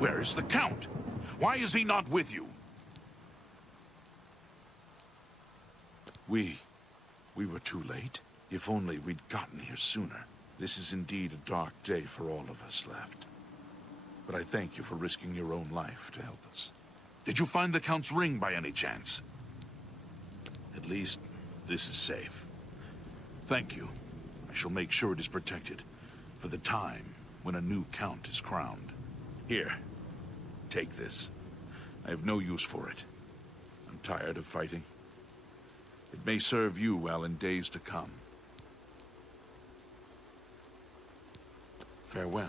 Where is the Count? Why is he not with you? We were too late. If only we'd gotten here sooner. This is indeed a dark day for all of us left. But I thank you for risking your own life to help us. Did you find the Count's ring by any chance? At least, this is safe. Thank you. I shall make sure it is protected for the time when a new Count is crowned. Here, take this. I have no use for it. I'm tired of fighting. It may serve you well in days to come. Farewell.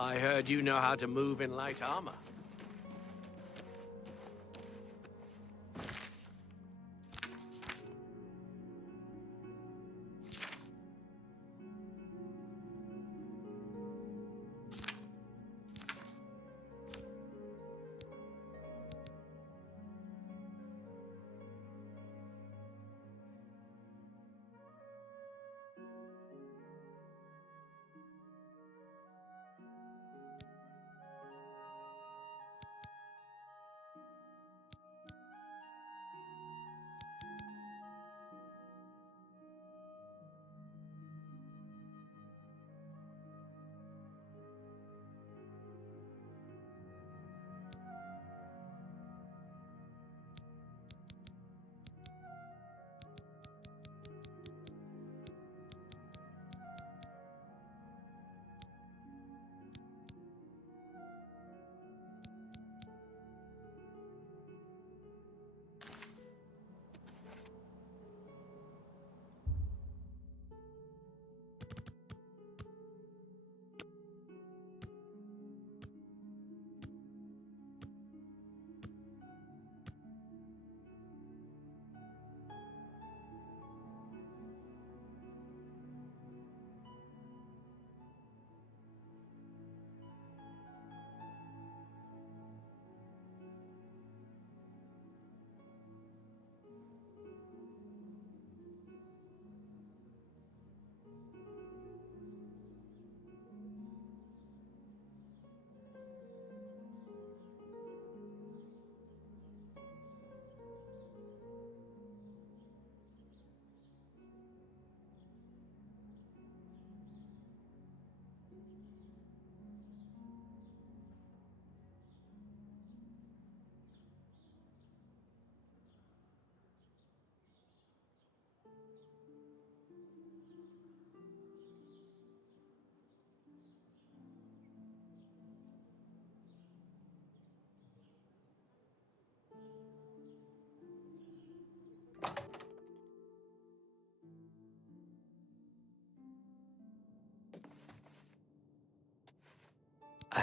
I heard you know how to move in light armor.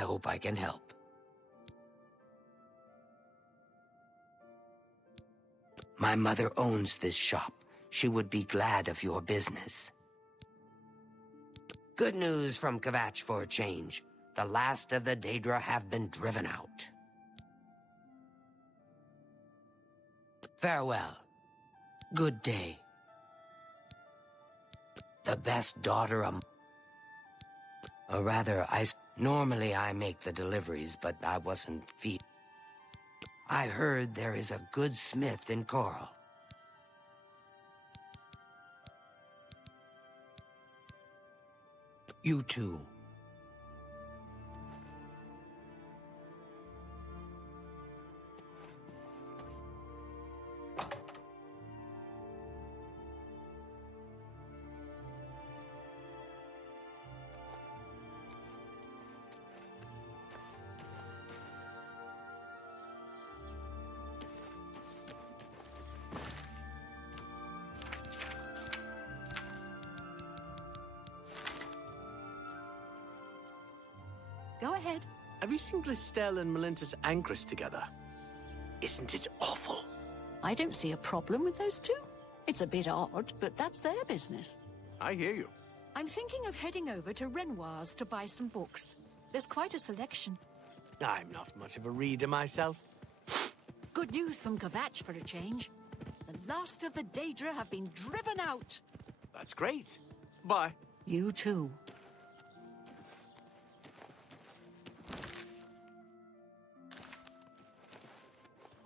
hope I can help. My mother owns this shop. She would be glad of your business. Good news from Kvatch for a change. The last of the Daedra have been driven out. Farewell. Good day. The best daughter or rather, normally I make the deliveries, but I wasn't I heard there is a good smith in Coral. You too. Go ahead. Have you seen Glistel and Melintus Ancris together? Isn't it awful? I don't see a problem with those two. It's a bit odd, but that's their business. I hear you. I'm thinking of heading over to Renoir's to buy some books. There's quite a selection. I'm not much of a reader myself. Good news from Kvatch for a change. The last of the Daedra have been driven out. That's great. Bye. You too.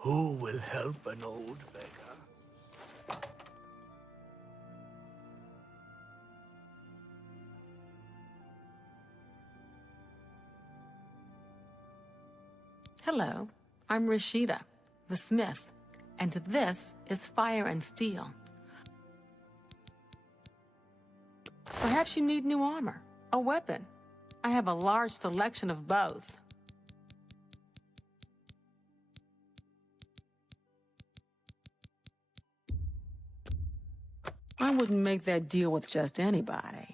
Who will help an old beggar? Hello, I'm Rashida, the smith, and this is Fire and Steel. Perhaps you need new armor, a weapon. I have a large selection of both. I wouldn't make that deal with just anybody.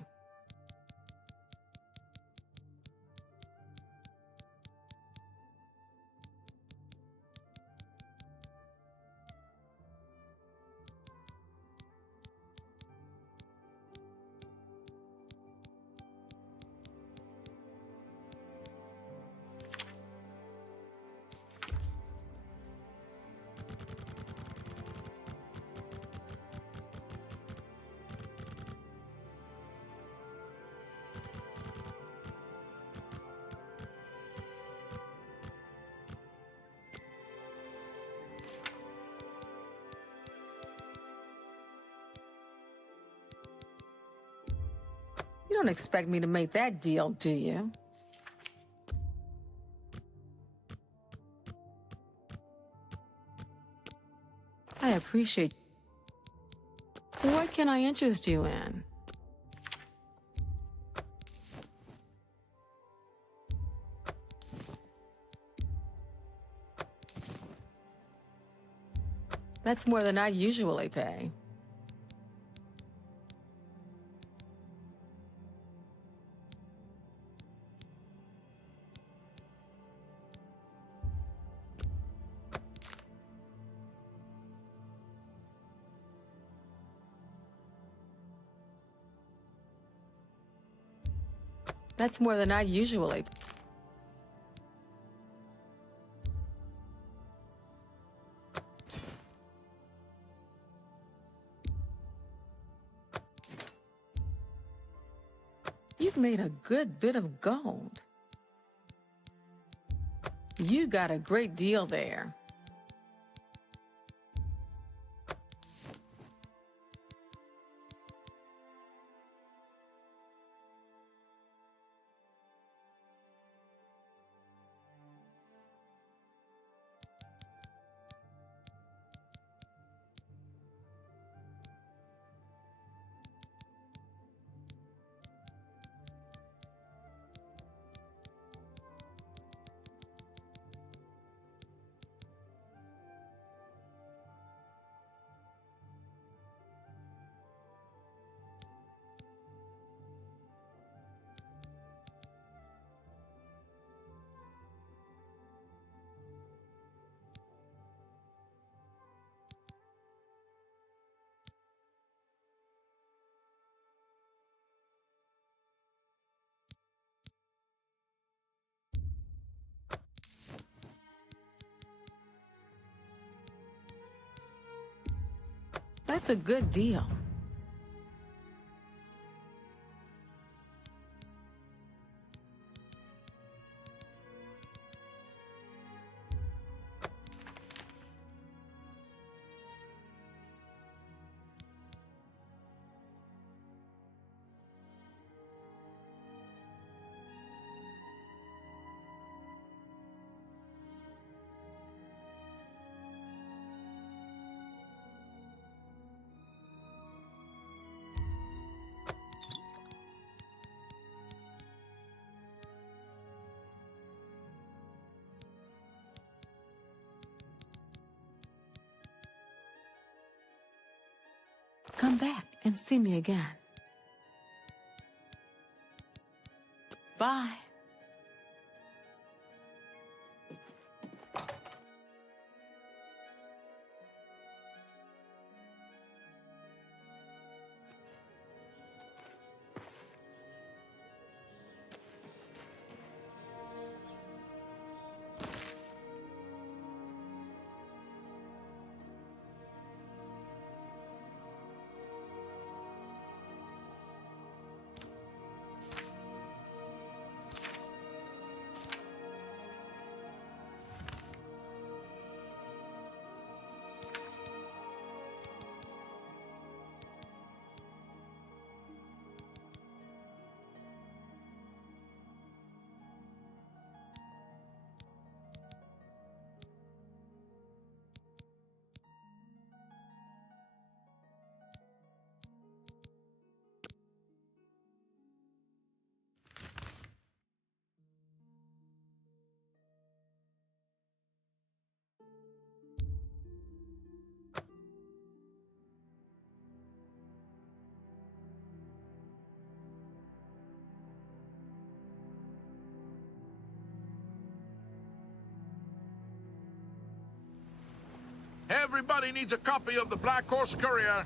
You don't expect me to make that deal, do you? I appreciate. What can I interest you in? That's more than I usually pay. That's more than I usually. You've made a good bit of gold. You got a great deal there. That's a good deal. Come back and see me again. Bye. Everybody needs a copy of the Black Horse Courier.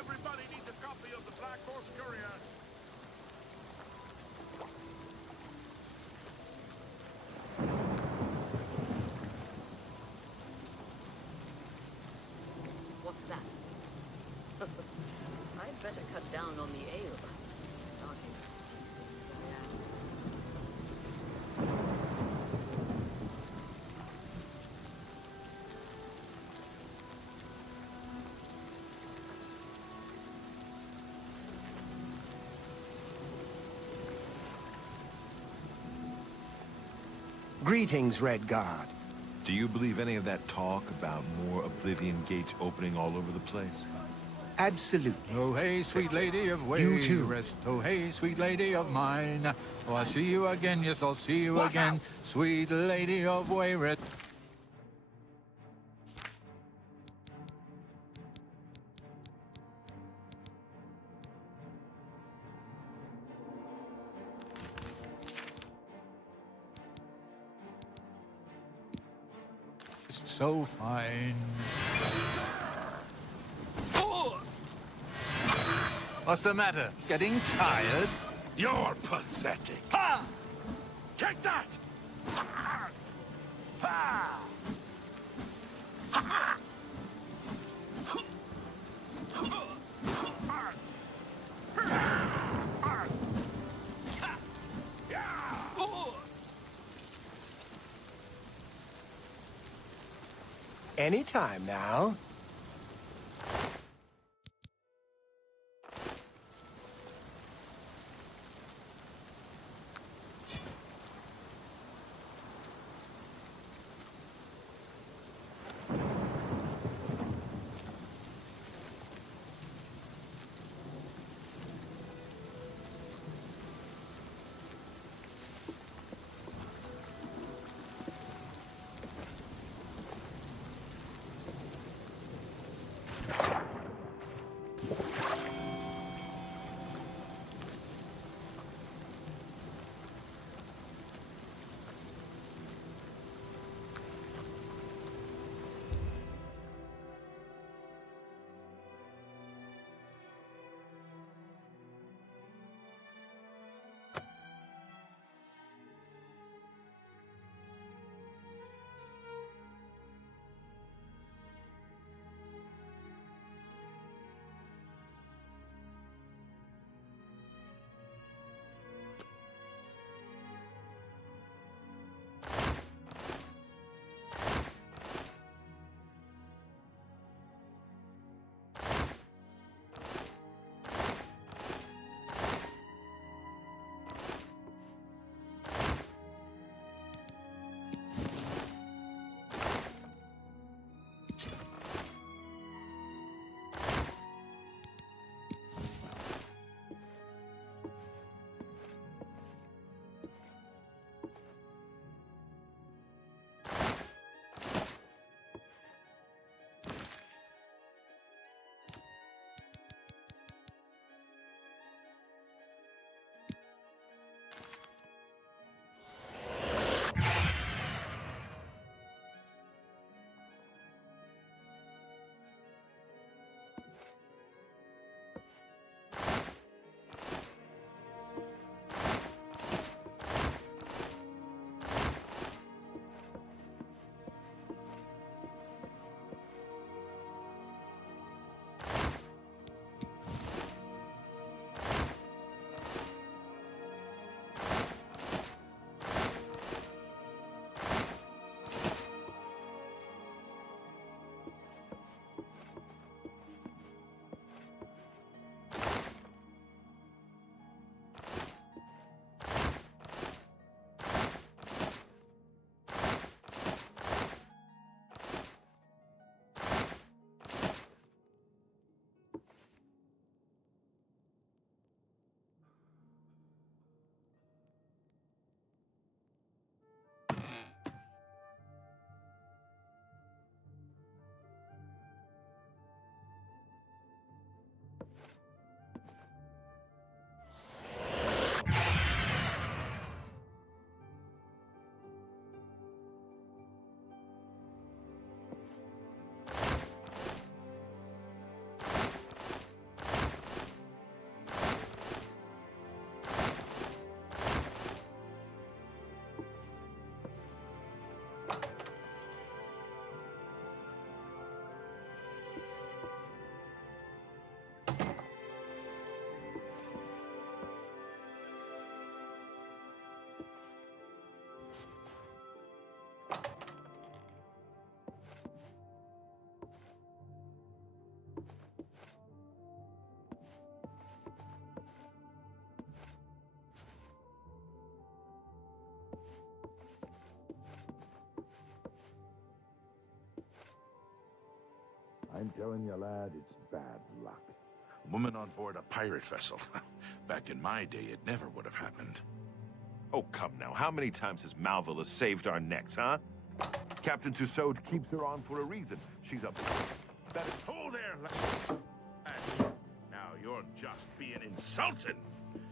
Everybody needs a copy of the Black Horse Courier. What's that? I'd better cut down on the ale. I'm starting to see things I am. Greetings, Red Guard. Do you believe any of that talk about more Oblivion gates opening all over the place? Absolutely. Oh, hey, sweet lady of You too. Wayrest. Oh, hey, sweet lady of mine. Oh, I'll see you again. Yes, I'll see you Watch again. out. Sweet lady of Wayrest. So fine. What's the matter? Getting tired? You're pathetic. Ha! Take that! Anytime now. I'm telling you, lad, it's bad luck. A woman on board a pirate vessel. Back in my day, it never would have happened. Oh, come now. How many times has Malvilla saved our necks, huh? Captain Tussaud keeps her on for a reason. She's a... That is... Hold there, lad. Now you're just being insulting.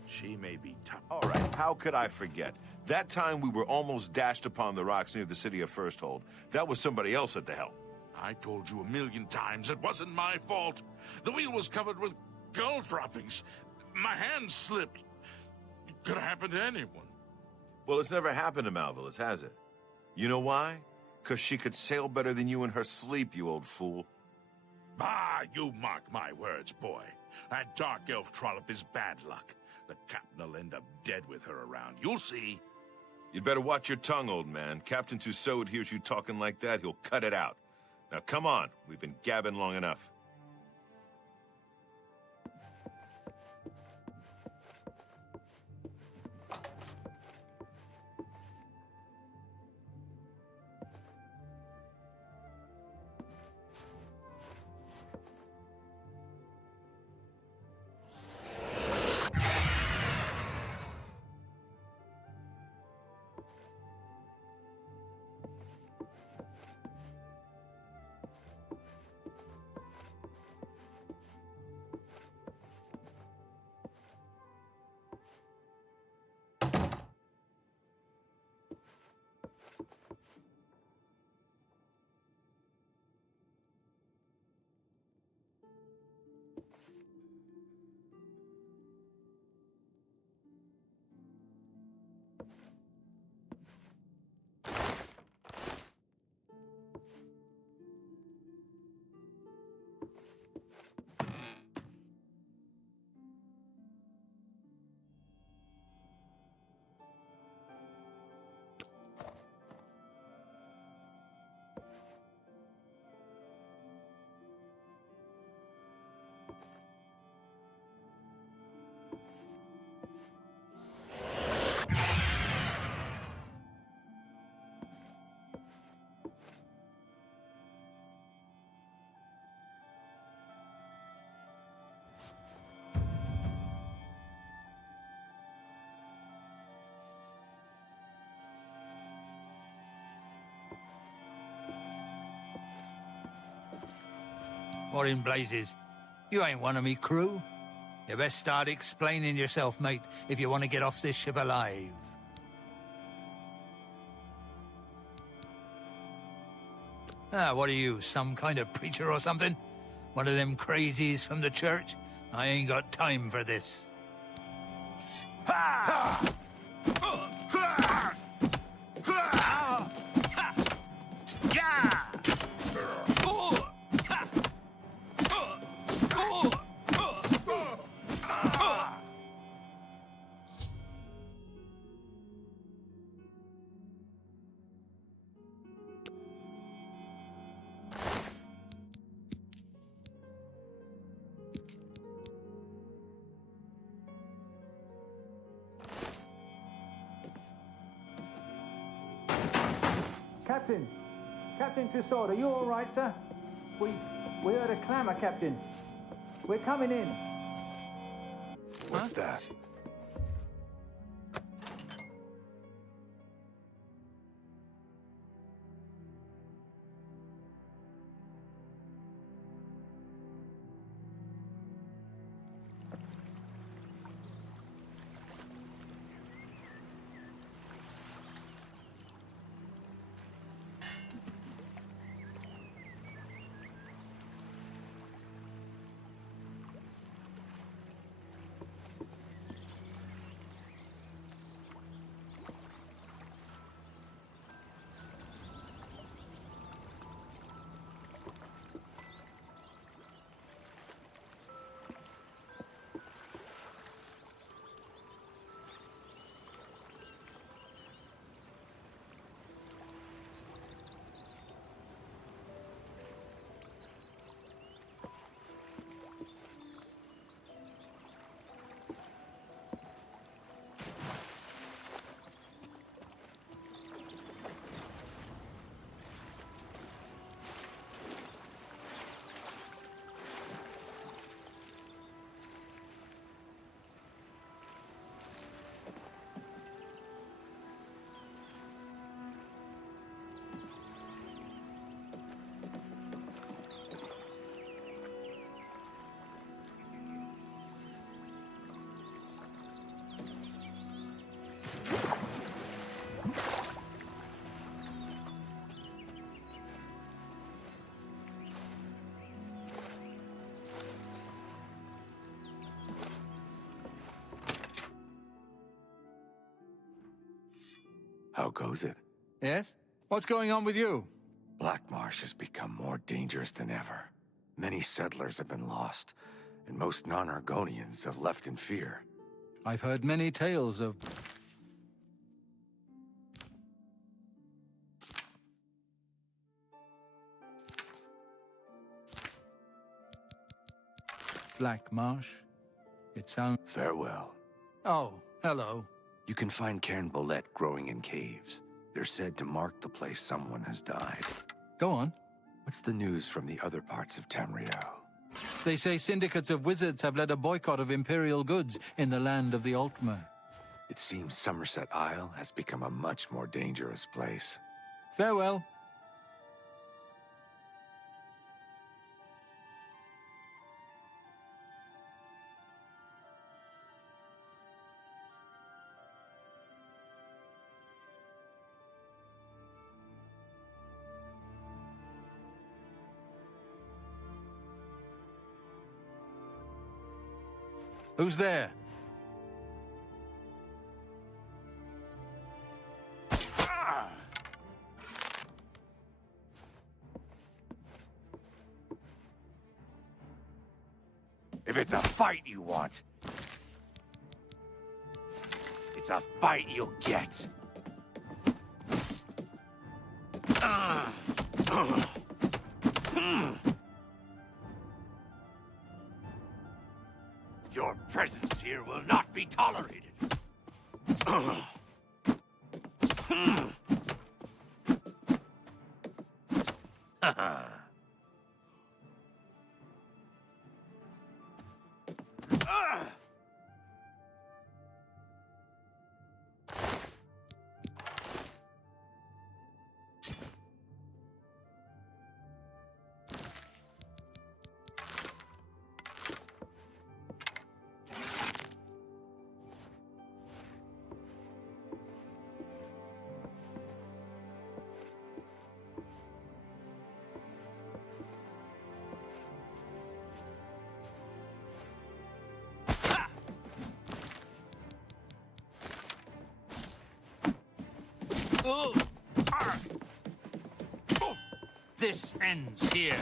She may be tough. All right, how could I forget? That time we were almost dashed upon the rocks near the city of Firsthold. That was somebody else at the helm. I told you 1,000,000 times it wasn't my fault. The wheel was covered with gold droppings. My hand slipped. It could have happened to anyone. Well, it's never happened to Malvillas, has it? You know why? 'Cause she could sail better than you in her sleep, you old fool. Bah, you mark my words, boy. That dark elf trollop is bad luck. The captain will end up dead with her around. You'll see. You'd better watch your tongue, old man. Captain Tussaud hears you talking like that, he'll cut it out. Now, come on. We've been gabbing long enough. What in blazes? You ain't one of me crew. You best start explaining yourself, mate, if you want to get off this ship alive. Ah, what are you, some kind of preacher or something? One of them crazies from the church? I ain't got time for this. Ha! Captain Tussaud, are you all right, sir? We heard a clamor, Captain. We're coming in. What's that? How goes it? Yes? What's going on with you? Black Marsh has become more dangerous than ever. Many settlers have been lost, and most non-Argonians have left in fear. I've heard many tales of... Black Marsh? It sounds... Farewell. Oh, hello. You can find Cairn Bolette growing in caves. They're said to mark the place someone has died. Go on. What's the news from the other parts of Tamriel? They say syndicates of wizards have led a boycott of Imperial goods in the land of the Altmer. It seems Somerset Isle has become a much more dangerous place. Farewell. Who's there? If it's a fight you want, it's a fight you'll get. Your presence here will not be tolerated. This ends here.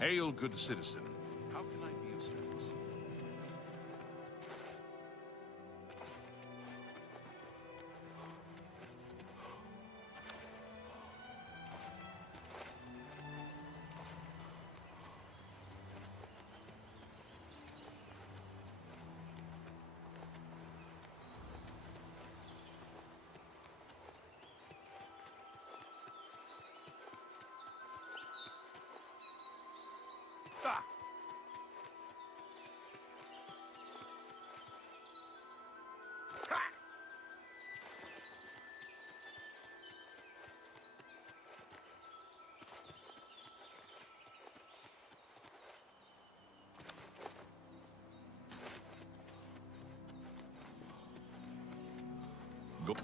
Hail, good citizen. How can I be of service? Go.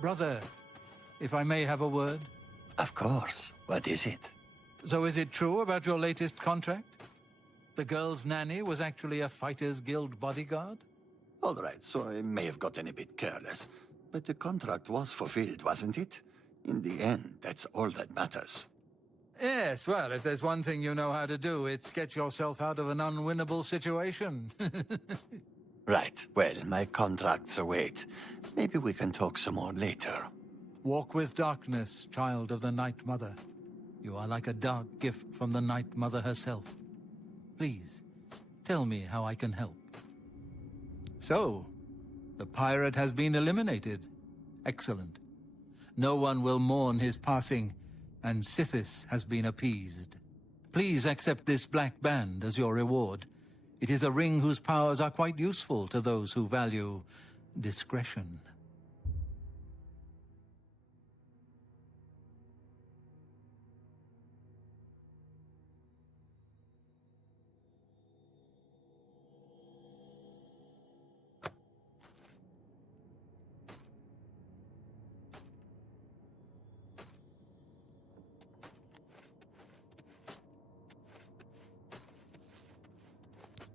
Brother, if I may have a word? Of course. What is it? So is it true about your latest contract? The girl's nanny was actually a Fighters Guild bodyguard? All right, so I may have gotten a bit careless. But the contract was fulfilled, wasn't it? In the end, that's all that matters. Yes, well, if there's one thing you know how to do, it's get yourself out of an unwinnable situation. Right, well, my contracts await. Maybe we can talk some more later. Walk with darkness, child of the Night Mother. You are like a dark gift from the Night Mother herself. Please, tell me how I can help. So, the pirate has been eliminated. Excellent. No one will mourn his passing, and Sithis has been appeased. Please accept this black band as your reward. It is a ring whose powers are quite useful to those who value discretion.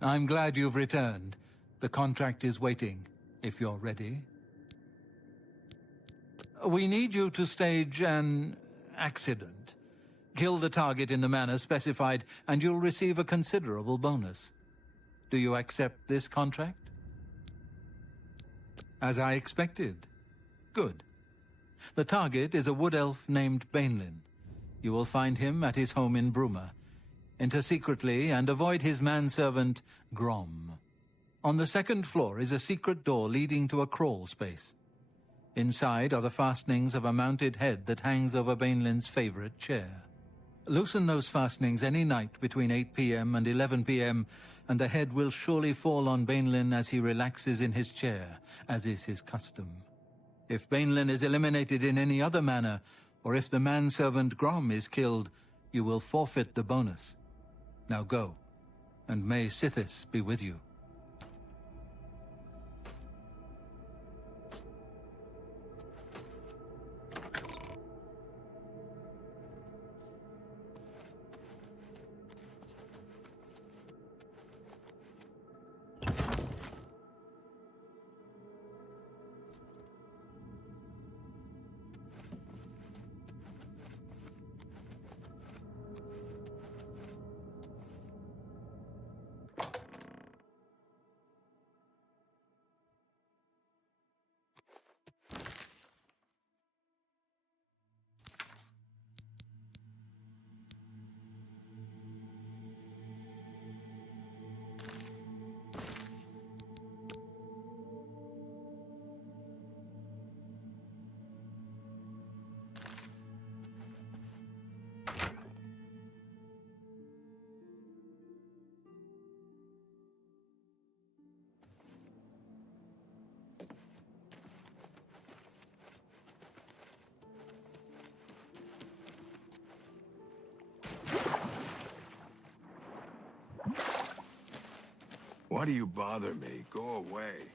I'm glad you've returned. The contract is waiting, if you're ready. We need you to stage an accident. Kill the target in the manner specified, and you'll receive a considerable bonus. Do you accept this contract? As I expected. Good. The target is a wood elf named Bainlin. You will find him at his home in Bruma. Enter secretly and avoid his manservant, Grom. On the second floor is a secret door leading to a crawl space. Inside are the fastenings of a mounted head that hangs over Bainlin's favorite chair. Loosen those fastenings any night between 8 p.m. and 11 p.m., and the head will surely fall on Bainlin as he relaxes in his chair, as is his custom. If Bainlin is eliminated in any other manner, or if the manservant Grom is killed, you will forfeit the bonus. Now go, and may Sithis be with you. Why do you bother me? Go away.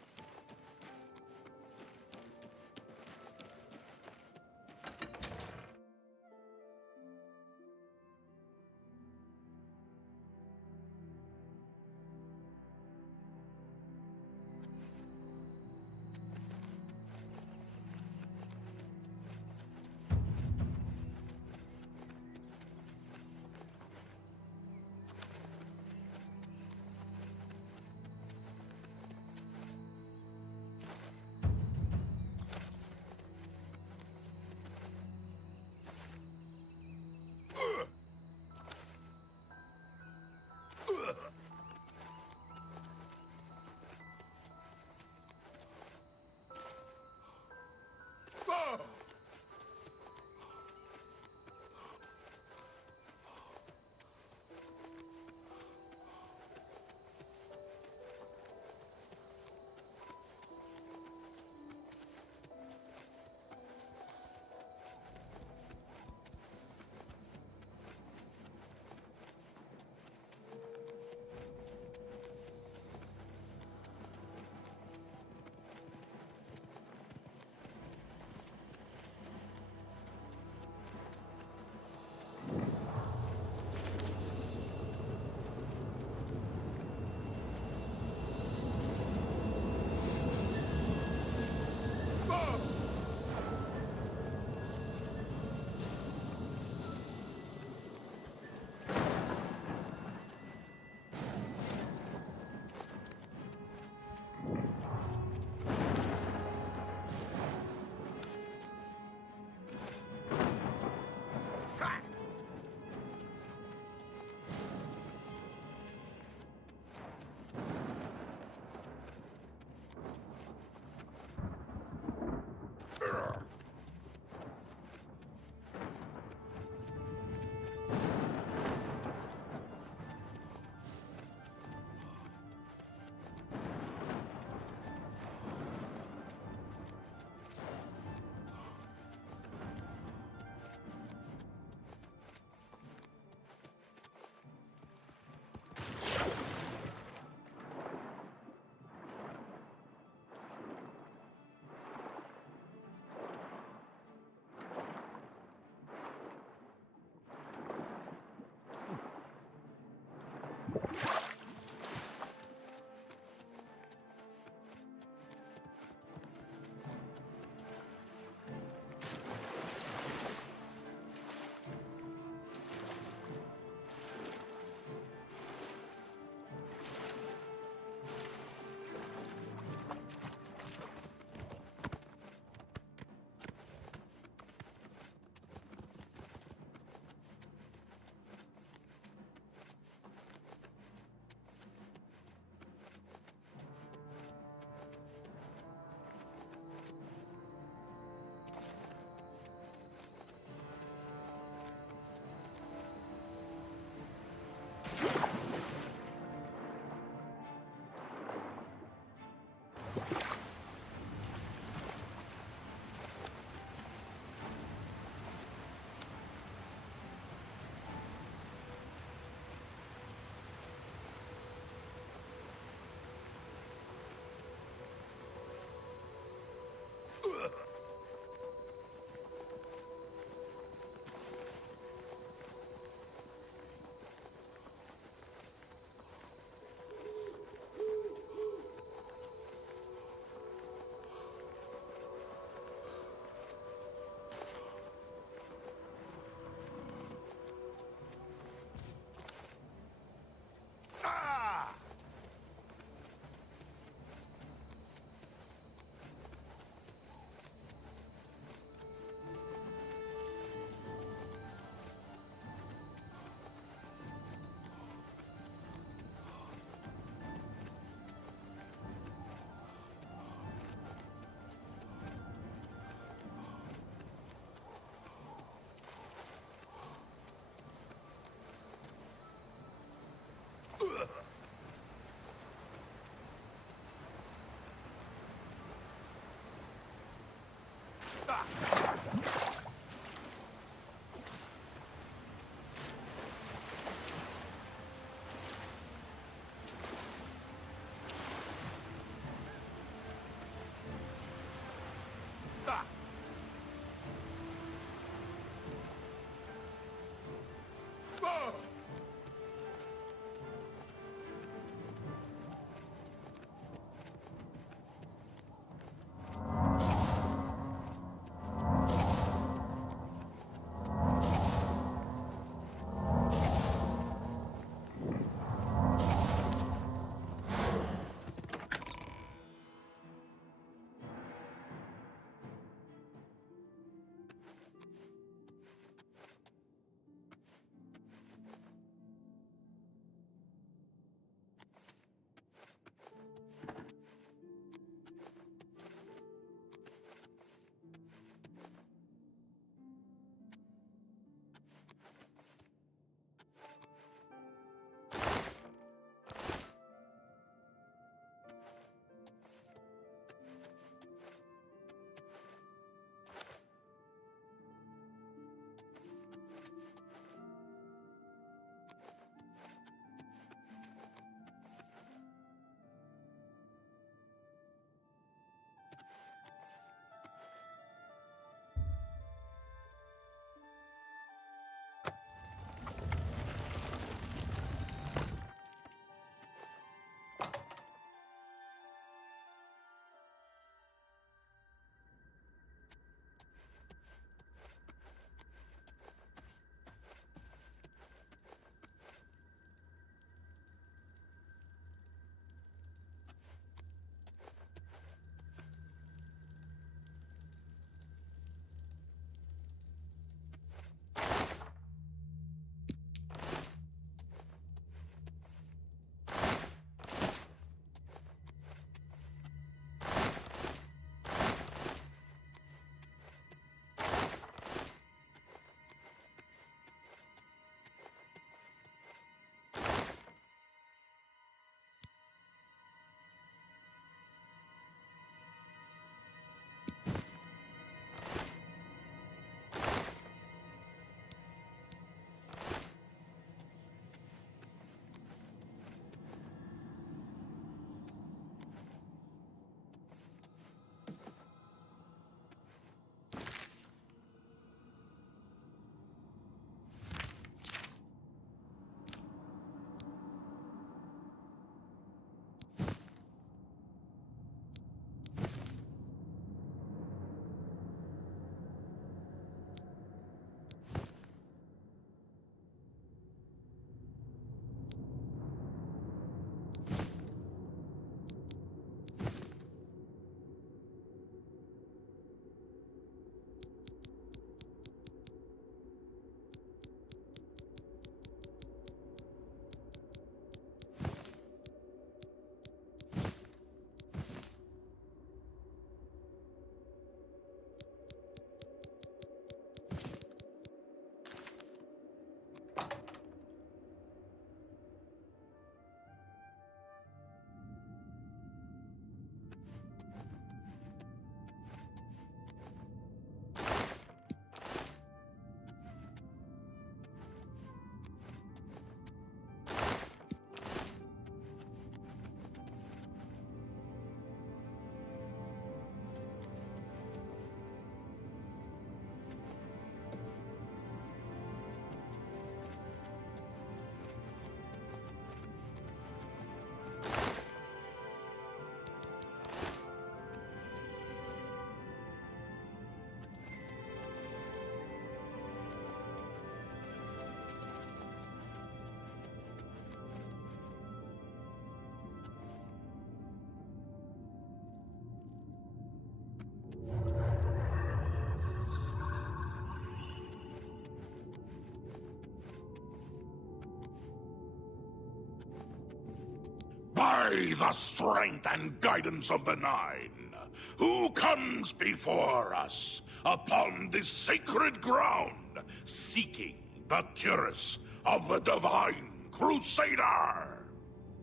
By the strength and guidance of the Nine, who comes before us upon this sacred ground, seeking the cuirass of the Divine Crusader?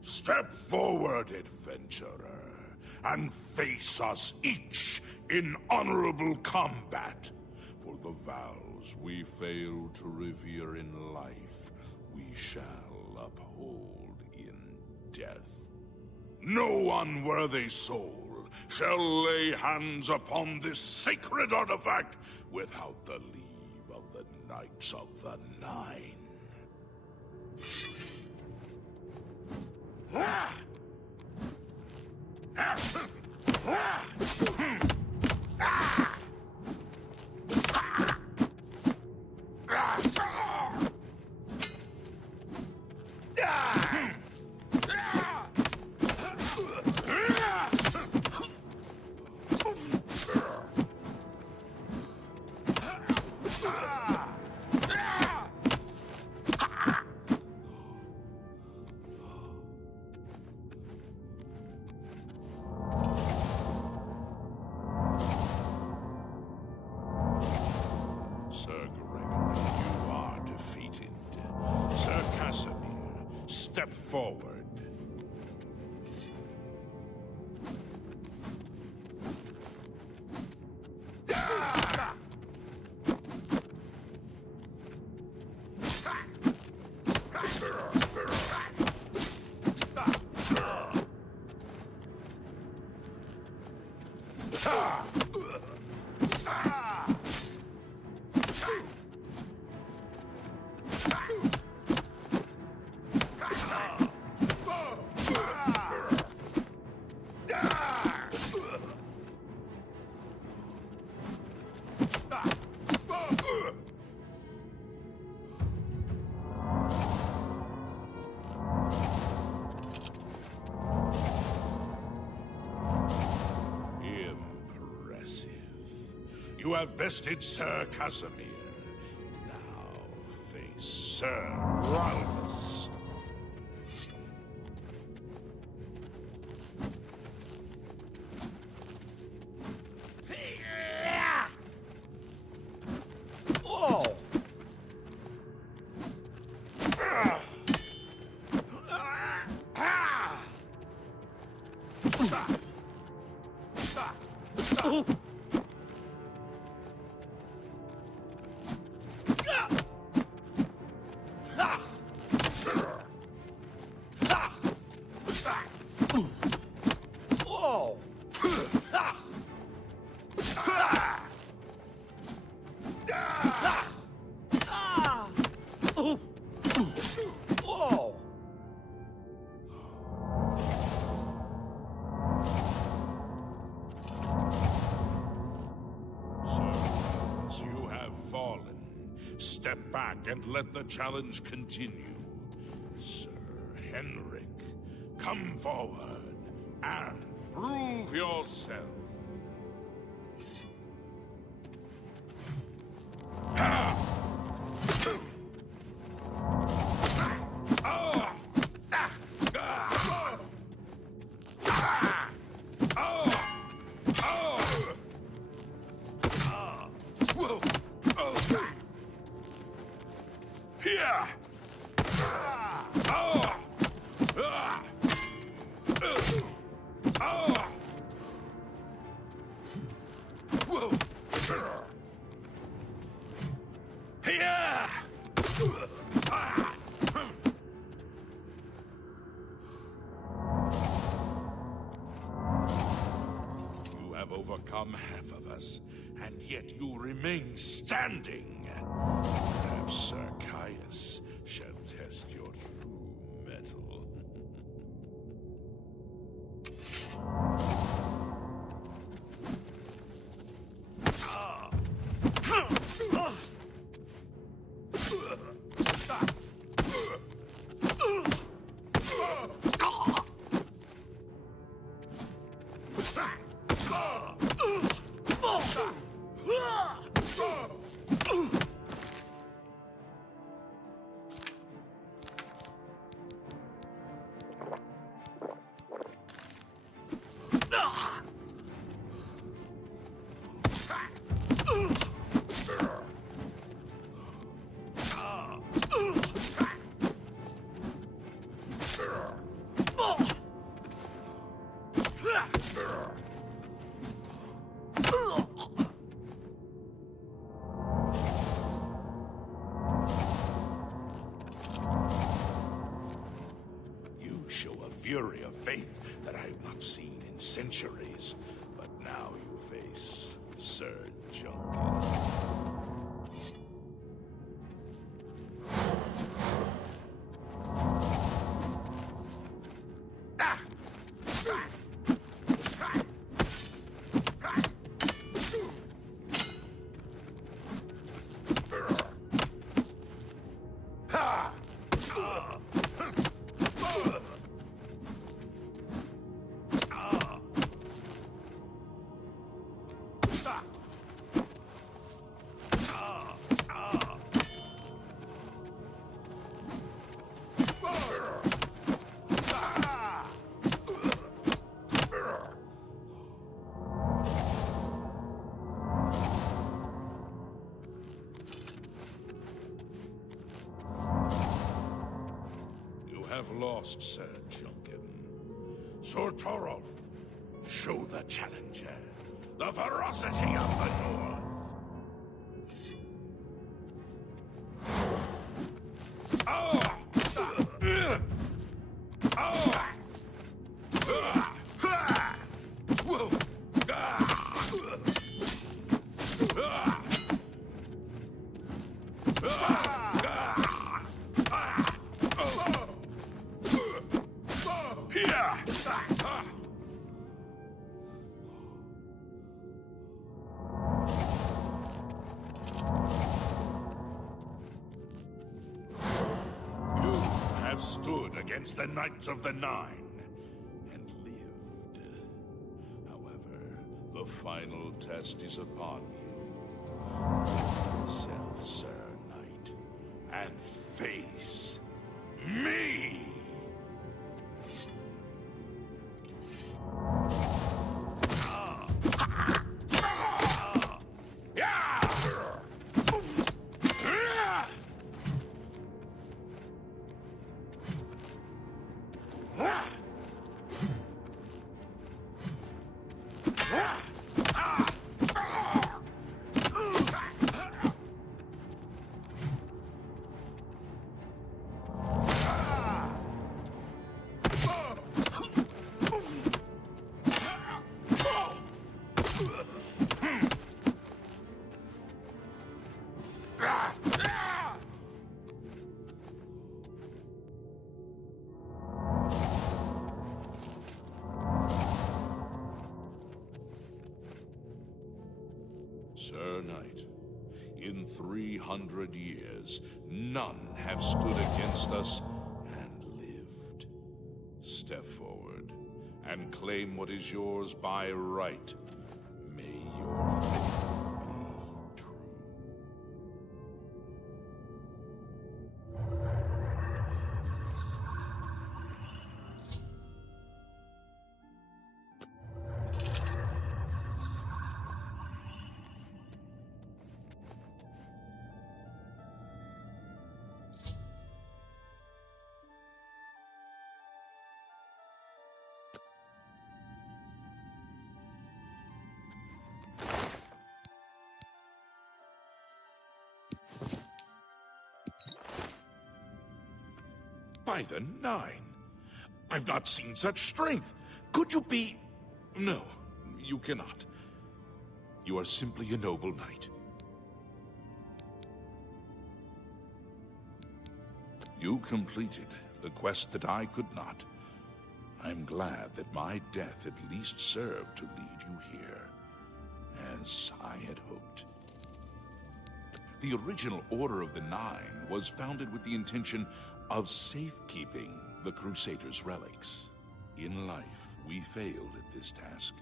Step forward, adventurer, and face us each in honorable combat. For the vows we fail to revere in life, we shall uphold in death. No unworthy soul shall lay hands upon this sacred artifact without the leave of the Knights of the Nine. Step forward. You have bested Sir Casimir. Now face Sir Ralphus. Whoa! Step back and let the challenge continue. Sir Henrik, come forward and prove yourself. Overcome half of us, and yet you remain standing. Perhaps Sir Caius shall test your true mettle. show a fury of faith that I have not seen in centuries. But now you face Sir Junkin. Have lost, Sir Junkin. Sir Torolf, show the challenger the ferocity of the North. Stood against the Knights of the Nine and lived. However, the final test is upon you. Yourself, Sir Knight, and face me! Sir Knight, in 300 years, none have stood against us and lived. Step forward and claim what is yours by right. May your faith be true. By the Nine! I've not seen such strength! Could you be... No, you cannot. You are simply a noble knight. You completed the quest that I could not. I'm glad that my death at least served to lead you here, as I had hoped. The original Order of the Nine was founded with the intention of safekeeping the Crusaders' relics. In life, we failed at this task.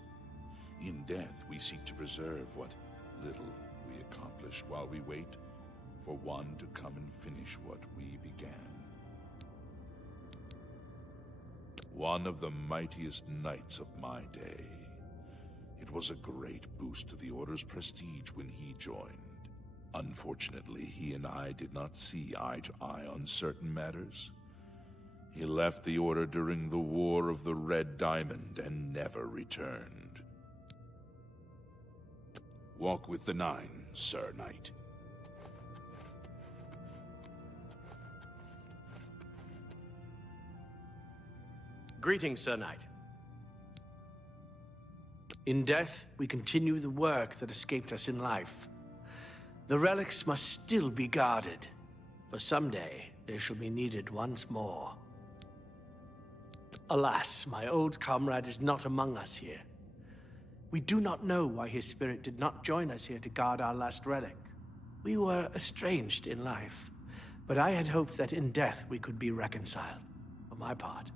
In death, we seek to preserve what little we accomplish while we wait for one to come and finish what we began. One of the mightiest knights of my day. It was a great boost to the Order's prestige when he joined. Unfortunately, he and I did not see eye to eye on certain matters. He left the Order during the War of the Red Diamond and never returned. Walk with the Nine, Sir Knight. Greetings, Sir Knight. In death, we continue the work that escaped us in life. The relics must still be guarded, for someday they shall be needed once more. Alas, my old comrade is not among us here. We do not know why his spirit did not join us here to guard our last relic. We were estranged in life, but I had hoped that in death we could be reconciled. For my part,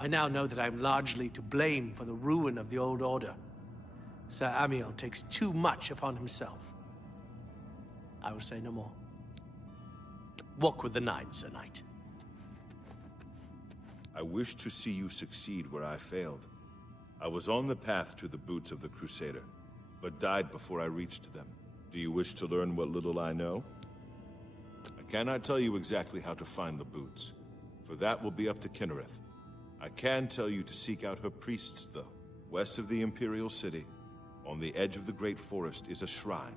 I now know that I'm largely to blame for the ruin of the old order. Sir Amiel takes too much upon himself. I will say no more. Walk with the Nine, Sir Knight. I wish to see you succeed where I failed. I was on the path to the boots of the Crusader, but died before I reached them. Do you wish to learn what little I know? I cannot tell you exactly how to find the boots, for that will be up to Kinnereth. I can tell you to seek out her priests, though. West of the Imperial City, on the edge of the Great Forest, is a shrine.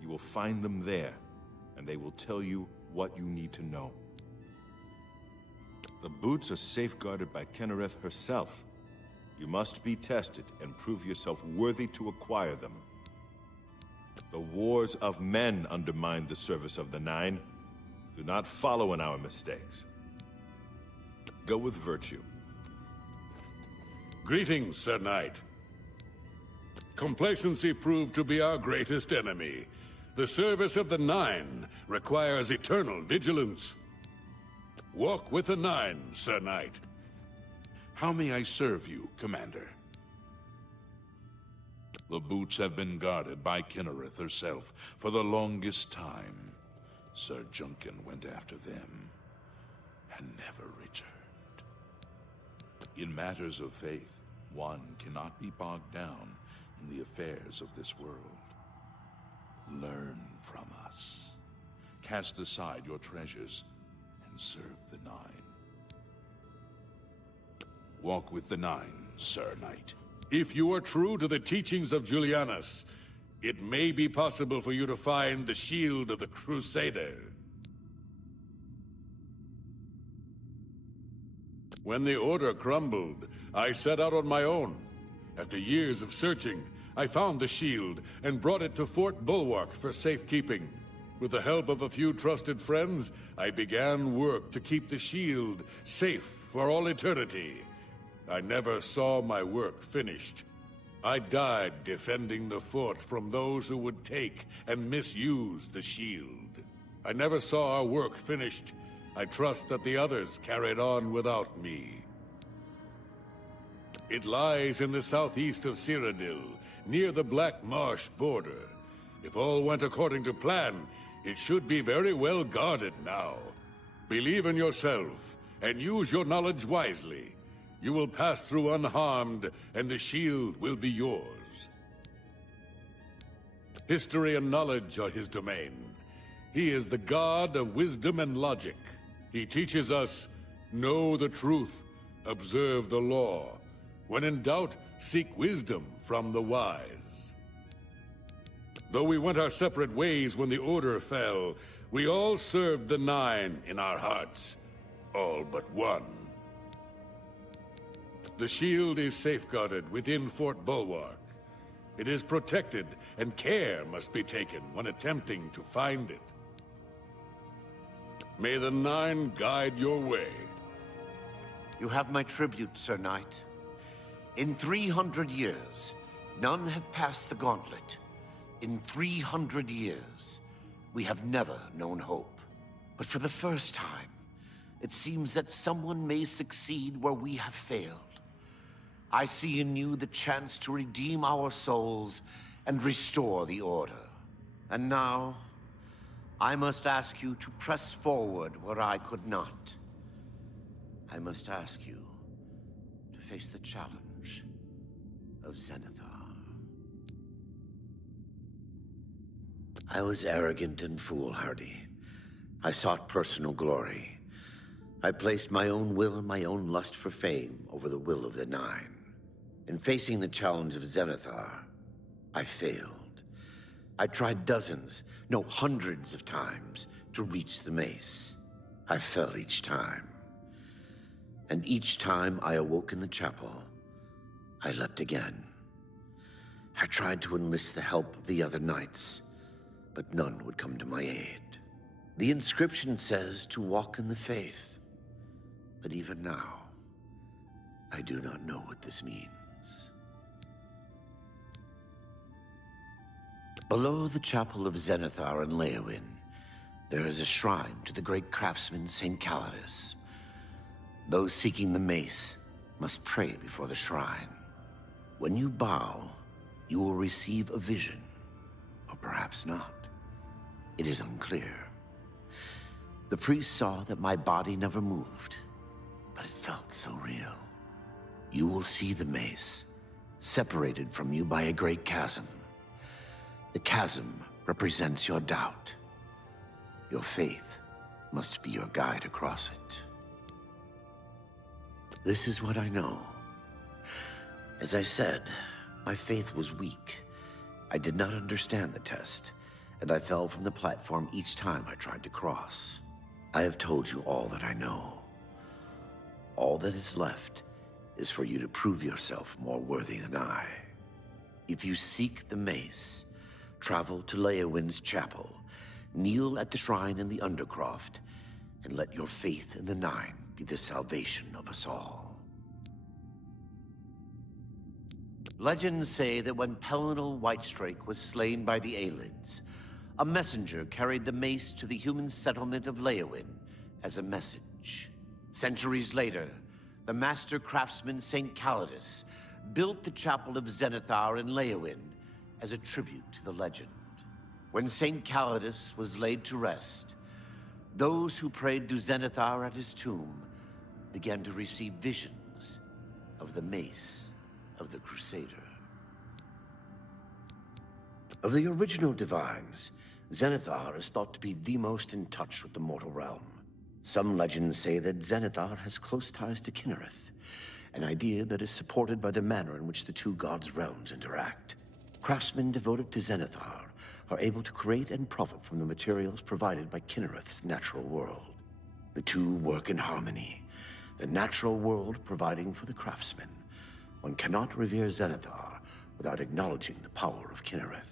You will find them there, and they will tell you what you need to know. The boots are safeguarded by Kinnereth herself. You must be tested and prove yourself worthy to acquire them. The wars of men undermine the service of the Nine. Do not follow in our mistakes. Go with virtue. Greetings, Sir Knight. Complacency proved to be our greatest enemy. The service of the Nine requires eternal vigilance. Walk with the Nine, Sir Knight. How may I serve you, Commander? The boots have been guarded by Kinnereth herself for the longest time. Sir Junkin went after them and never returned. In matters of faith, one cannot be bogged down in the affairs of this world. Learn from us. Cast aside your treasures and serve the Nine. Walk with the Nine, Sir Knight. If you are true to the teachings of Julianus, it may be possible for you to find the shield of the Crusader. When the Order crumbled, I set out on my own. After years of searching, I found the shield and brought it to Fort Bulwark for safekeeping. With the help of a few trusted friends, I began work to keep the shield safe for all eternity. I never saw my work finished. I died defending the fort from those who would take and misuse the shield. I never saw our work finished. I trust that the others carried on without me. It lies in the southeast of Cyrodiil, near the Black Marsh border. If all went according to plan, it should be very well guarded now. Believe in yourself, and use your knowledge wisely. You will pass through unharmed, and the shield will be yours. History and knowledge are his domain. He is the god of wisdom and logic. He teaches us, know the truth, observe the law. When in doubt, seek wisdom from the wise. Though we went our separate ways when the Order fell, we all served the Nine in our hearts. All but one. The shield is safeguarded within Fort Bulwark. It is protected, and care must be taken when attempting to find it. May the Nine guide your way. You have my tribute, Sir Knight. In 300 years, none have passed the gauntlet. In 300 years, we have never known hope. But for the first time, it seems that someone may succeed where we have failed. I see in you the chance to redeem our souls and restore the Order. And now, I must ask you to press forward where I could not. I must ask you to face the challenge of Zenithar. I was arrogant and foolhardy. I sought personal glory. I placed my own will and my own lust for fame over the will of the Nine. In facing the challenge of Zenithar, I failed. I tried dozens, no hundreds of times to reach the mace. I fell each time. And each time I awoke in the chapel, I leapt again. I tried to enlist the help of the other knights, but none would come to my aid. The inscription says to walk in the faith, but even now, I do not know what this means. Below the chapel of Zenithar and Leowyn, there is a shrine to the great craftsman St. Calidus. Those seeking the mace must pray before the shrine. When you bow, you will receive a vision, or perhaps not. It is unclear. The priest saw that my body never moved, but it felt so real. You will see the mace, separated from you by a great chasm. The chasm represents your doubt. Your faith must be your guide across it. This is what I know. As I said, my faith was weak. I did not understand the test, and I fell from the platform each time I tried to cross. I have told you all that I know. All that is left is for you to prove yourself more worthy than I. If you seek the mace, travel to Leowyn's chapel, kneel at the shrine in the Undercroft, and let your faith in the Nine be the salvation of us all. Legends say that when Pelinal Whitestrake was slain by the Aelids, a messenger carried the mace to the human settlement of Leowyn as a message. Centuries later, the master craftsman St. Calidus built the chapel of Zenithar in Leowyn as a tribute to the legend. When St. Calidus was laid to rest, those who prayed to Zenithar at his tomb began to receive visions of the mace of the Crusader. Of the original divines, Zenithar is thought to be the most in touch with the mortal realm. Some legends say that Zenithar has close ties to Kinnereth, an idea that is supported by the manner in which the two gods' realms interact. Craftsmen devoted to Zenithar are able to create and profit from the materials provided by Kinnereth's natural world. The two work in harmony, the natural world providing for the craftsmen. One cannot revere Zenithar without acknowledging the power of Kinnereth.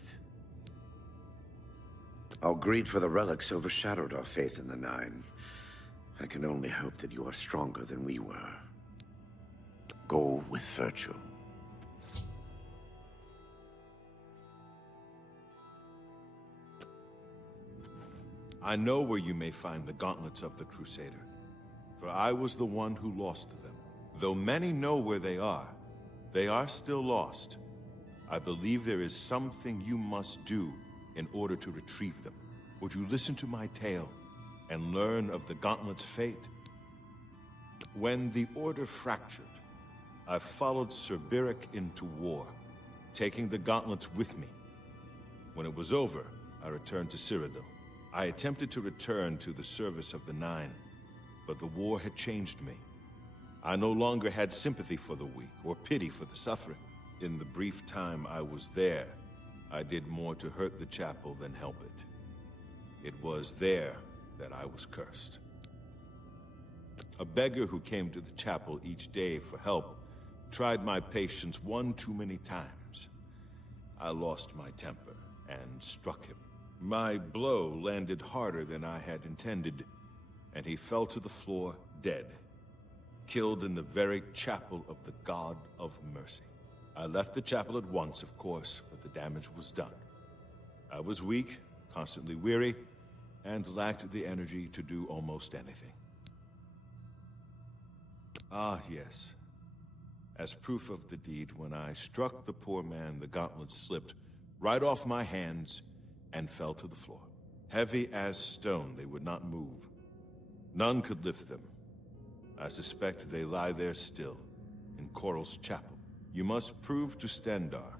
Our greed for the relics overshadowed our faith in the Nine. I can only hope that you are stronger than we were. Go with virtue. I know where you may find the gauntlets of the Crusader, for I was the one who lost them. Though many know where they are still lost. I believe there is something you must do in order to retrieve them. Would you listen to my tale and learn of the gauntlet's fate? When the Order fractured, I followed Sir Byrrec into war, taking the gauntlets with me. When it was over, I returned to Cyrodiil. I attempted to return to the service of the Nine, but the war had changed me. I no longer had sympathy for the weak or pity for the suffering. In the brief time I was there, I did more to hurt the chapel than help it. It was there that I was cursed. A beggar who came to the chapel each day for help tried my patience one too many times. I lost my temper and struck him. My blow landed harder than I had intended, and he fell to the floor dead, killed in the very chapel of the God of Mercy. I left the chapel at once, of course, but the damage was done. I was weak, constantly weary, and lacked the energy to do almost anything. Ah, yes. As proof of the deed, when I struck the poor man, the gauntlet slipped right off my hands and fell to the floor. Heavy as stone, they would not move. None could lift them. I suspect they lie there still, in Coral's chapel. You must prove to Stendarr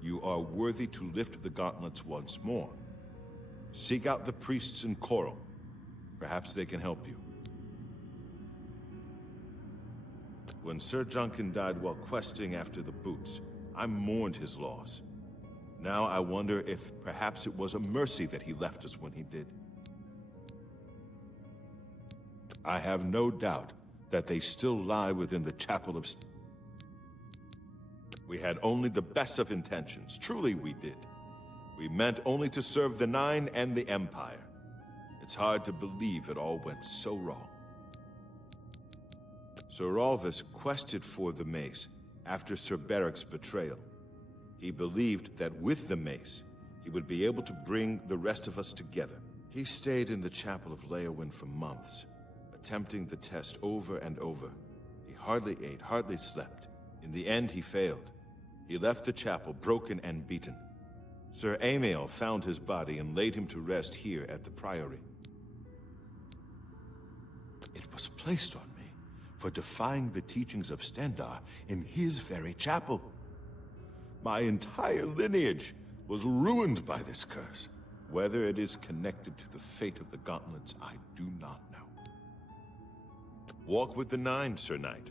you are worthy to lift the gauntlets once more. Seek out the priests in Coral. Perhaps they can help you. When Sir Juncan died while questing after the boots, I mourned his loss. Now I wonder if perhaps it was a mercy that he left us when he did. I have no doubt that they still lie within the chapel of... We had only the best of intentions. Truly we did. We meant only to serve the Nine and the Empire. It's hard to believe it all went so wrong. Sir Alvis quested for the mace after Sir Beric's betrayal. He believed that with the mace, he would be able to bring the rest of us together. He stayed in the chapel of Leowyn for months, attempting the test over and over. He hardly ate, hardly slept. In the end, he failed. He left the chapel broken and beaten. Sir Amiel found his body and laid him to rest here at the Priory. It was placed on me for defying the teachings of Stendar in his very chapel. My entire lineage was ruined by this curse. Whether it is connected to the fate of the gauntlets, I do not know. Walk with the Nine, Sir Knight.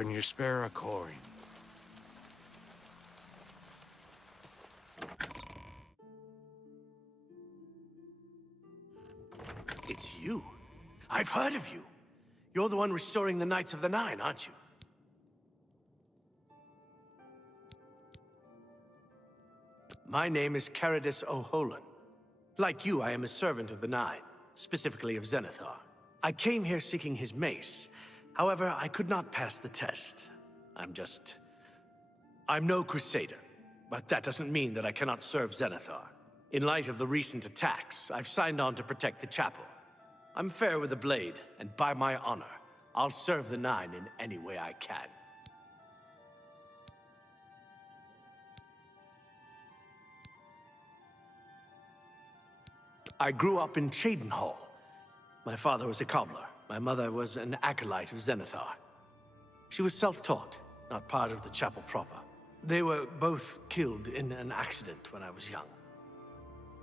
Can you spare a coin? It's you. I've heard of you. You're the one restoring the Knights of the Nine, aren't you? My name is Caradus O'Holan. Like you, I am a servant of the Nine, specifically of Zenithar. I came here seeking his mace. However, I could not pass the test. I'm no crusader, but that doesn't mean that I cannot serve Zenithar. In light of the recent attacks, I've signed on to protect the chapel. I'm fair with the blade, and by my honor, I'll serve the Nine in any way I can. I grew up in Cheydinhal. My father was a cobbler. My mother was an acolyte of Zenithar. She was self-taught, not part of the chapel proper. They were both killed in an accident when I was young.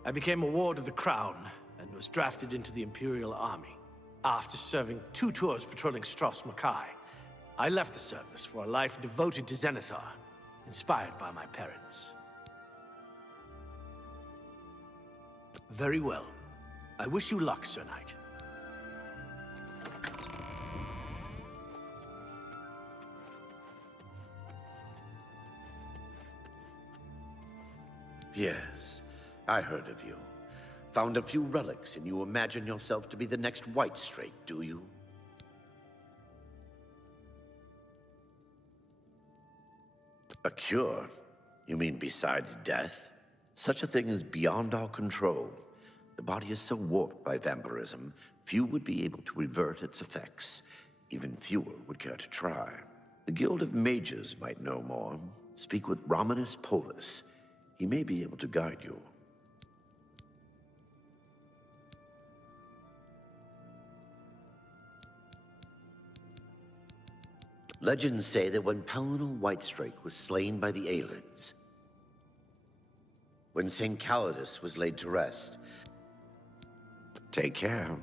I became a ward of the crown and was drafted into the Imperial Army. After serving 2 tours patrolling Stros Makai, I left the service for a life devoted to Zenithar, inspired by my parents. Very well. I wish you luck, Sir Knight. Yes, I heard of you. Found a few relics, and you imagine yourself to be the next Whitestrake, do you? A cure? You mean besides death? Such a thing is beyond our control. The body is so warped by vampirism, few would be able to revert its effects. Even fewer would care to try. The Guild of Mages might know more. Speak with Romanus Polus. He may be able to guide you. Legends say that when Palinal Whitestrake was slain by the Aelids, when St. Calidus was laid to rest. Take care.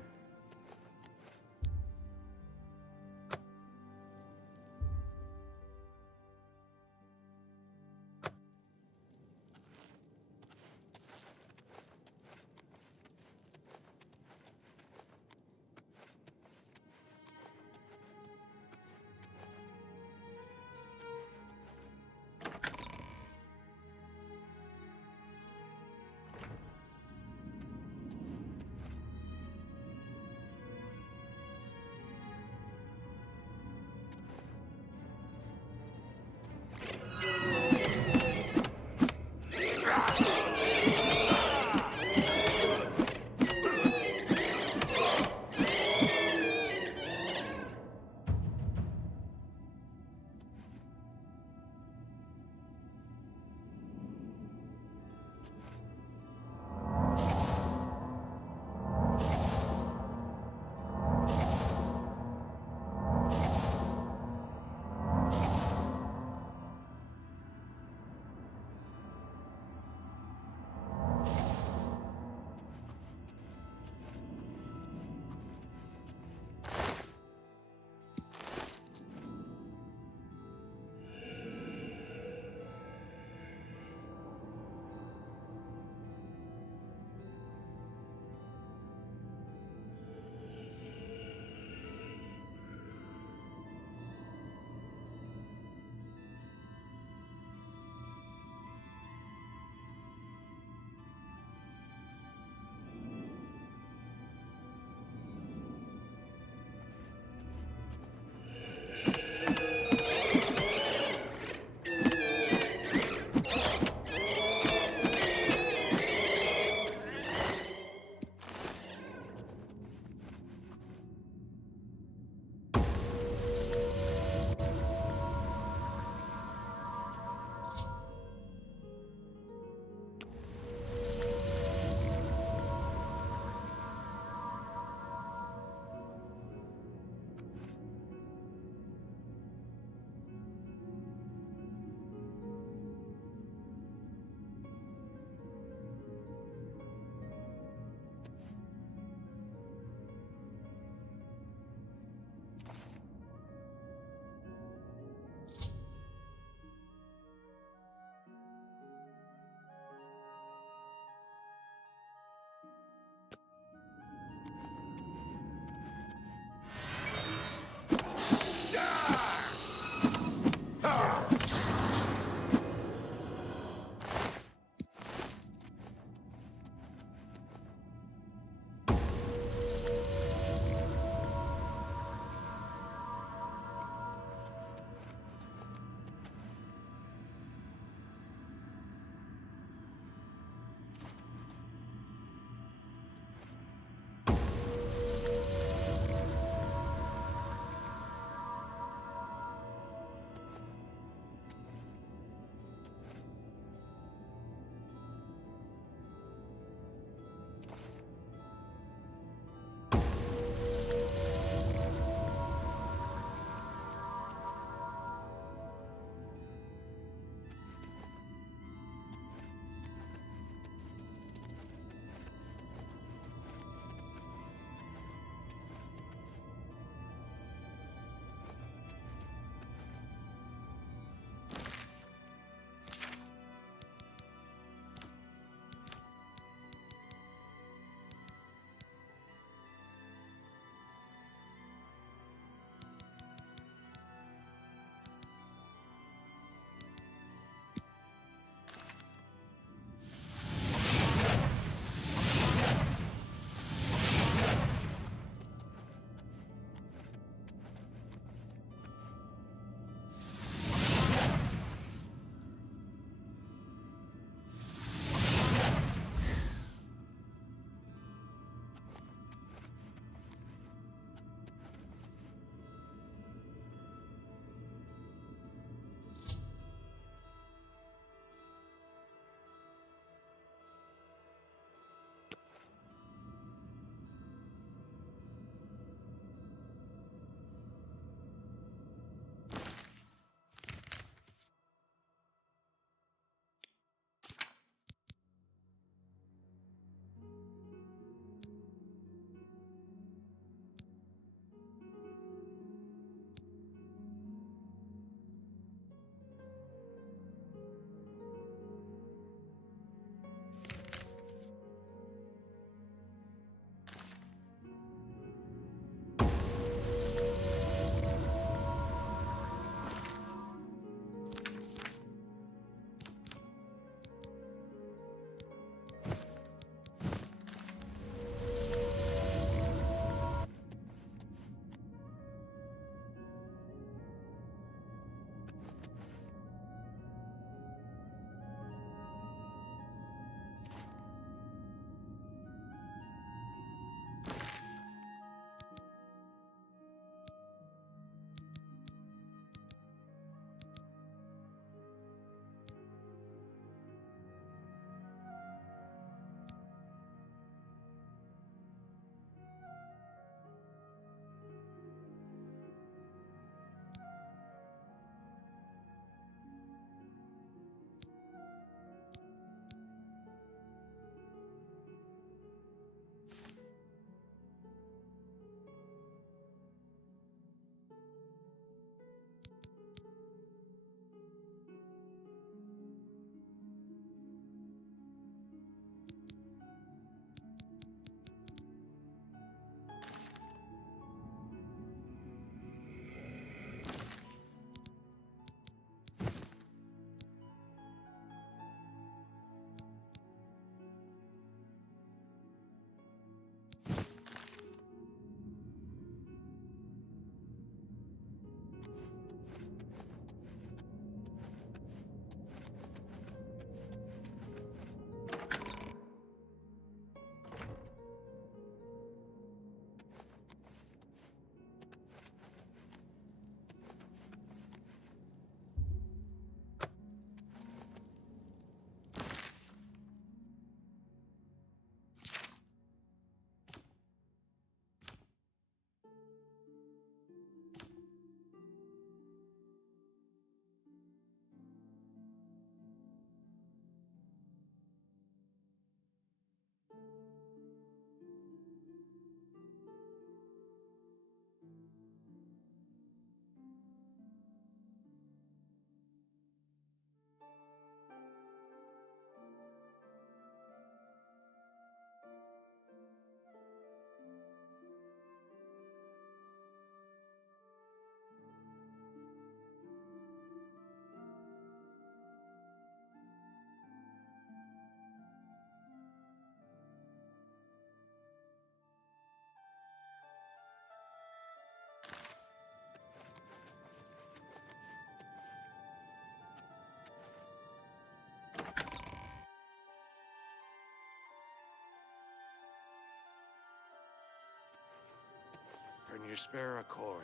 Can you spare a coin?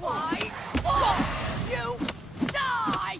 Why won't you die?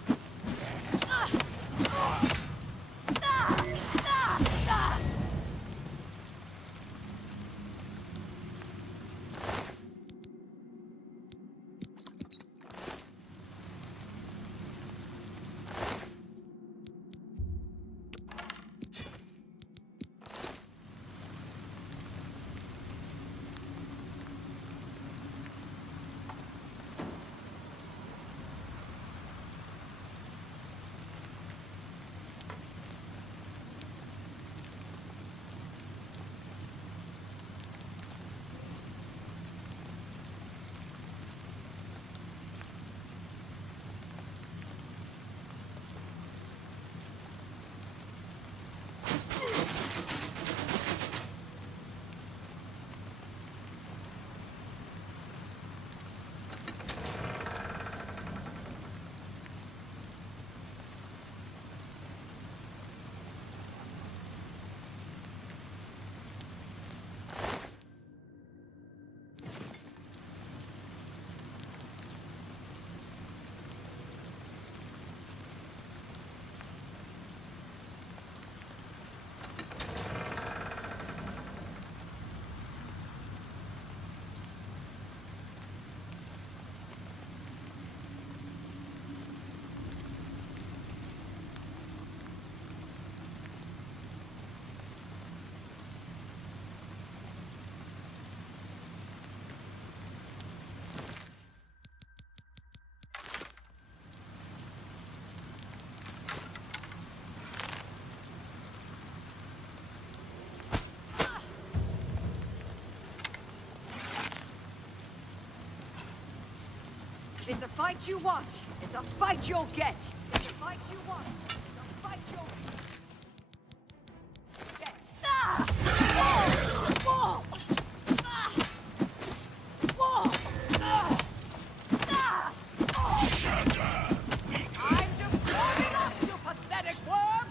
It's a fight you want. It's a fight you'll get. It's a fight you want. It's a fight you'll get. Wall! Wall! Shut up. I'm just warming up, you pathetic worm!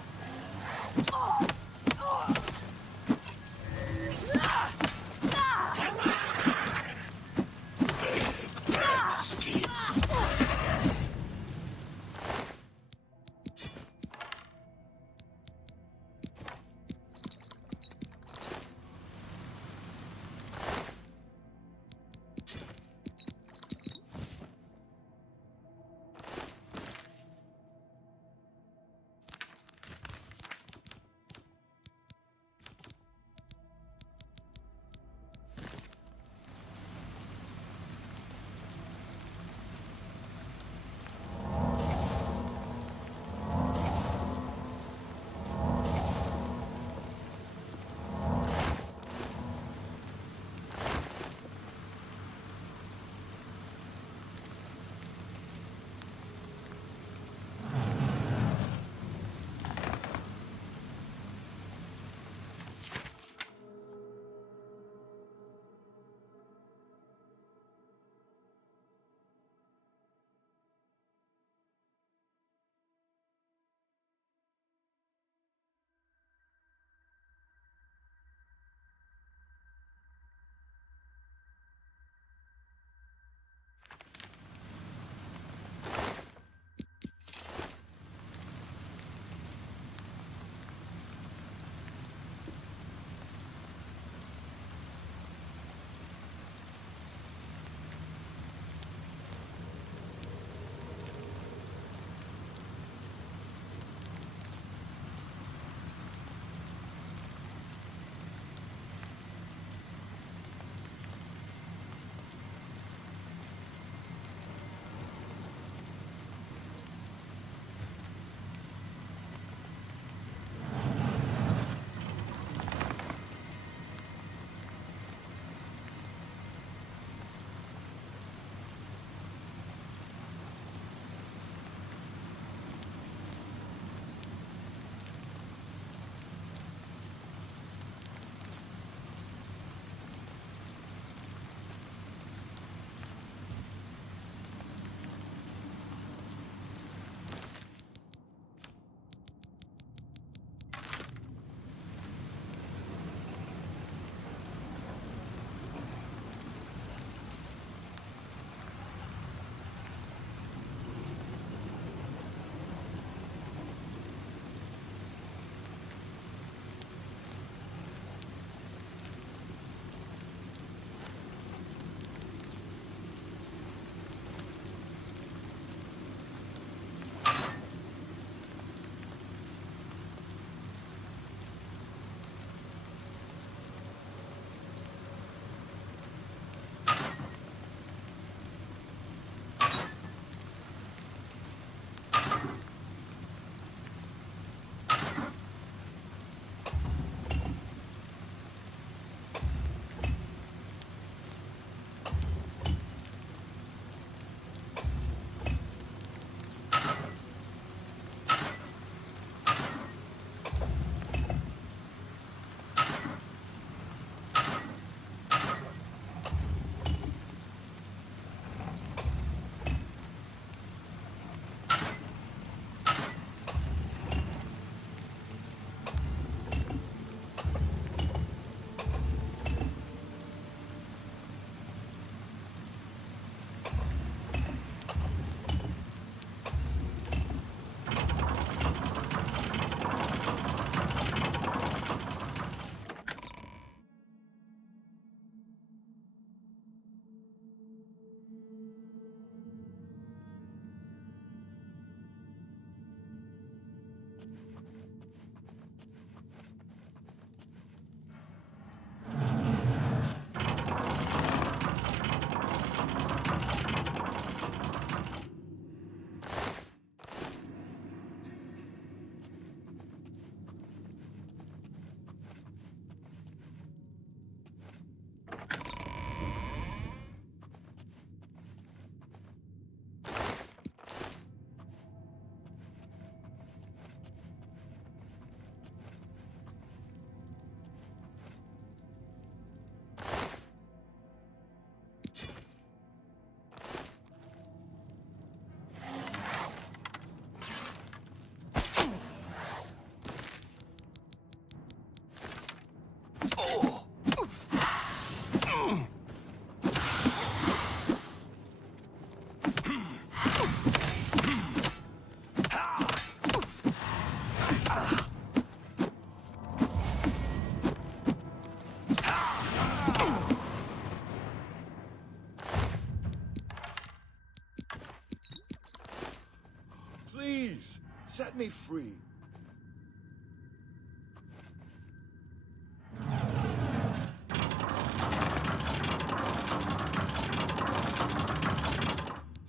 Please, set me free.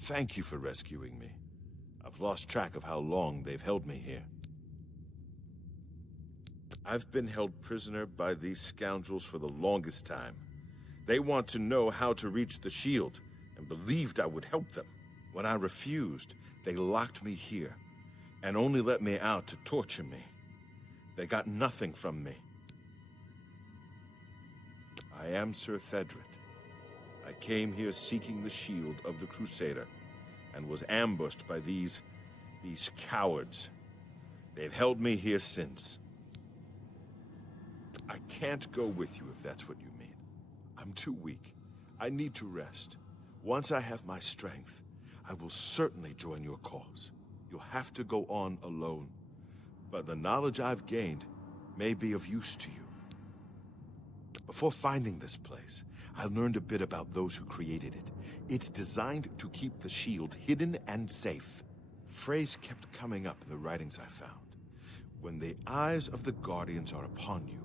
Thank you for rescuing me. I've lost track of how long they've held me here. I've been held prisoner by these scoundrels for the longest time. They want to know how to reach the shield, and believed I would help them. When I refused, they locked me here, and only let me out to torture me. They got nothing from me. I am Sir Thedred. I came here seeking the shield of the Crusader, and was ambushed by these cowards. They've held me here since. I can't go with you if that's what you mean. I'm too weak. I need to rest. Once I have my strength, I will certainly join your cause. You'll have to go on alone, but the knowledge I've gained may be of use to you. Before finding this place, I learned a bit about those who created it. It's designed to keep the shield hidden and safe. Phrase kept coming up in the writings I found. When the eyes of the Guardians are upon you,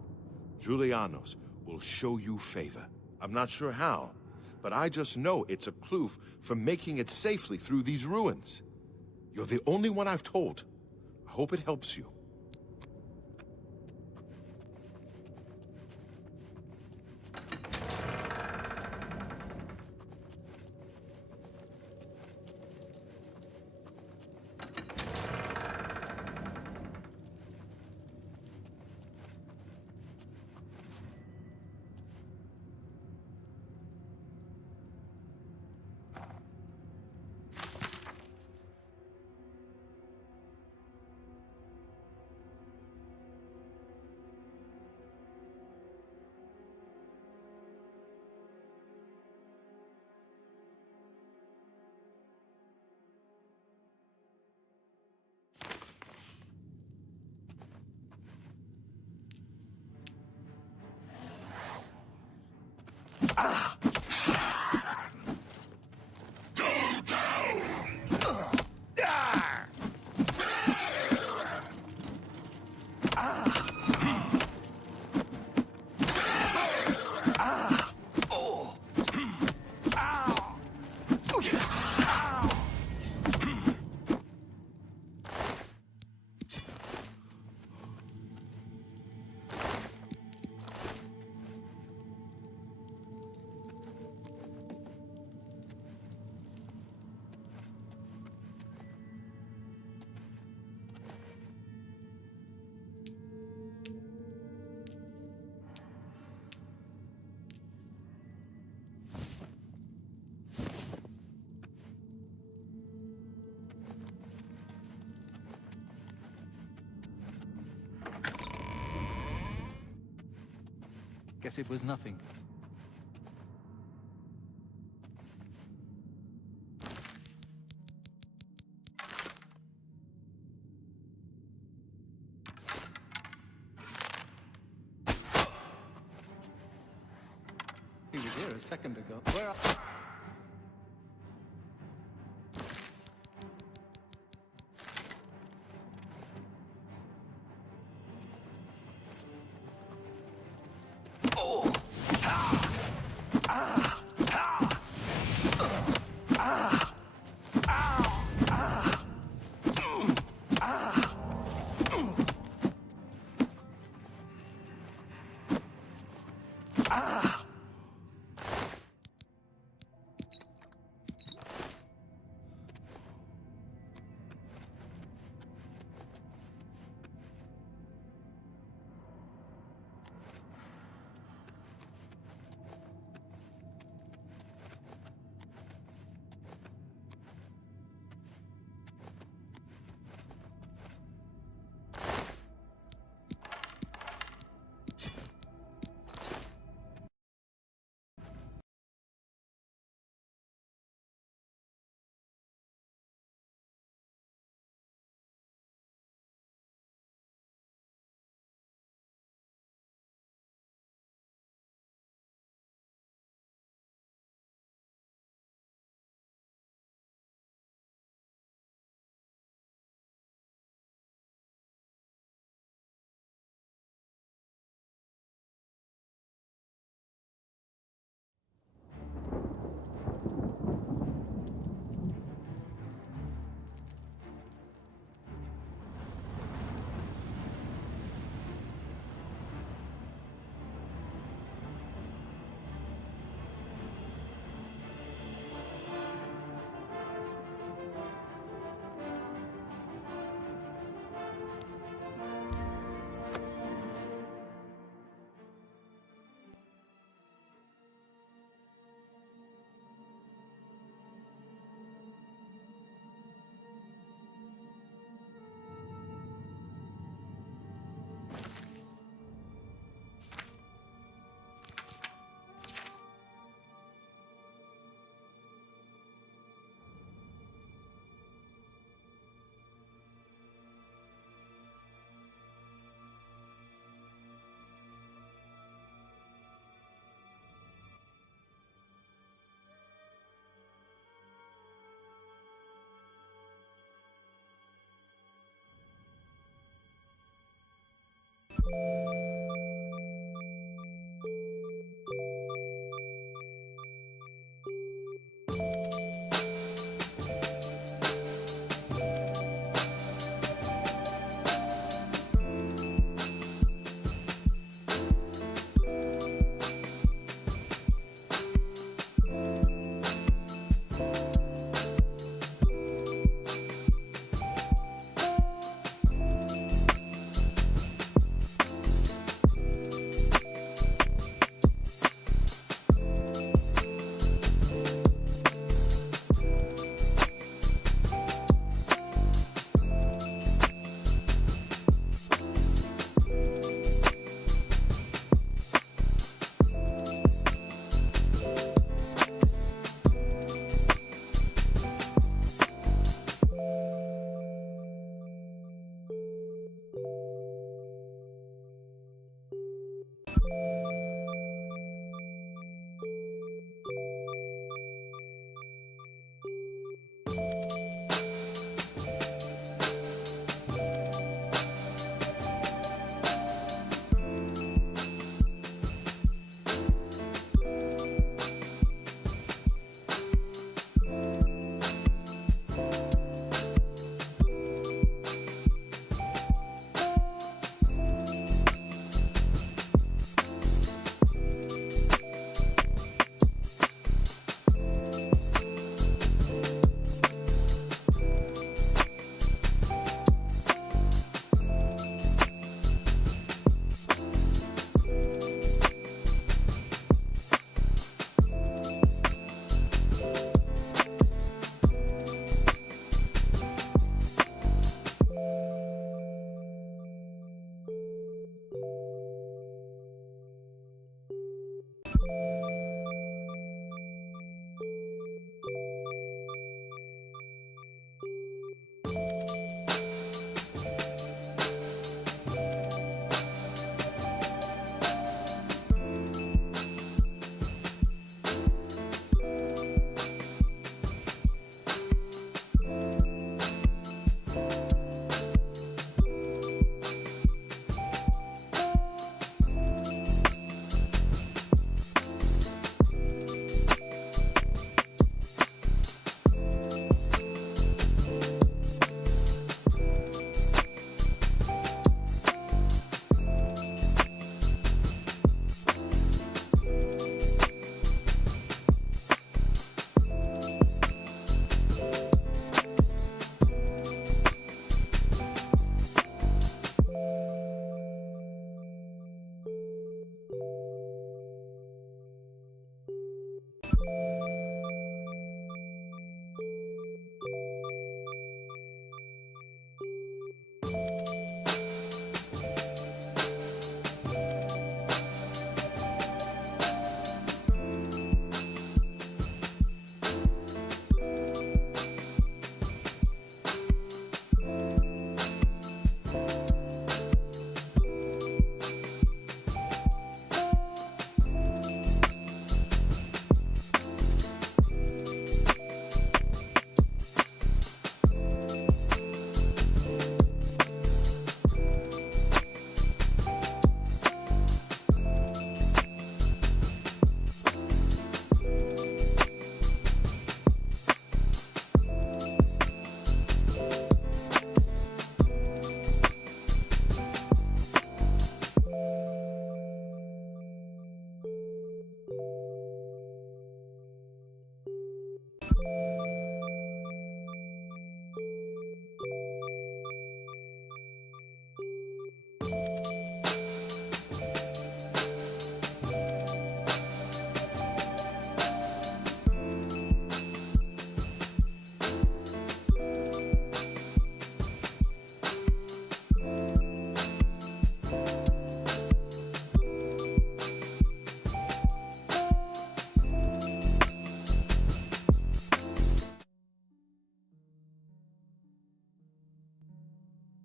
Julianos will show you favor. I'm not sure how, but I just know it's a clue for making it safely through these ruins. You're the only one I've told. I hope it helps you. Guess it was nothing. He was here a second ago. Where are...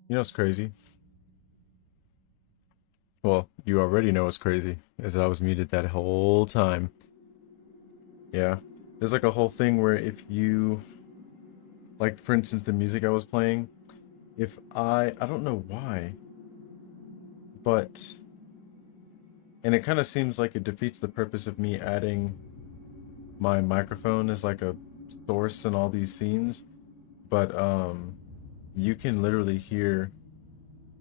You know what's crazy? Well, you already know what's crazy, as I was muted that whole time. Yeah. There's like a whole thing where if you... Like, for instance, the music I was playing, if I don't know why, but... And it kind of seems like it defeats the purpose of me adding my microphone as like a source in all these scenes. But you can literally hear,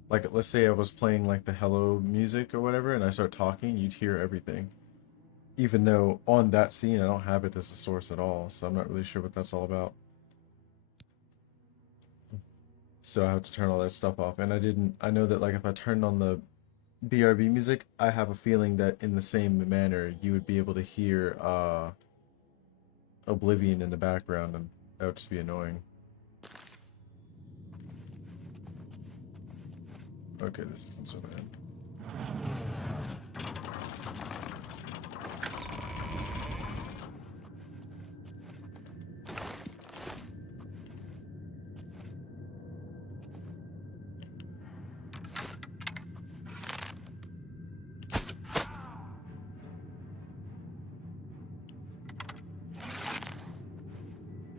like, let's say I was playing like the hello music or whatever, and I start talking, you'd hear everything. Even though on that scene I don't have it as a source at all, so I'm not really sure what that's all about. So I have to turn all that stuff off. And I know that like if I turned on the BRB music, I have a feeling that in the same manner you would be able to hear Oblivion in the background, and that would just be annoying. Okay, this isn't so bad.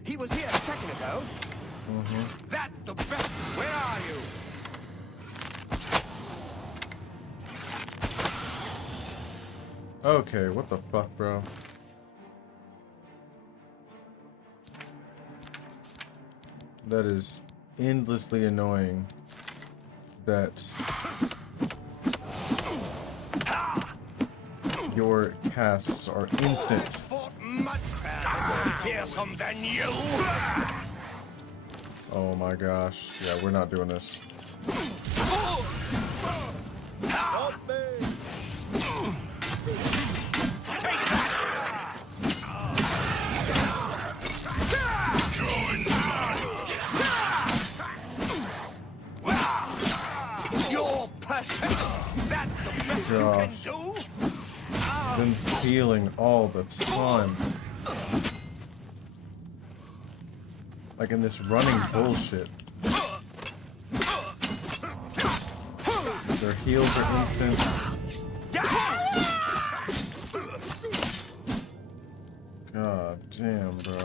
He was here a second ago. That the best. Where are you? Okay, what the fuck, bro? That is endlessly annoying that your casts are instant. Fearsome than you. Oh my gosh. Yeah, we're not doing this. Join You're perfect. That the best you can do. Been healing all the time. Like in this running bullshit. Their heals are instant. God damn, bro.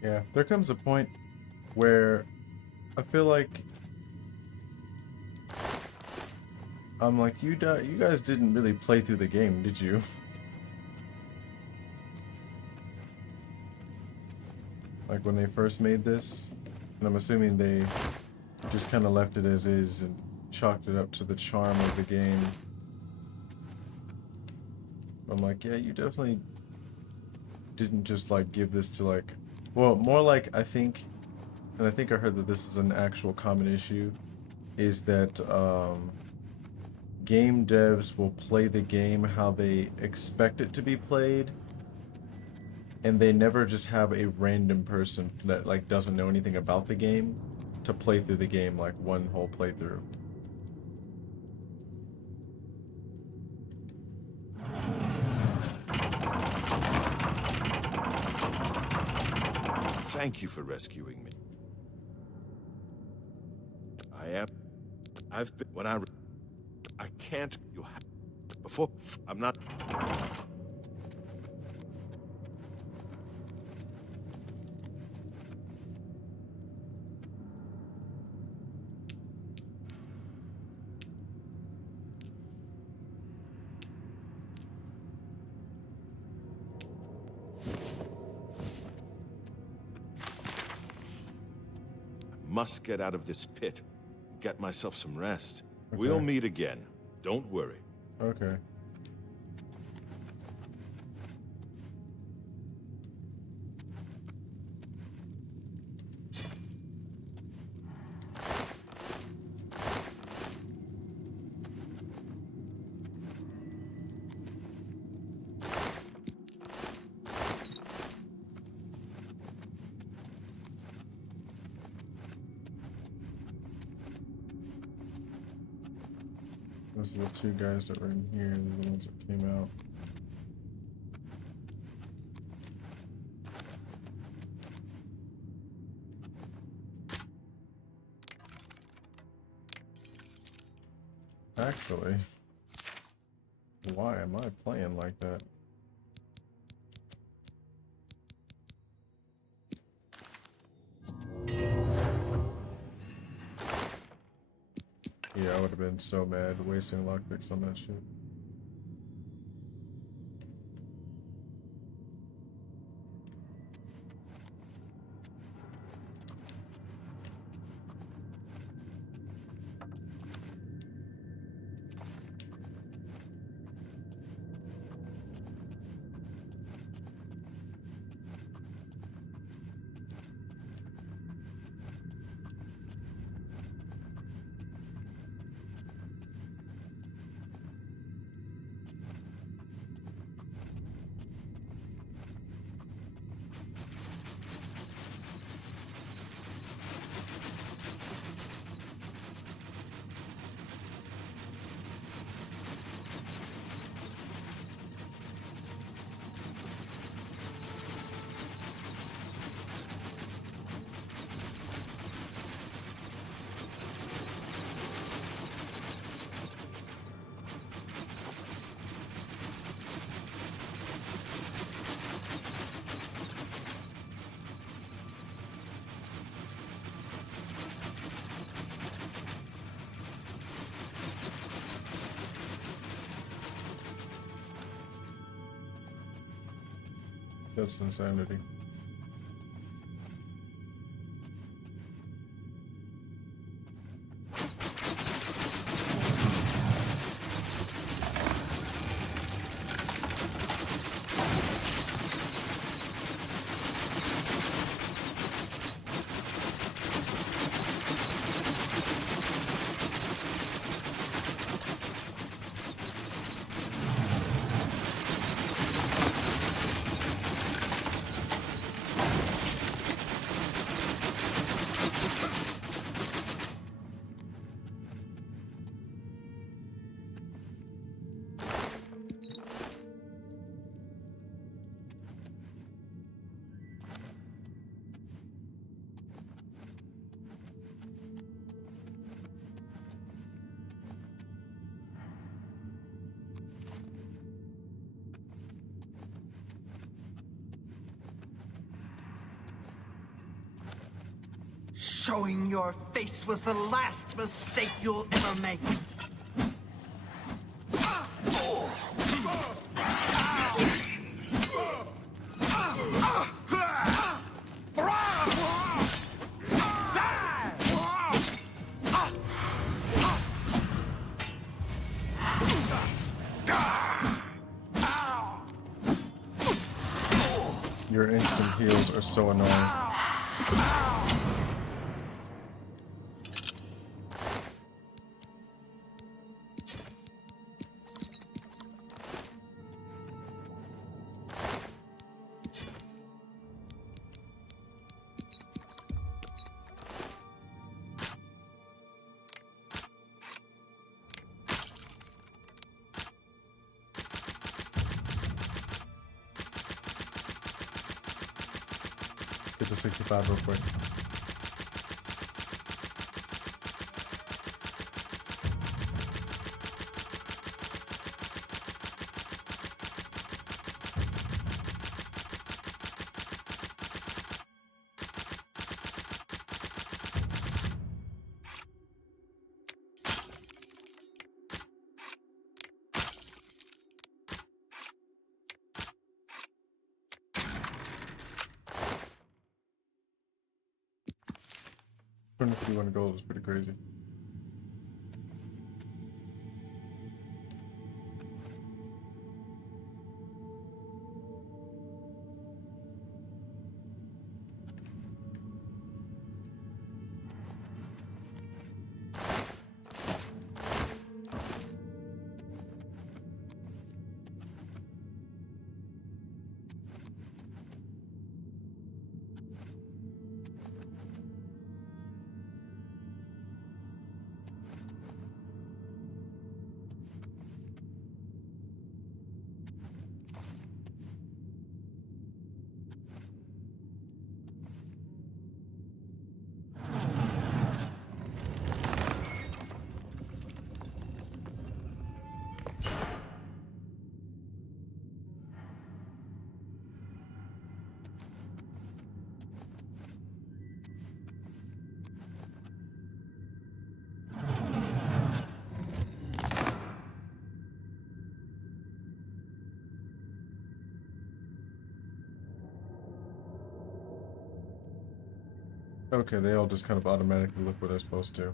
Yeah, there comes a point where I feel like I'm like, you guys didn't really play through the game, did you? Like when they first made this, and I'm assuming they just kind of left it as is and chalked it up to the charm of the game. I'm like, yeah, you definitely didn't just like give this to like, well, more like I think I heard that this is an actual common issue, is that game devs will play the game how they expect it to be played, and they never just have a random person that like doesn't know anything about the game to play through the game like one whole playthrough. Thank you for rescuing me. I've been, I can't, you have, before, I'm not. Must get out of this pit. Get myself some rest. Okay. We'll meet again. Don't worry. Okay. Those are the two guys that were in here, the ones that came out. Actually, why am I playing like that? Yeah, I would have been so mad wasting lockpicks on that shit. That's insanity. Showing your face was the last mistake you'll ever make. Your instant heals are so annoying. Get to 65 real quick. $251 gold is pretty crazy. Okay, they all just kind of automatically look where they're supposed to.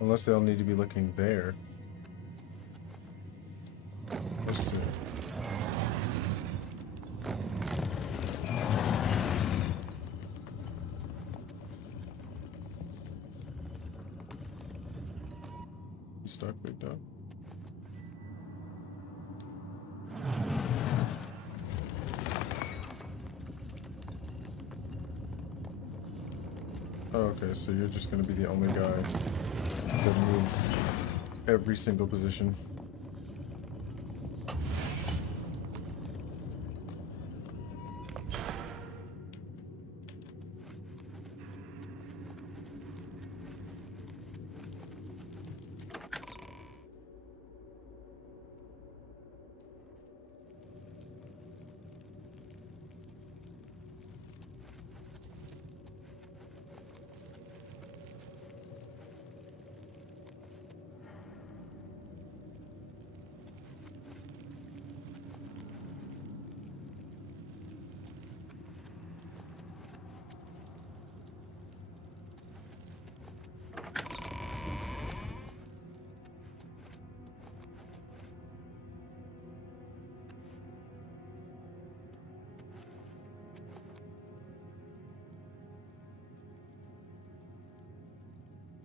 Unless they'll need to be looking there. Let's see. Stuck picked up. Oh, okay, so you're just gonna be the only guy that moves every single position.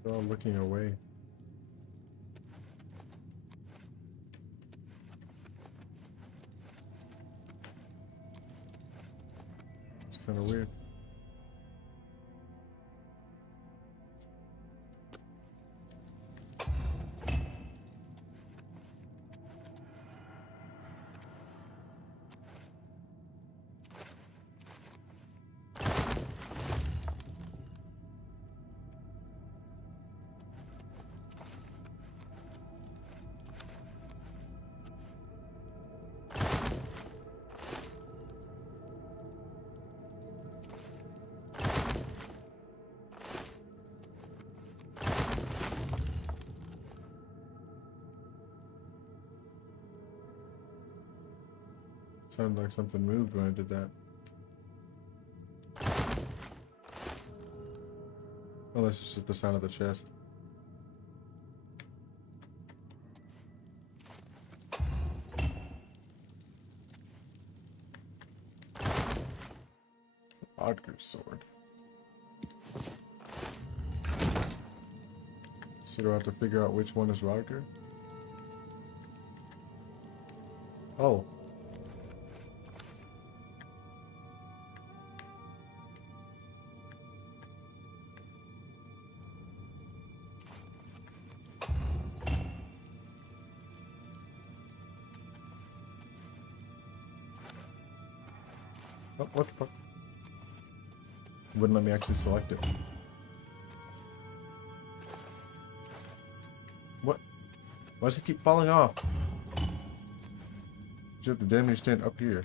They're all looking away. It's kind of weird. Sounded like something moved when I did that. Unless it's just the sound of the chest. Odger's sword. So do I have to figure out which one is Rodger? Oh. Oh, what the fuck? Wouldn't let me actually select it. What? Why does it keep falling off? You have to damn near stand up here.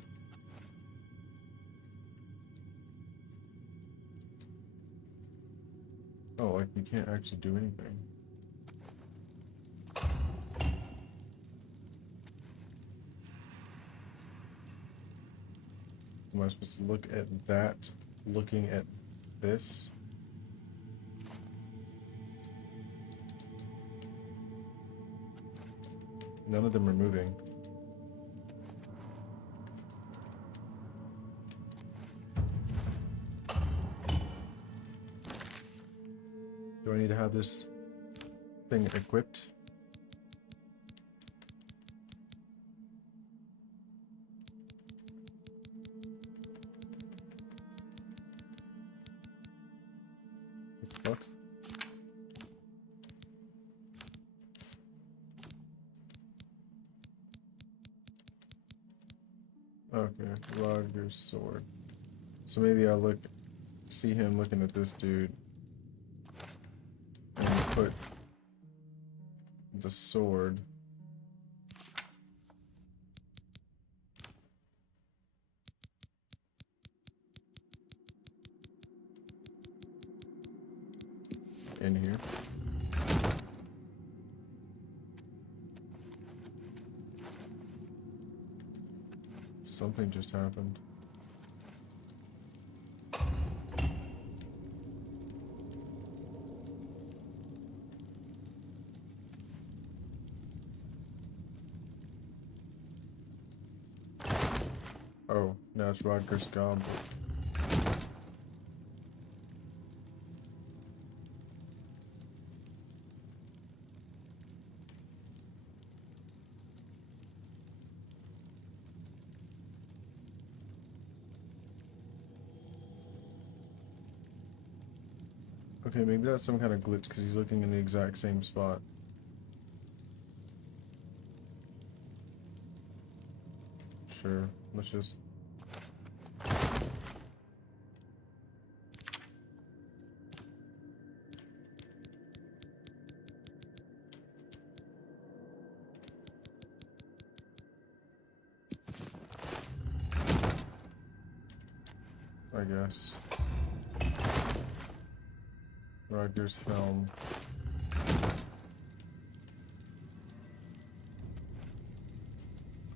Oh, like you can't actually do anything. Am I supposed to look at that, looking at this? None of them are moving. Do I need to have this thing equipped? What the fuck? Okay, Rodger's sword. So maybe I'll see him looking at this dude and put the sword. In here. Something just happened. Oh, now it's Rodger's goblet. Okay, maybe that's some kind of glitch because he's looking in the exact same spot. Sure, let's just... I guess. Rodger's helm.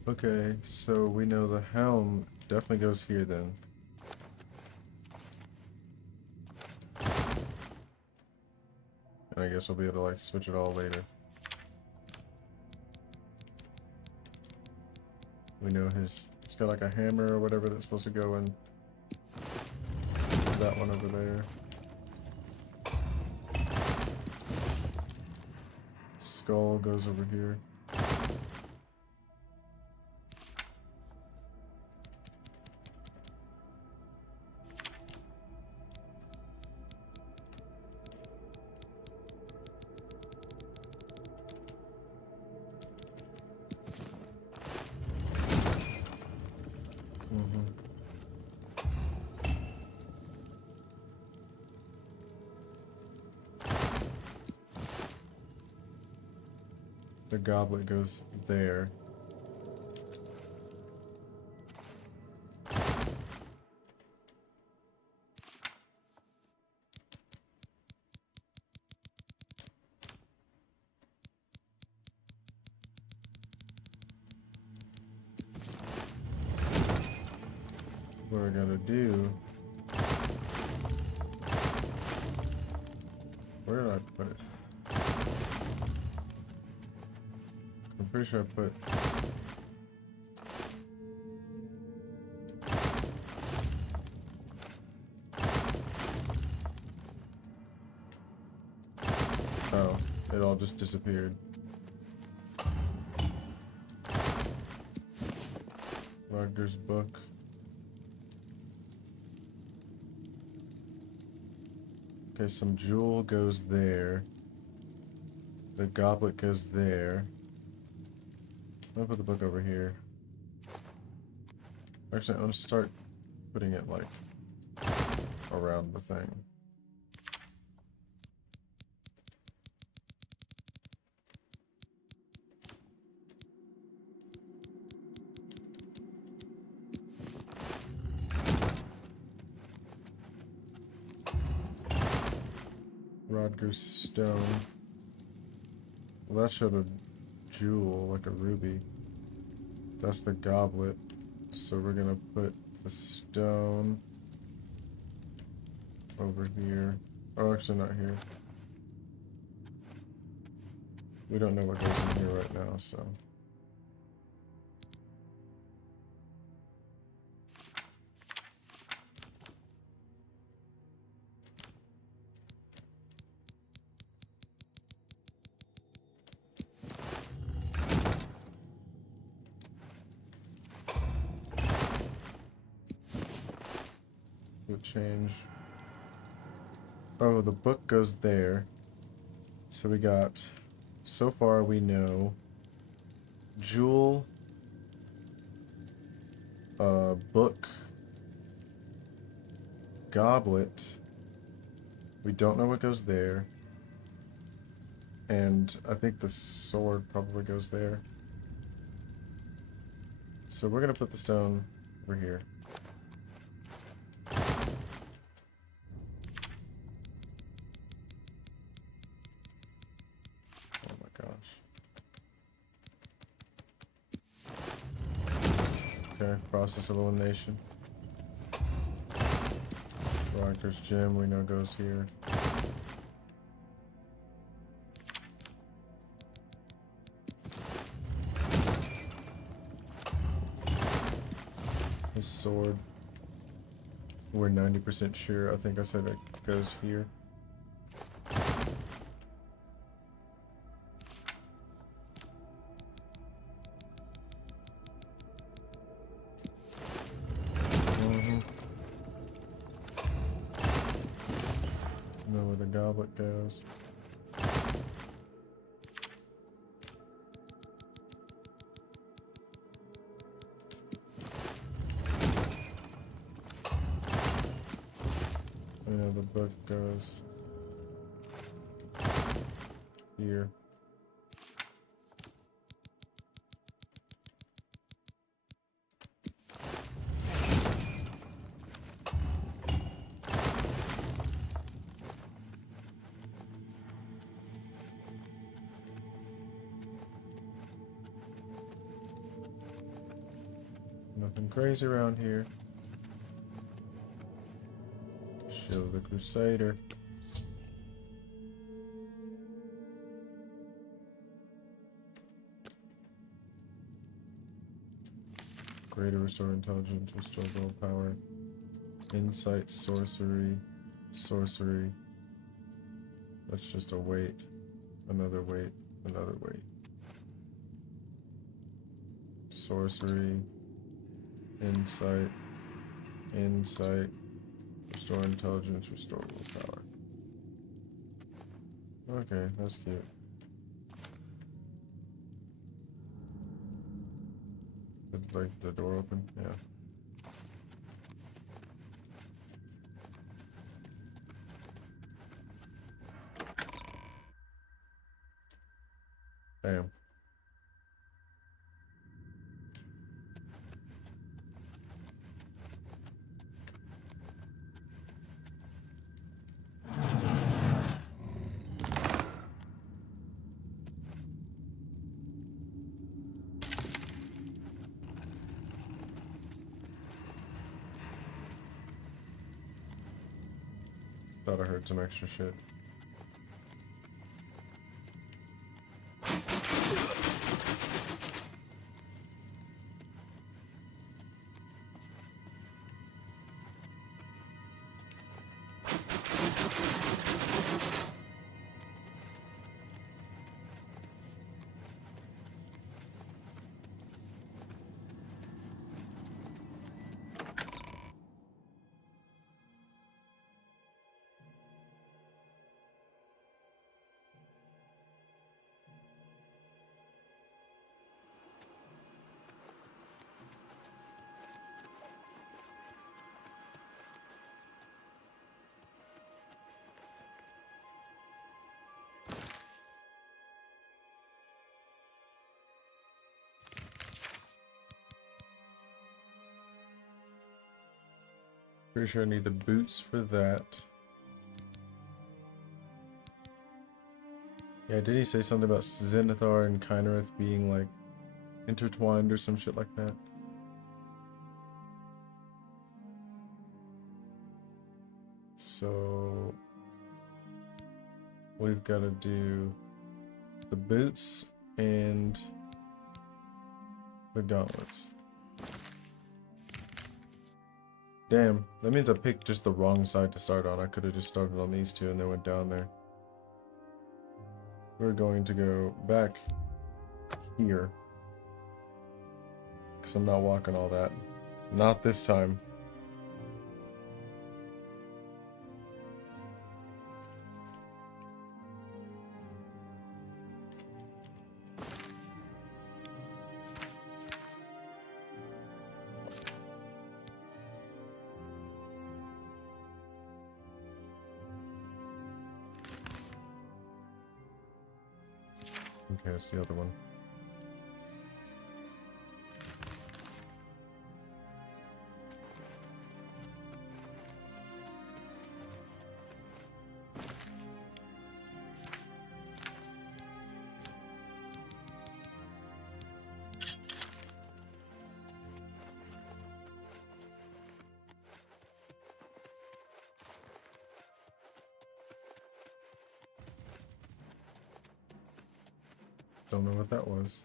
Okay, so we know the helm definitely goes here then. And I guess we'll be able to like switch it all later. We know he's got like a hammer or whatever that's supposed to go in that one over there. Skull goes over here. The goblet goes there. What I gotta do... Where did I put it? I'm pretty sure I put... Oh, it all just disappeared. Rodger's book. Okay, some jewel goes there. The goblet goes there. I'll put the book over here. Actually, I'm gonna start putting it like around the thing. Rodger's stone. Well, that showed a jewel, like a ruby. That's the goblet. So we're gonna put the stone over here. Oh, actually not here. We don't know what goes in here right now, so. Change. Oh, the book goes there. So we got, so far we know, jewel, book, goblet. We don't know what goes there. And I think the sword probably goes there. So we're going to put the stone over here. Oh my gosh. Okay, process of elimination. Proctor's gem we know goes here. His sword. We're 90% sure. I think I said it goes here. Know where the goblet goes. I know the book goes here. Nothing crazy around here. Shield of the Crusader. Greater restore intelligence, restore willpower. Insight, sorcery, sorcery. That's just a weight. Another weight, another weight. Sorcery, insight, insight, restore intelligence, restore willpower. Okay, that's cute. Did like the door open? Yeah. Damn. Thought I heard some extra shit. Pretty sure I need the boots for that. Yeah, did he say something about Zenithar and Kynareth being like intertwined or some shit like that? So we've got to do the boots and the gauntlets. Damn, that means I picked just the wrong side to start on. I could have just started on these two and then went down there. We're going to go back here. Because I'm not walking all that. Not this time. Okay, it's the other one. Don't know what that was.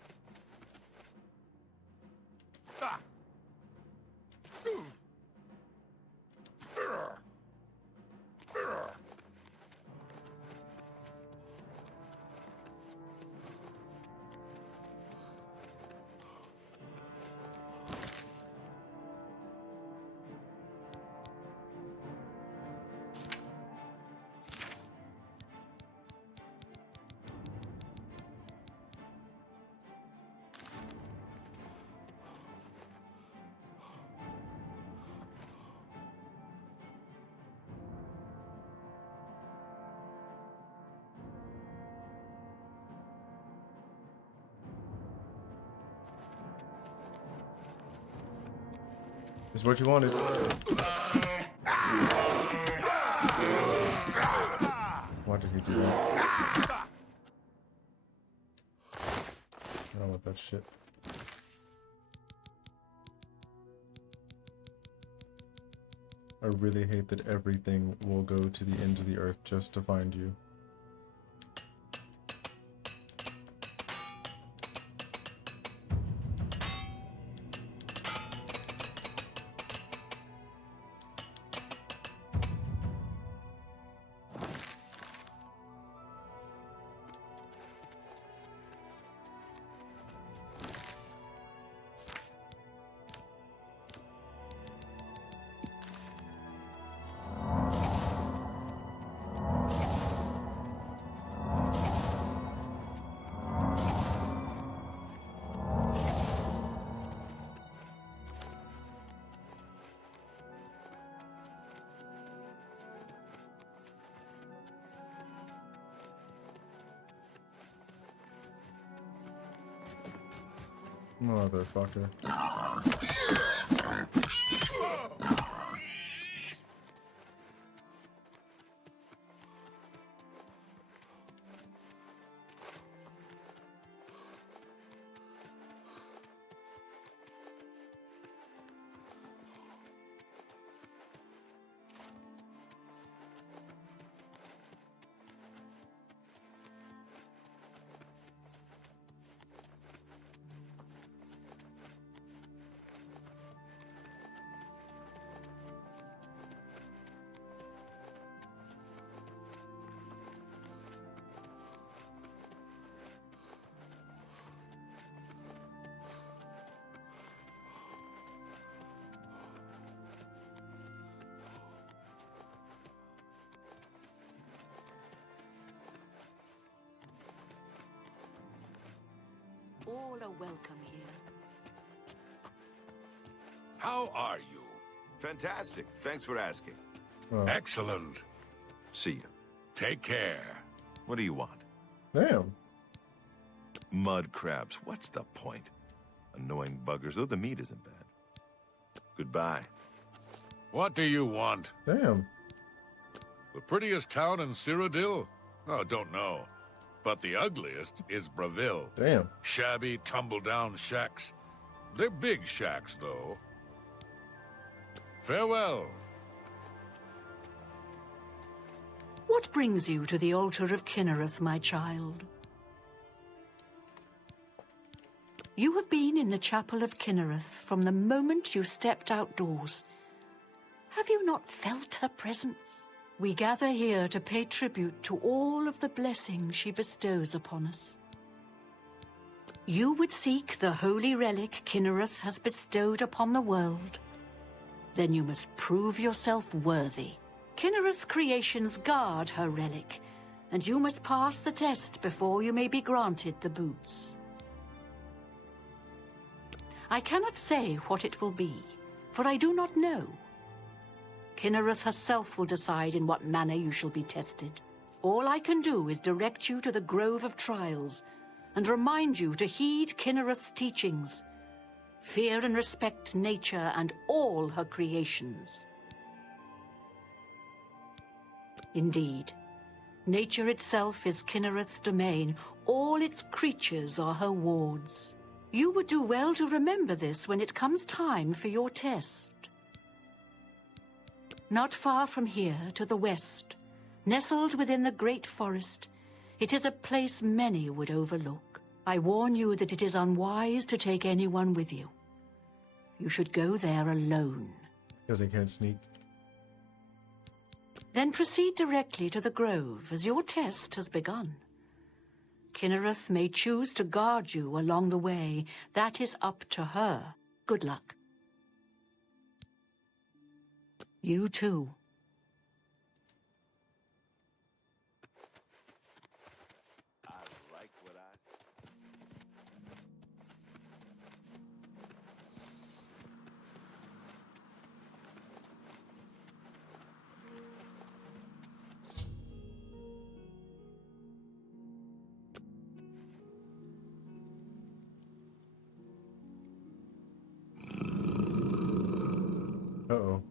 Is what you wanted. Why did he do that? I don't want that shit. I really hate that everything will go to the ends of the earth just to find you. Motherfucker. All are welcome here. How are you? Fantastic. Thanks for asking. Excellent. See you. Take care. What do you want? Damn. Mud crabs. What's the point? Annoying buggers, though the meat isn't bad. Goodbye. What do you want? Damn. The prettiest town in Cyrodiil? Oh, don't know. But the ugliest is Breville. Damn. Shabby, tumble-down shacks. They're big shacks, though. Farewell. What brings you to the altar of Kinnereth, my child? You have been in the chapel of Kinnereth from the moment you stepped outdoors. Have you not felt her presence? We gather here to pay tribute to all of the blessings she bestows upon us. You would seek the holy relic Kinnereth has bestowed upon the world. Then you must prove yourself worthy. Kinnereth's creations guard her relic, and you must pass the test before you may be granted the boots. I cannot say what it will be, for I do not know. Kinnereth herself will decide in what manner you shall be tested. All I can do is direct you to the Grove of Trials, and remind you to heed Kinnereth's teachings. Fear and respect nature and all her creations. Indeed, nature itself is Kinnereth's domain. All its creatures are her wards. You would do well to remember this when it comes time for your test. Not far from here, to the west, nestled within the great forest, it is a place many would overlook. I warn you that it is unwise to take anyone with you. You should go there alone. Because they can't sneak. Then proceed directly to the grove, as your test has begun. Kinnereth may choose to guard you along the way. That is up to her. Good luck. You too. Uh-oh.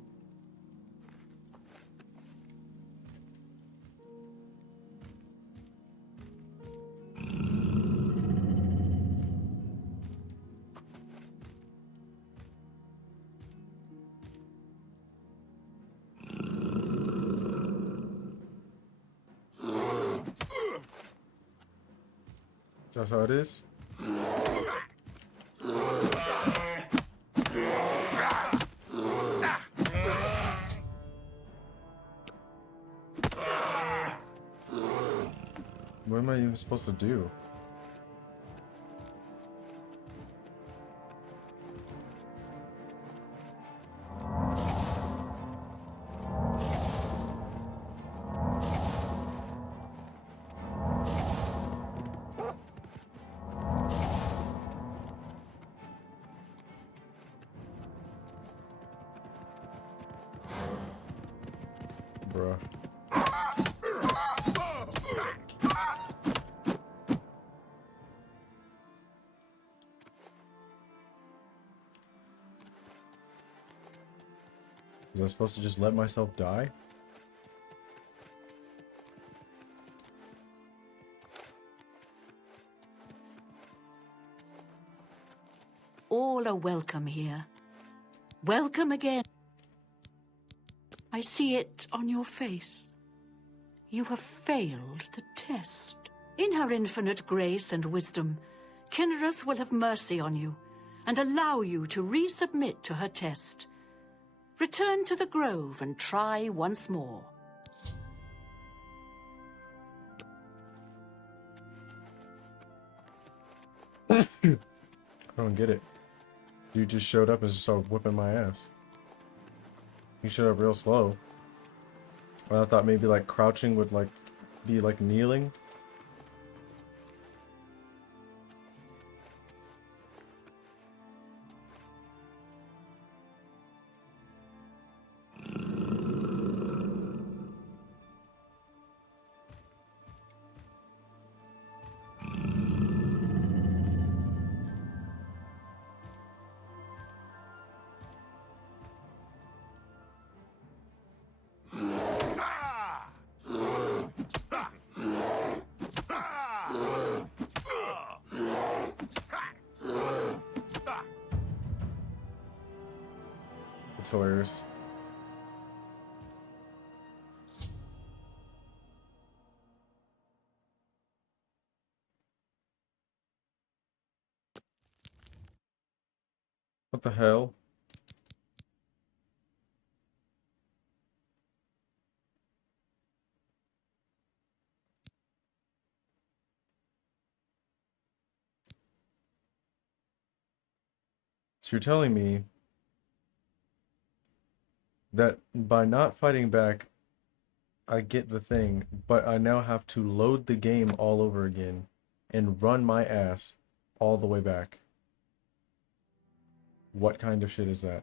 That's how it is? What am I even supposed to do? Bruh. Was I supposed to just let myself die? All are welcome here. Welcome again. I see it on your face. You have failed the test. In her infinite grace and wisdom, Kinnereth will have mercy on you and allow you to resubmit to her test. Return to the grove and try once more. I don't get it. Dude just showed up and just started whipping my ass. He showed up real slow. I thought maybe like crouching would like be like kneeling. It's hilarious. What the hell? So you're telling me that by not fighting back, I get the thing, but I now have to load the game all over again and run my ass all the way back. What kind of shit is that?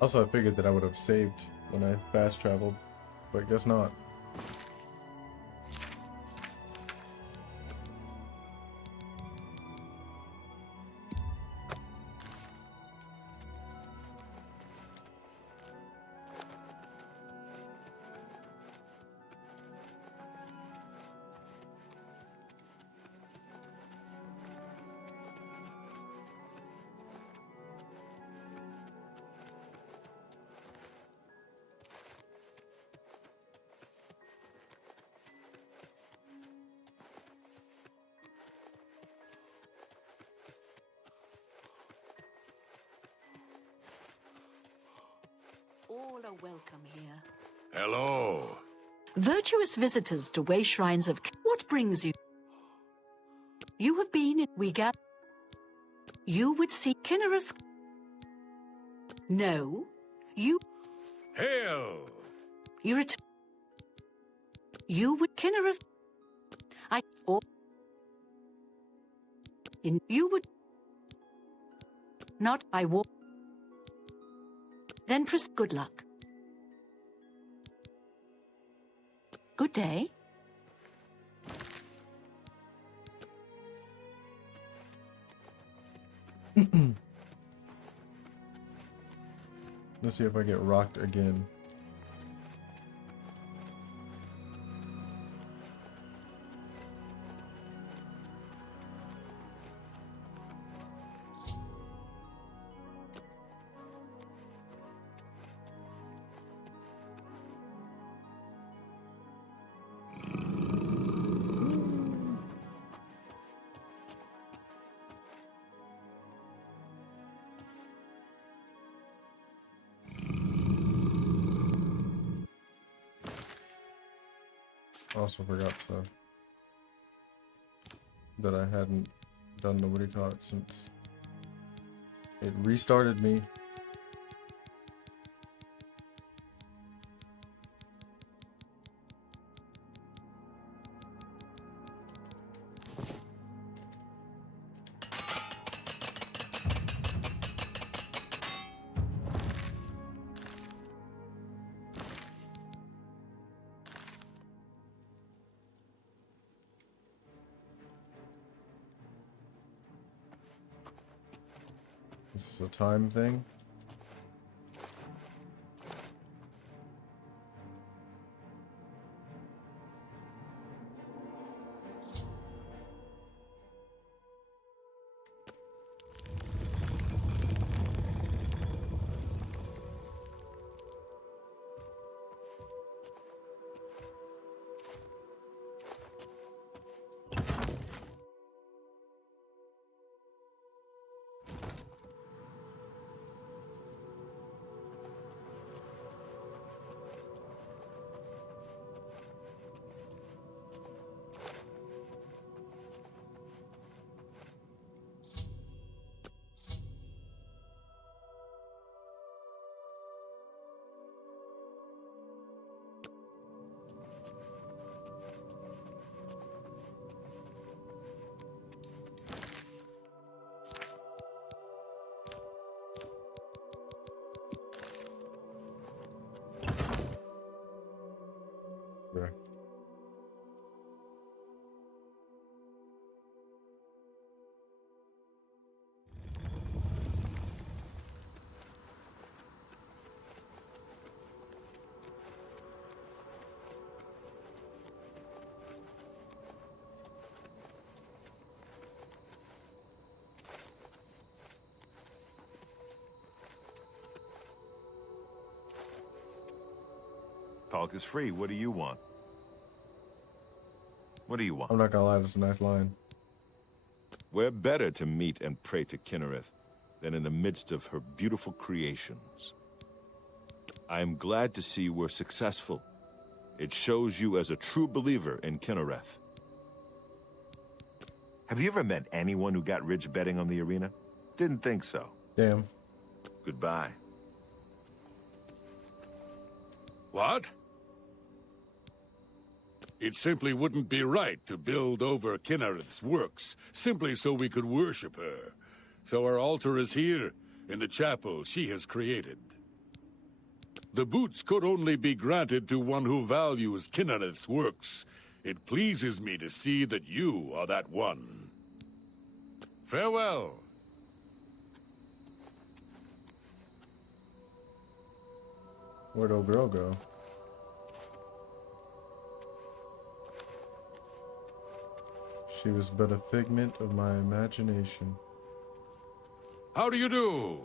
Also, I figured that I would have saved when I fast traveled, but guess not. All are welcome here. Hello. Virtuous visitors to way shrines of... What brings you? You have been in... We gather... You would see Kinnereth's... No. You... Hail! You You would Kinnereth... I... Or... In... You would... Not... I walk... Then press... Good luck. Good day. Let's see if I get rocked again. Also forgot that I hadn't done Nobody Talk since it restarted me. This is a time thing. Right. Talk is free. What do you want? What do you want? I'm not gonna lie, that's a nice line. Where better to meet and pray to Kinnereth than in the midst of her beautiful creations? I am glad to see we're successful. It shows you as a true believer in Kinnereth. Have you ever met anyone who got rich betting on the arena? Didn't think so. Damn. Goodbye. What? It simply wouldn't be right to build over Kinnereth's works, simply so we could worship her. So our altar is here, in the chapel she has created. The boots could only be granted to one who values Kinnereth's works. It pleases me to see that you are that one. Farewell. Where'd old girl go? She was but a figment of my imagination. How do you do?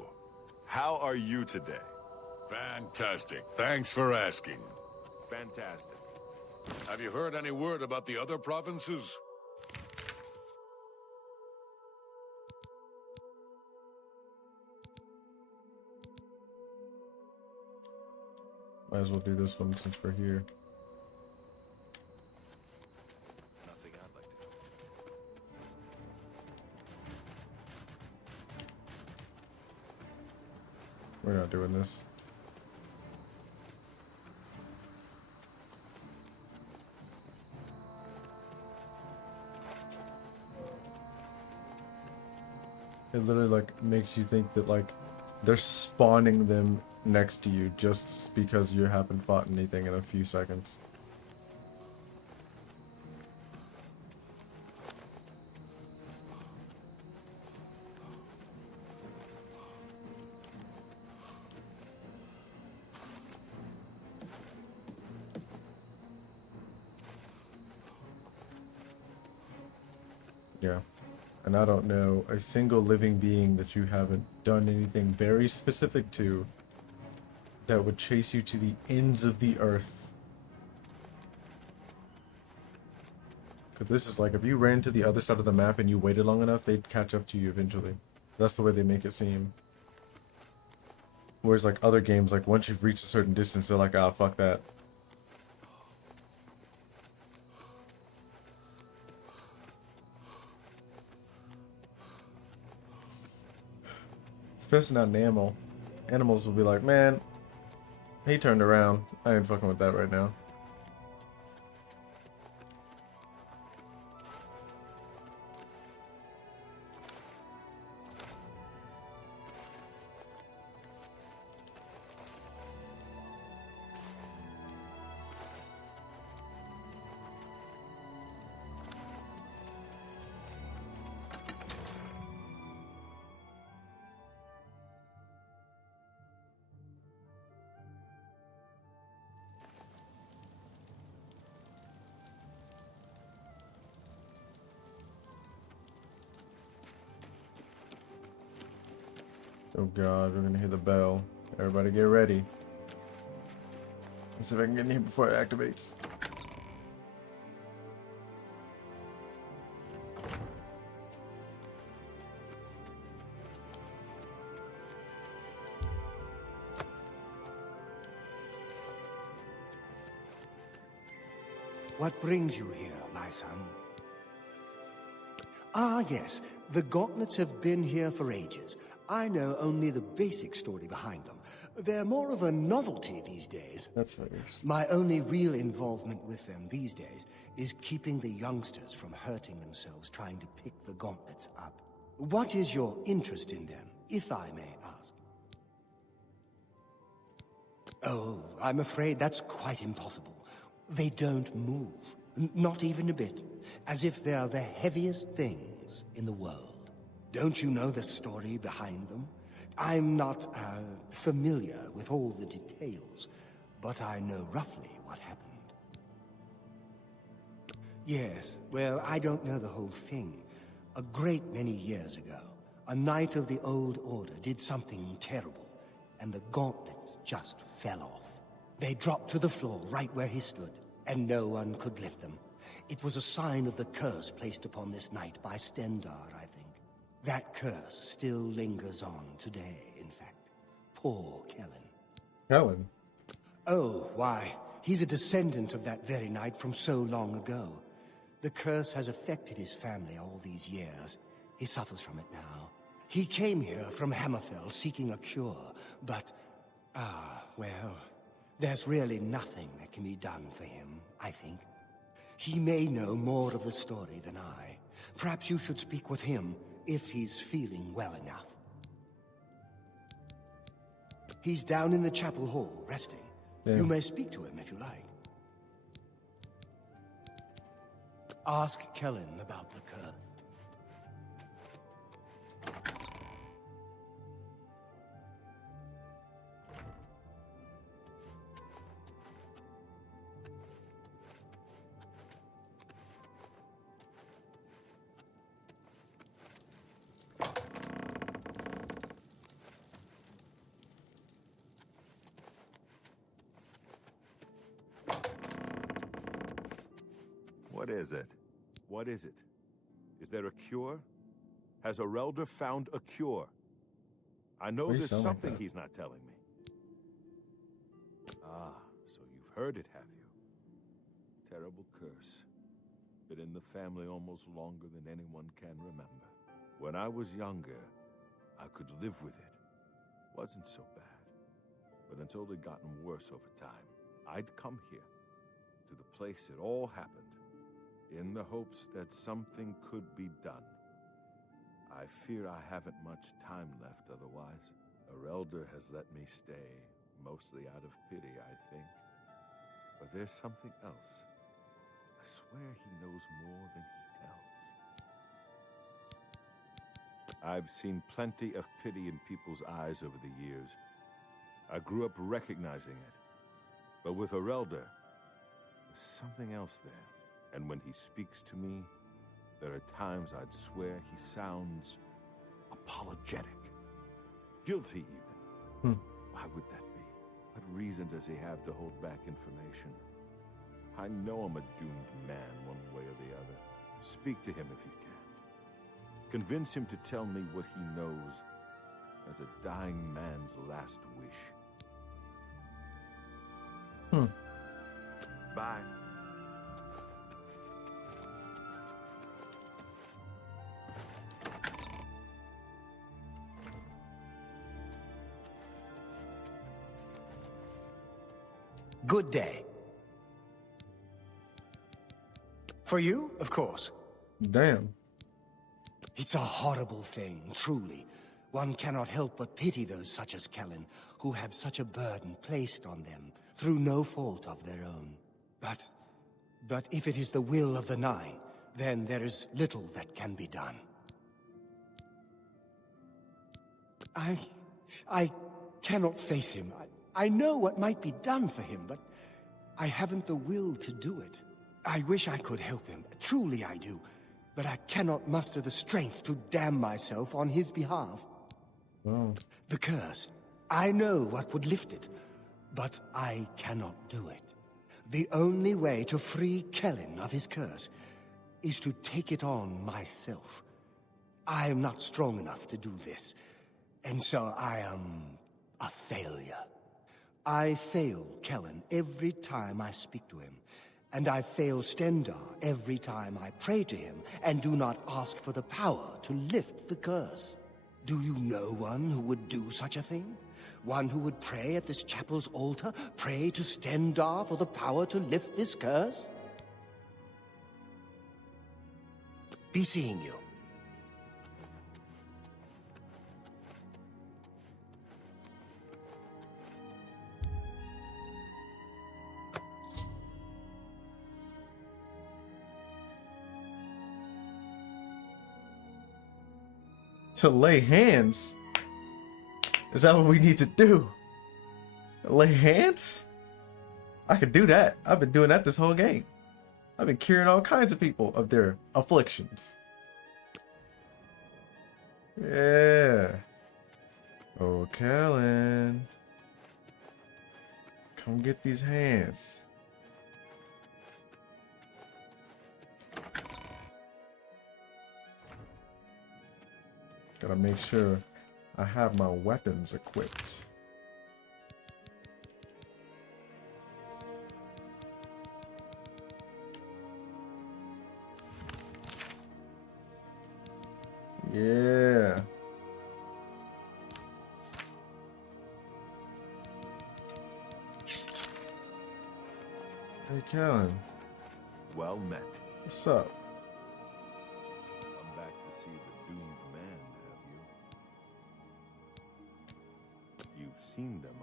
How are you today? Fantastic. Thanks for asking. Fantastic. Have you heard any word about the other provinces? Might as well do this one since we're here. Nothing I'd like to We're not doing this. It literally like makes you think that like they're spawning them next to you just because you haven't fought anything in a few seconds. Yeah. And I don't know a single living being that you haven't done anything very specific to that would chase you to the ends of the earth. Because this is like, if you ran to the other side of the map and you waited long enough, they'd catch up to you eventually. That's the way they make it seem. Whereas like other games, like once you've reached a certain distance, they're like, ah, fuck that. Especially not an animal. Animals will be like, man, he turned around. I ain't fucking with that right now. Oh god, we're gonna hear the bell. Everybody get ready. Let's see if I can get in here before it activates. What brings you here, my son? Ah, yes. The gauntlets have been here for ages. I know only the basic story behind them. They're more of a novelty these days. That's nice. My only real involvement with them these days is keeping the youngsters from hurting themselves trying to pick the gauntlets up. What is your interest in them, if I may ask? Oh, I'm afraid that's quite impossible. They don't move, not even a bit, as if they're the heaviest things in the world. Don't you know the story behind them? I'm not familiar with all the details, but I know roughly what happened. Yes, well, I don't know the whole thing. A great many years ago, a knight of the Old Order did something terrible, and the gauntlets just fell off. They dropped to the floor right where he stood, and no one could lift them. It was a sign of the curse placed upon this knight by Stendar, I think. That curse still lingers on today, in fact. Poor Kellen. Kellen? Oh, why, he's a descendant of that very knight from so long ago. The curse has affected his family all these years. He suffers from it now. He came here from Hammerfell seeking a cure, but, well, there's really nothing that can be done for him, I think. He may know more of the story than I. Perhaps you should speak with him, if he's feeling well enough. He's down in the chapel hall, resting. Yeah. You may speak to him if you like. Ask Kellen about the curse. What is it? What is it? Is there a cure? Has Arelder found a cure? I know there's something he's not telling me. Ah, so you've heard it, have you? Terrible curse. Been in the family almost longer than anyone can remember. When I was younger, I could live with it. Wasn't so bad. But until it gotten worse over time, I'd come here, to the place it all happened, in the hopes that something could be done. I fear I haven't much time left otherwise. Arelder has let me stay, mostly out of pity, I think. But there's something else. I swear he knows more than he tells. I've seen plenty of pity in people's eyes over the years. I grew up recognizing it. But with Arelder, there's something else there. And when he speaks to me, there are times I'd swear he sounds apologetic. Guilty, even. Why would that be? What reason does he have to hold back information? I know I'm a doomed man one way or the other. Speak to him if you can. Convince him to tell me what he knows as a dying man's last wish. Bye. Good day. For you, of course. Damn. It's a horrible thing, truly. One cannot help but pity those such as Kellen, who have such a burden placed on them, through no fault of their own. But if it is the will of the Nine, then there is little that can be done. I cannot face him. I know what might be done for him, but I haven't the will to do it. I wish I could help him. Truly I do. But I cannot muster the strength to damn myself on his behalf. The curse. I know what would lift it, but I cannot do it. The only way to free Kellen of his curse is to take it on myself. I am not strong enough to do this, and so I am a failure. I fail Kellen every time I speak to him, and I fail Stendar every time I pray to him and do not ask for the power to lift the curse. Do you know one who would do such a thing? One who would pray at this chapel's altar, pray to Stendar for the power to lift this curse? Be seeing you. To lay hands? Is that what we need to do? Lay hands? I could do that. I've been doing that this whole game. I've been curing all kinds of people of their afflictions. Yeah. Oh, Kellen. Come get these hands. Gotta make sure I have my weapons equipped. Yeah. Hey, Kellen. Well met. What's up? Come back to see the doomed man, have you? You've seen them,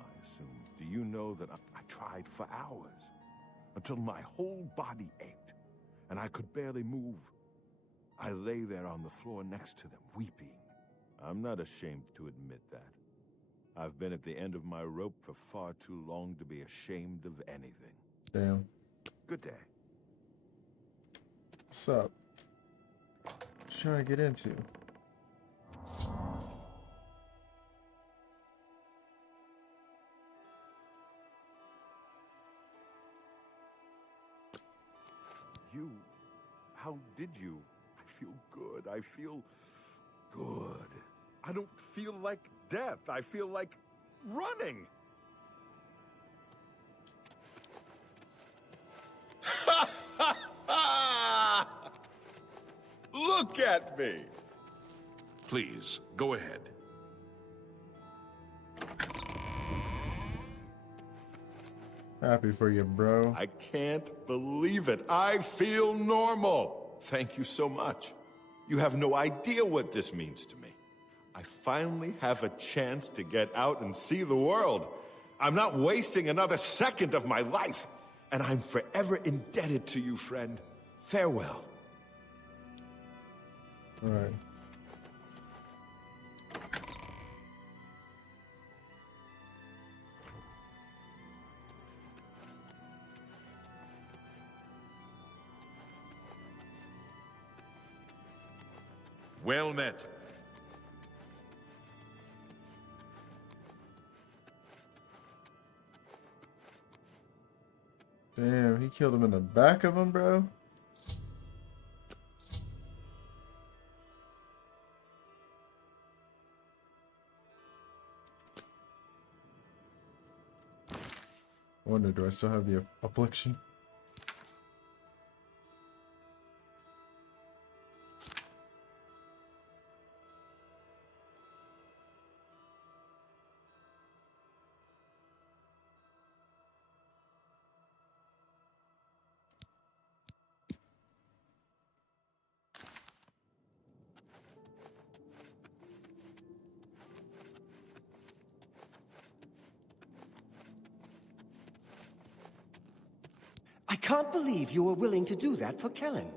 know that I tried for hours, until my whole body ached, and I could barely move. I lay there on the floor next to them, weeping. I'm not ashamed to admit that. I've been at the end of my rope for far too long to be ashamed of anything. Damn. Good day. What's up? What you trying to get into? How did you? I feel good. I feel good. I don't feel like death. I feel like running. Look at me! Please, go ahead. Happy for you, bro. I can't believe it. I feel normal. Thank you so much. You have no idea what this means to me. I finally have a chance to get out and see the world. I'm not wasting another second of my life, and I'm forever indebted to you, friend. Farewell. All right. Well met. Damn, he killed him in the back of him, bro. Wonder, do I still have the affliction? I can't believe you were willing to do that for Kellen.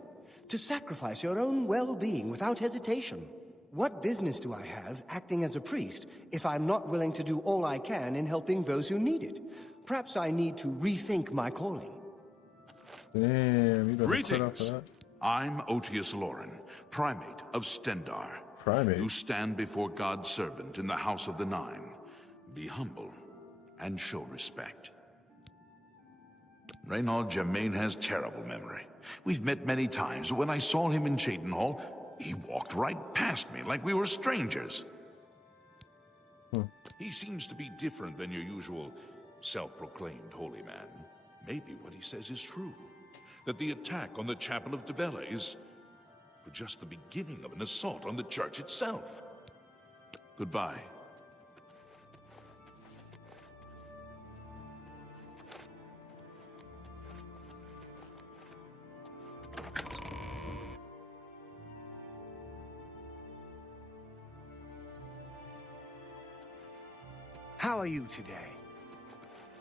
To sacrifice your own well-being without hesitation. What business do I have acting as a priest if I'm not willing to do all I can in helping those who need it? Perhaps I need to rethink my calling. Damn, you better cut off Greetings. that. I'm Otius Loren, primate of Stendar. Primate? You stand before God's servant in the House of the Nine. Be humble and show respect. Reynald Germain has terrible memory. We've met many times, but when I saw him in Cheydinhal, he walked right past me like we were strangers. He seems to be different than your usual self-proclaimed holy man. Maybe what he says is true. That the attack on the Chapel of Devella is just the beginning of an assault on the church itself. Goodbye. How are you today?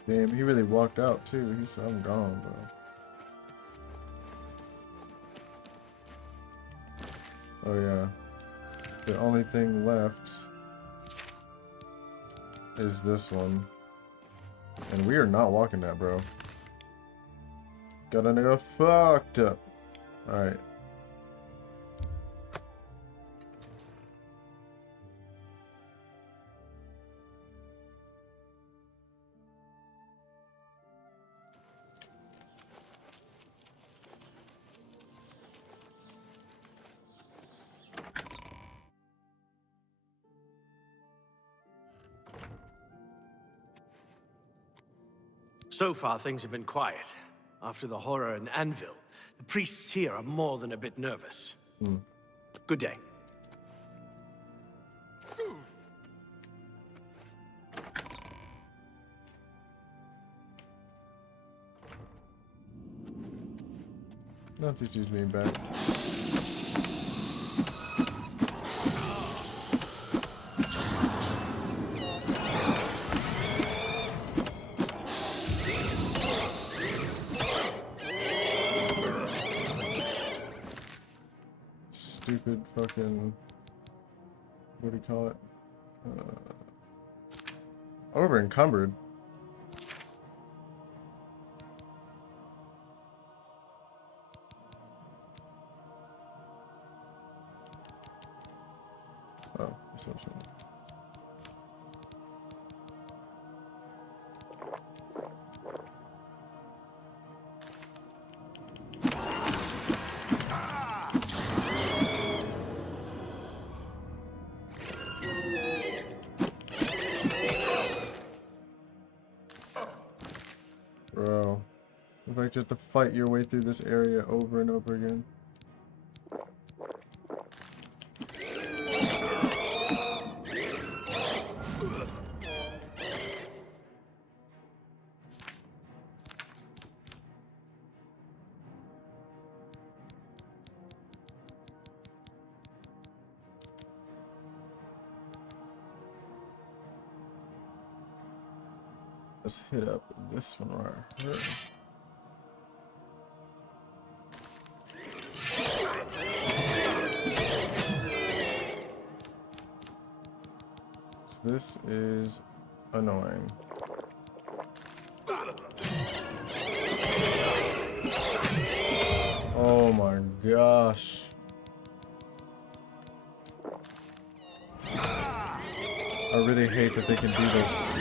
Damn, he really walked out too. He said, I'm gone, bro. Oh yeah. The only thing left is this one. And we are not walking that, bro. Got a nigga fucked up. Alright. So far, things have been quiet. After the horror in Anvil, the priests here are more than a bit nervous. Good day. Not these dudes being bad. stupid fucking, what do you call it? Over encumbered. Oh, this one's right. Bro, look like you have to fight your way through this area over and over again. Let's hit up this one right here. So this is annoying. Oh my gosh. I really hate that they can do this.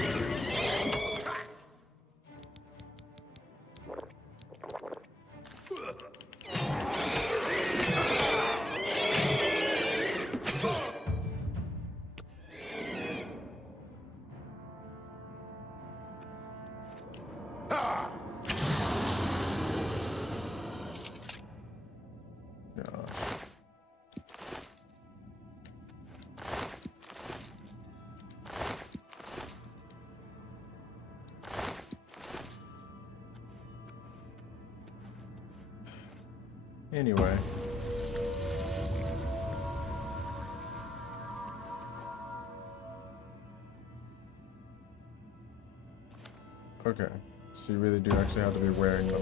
Anyway. Okay, so you really do actually have to be wearing them.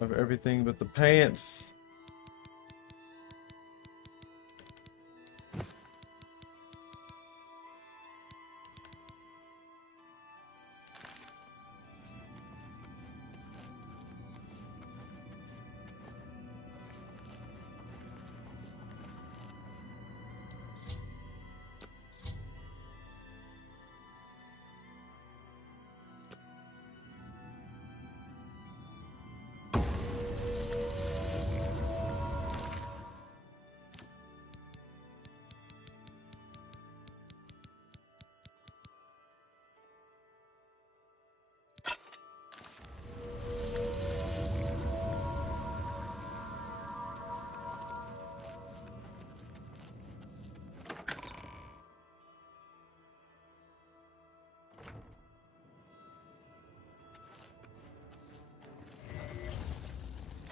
Of everything but the pants.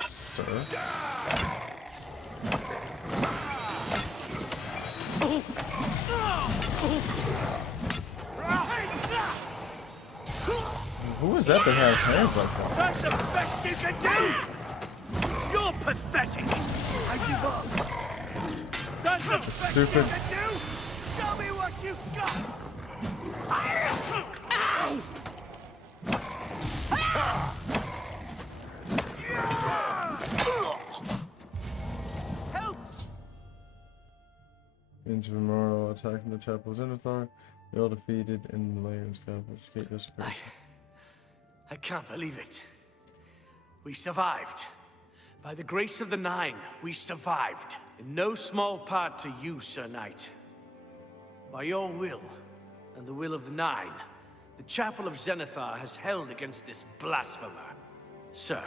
Sir. Who is that has hands like that? That's the best you can do! You're pathetic! I give up. That's the best Stupid. you can do! Show me what you've got! Ow! Help! Into Memorial attacking the Chapel of Zenithar. They all defeated in the Lion's Cup. Escape this. I can't believe it. We survived. By the grace of the Nine, we survived. In no small part to you, Sir Knight. By your will, and the will of the Nine, the Chapel of Zenithar has held against this blasphemer. Sir,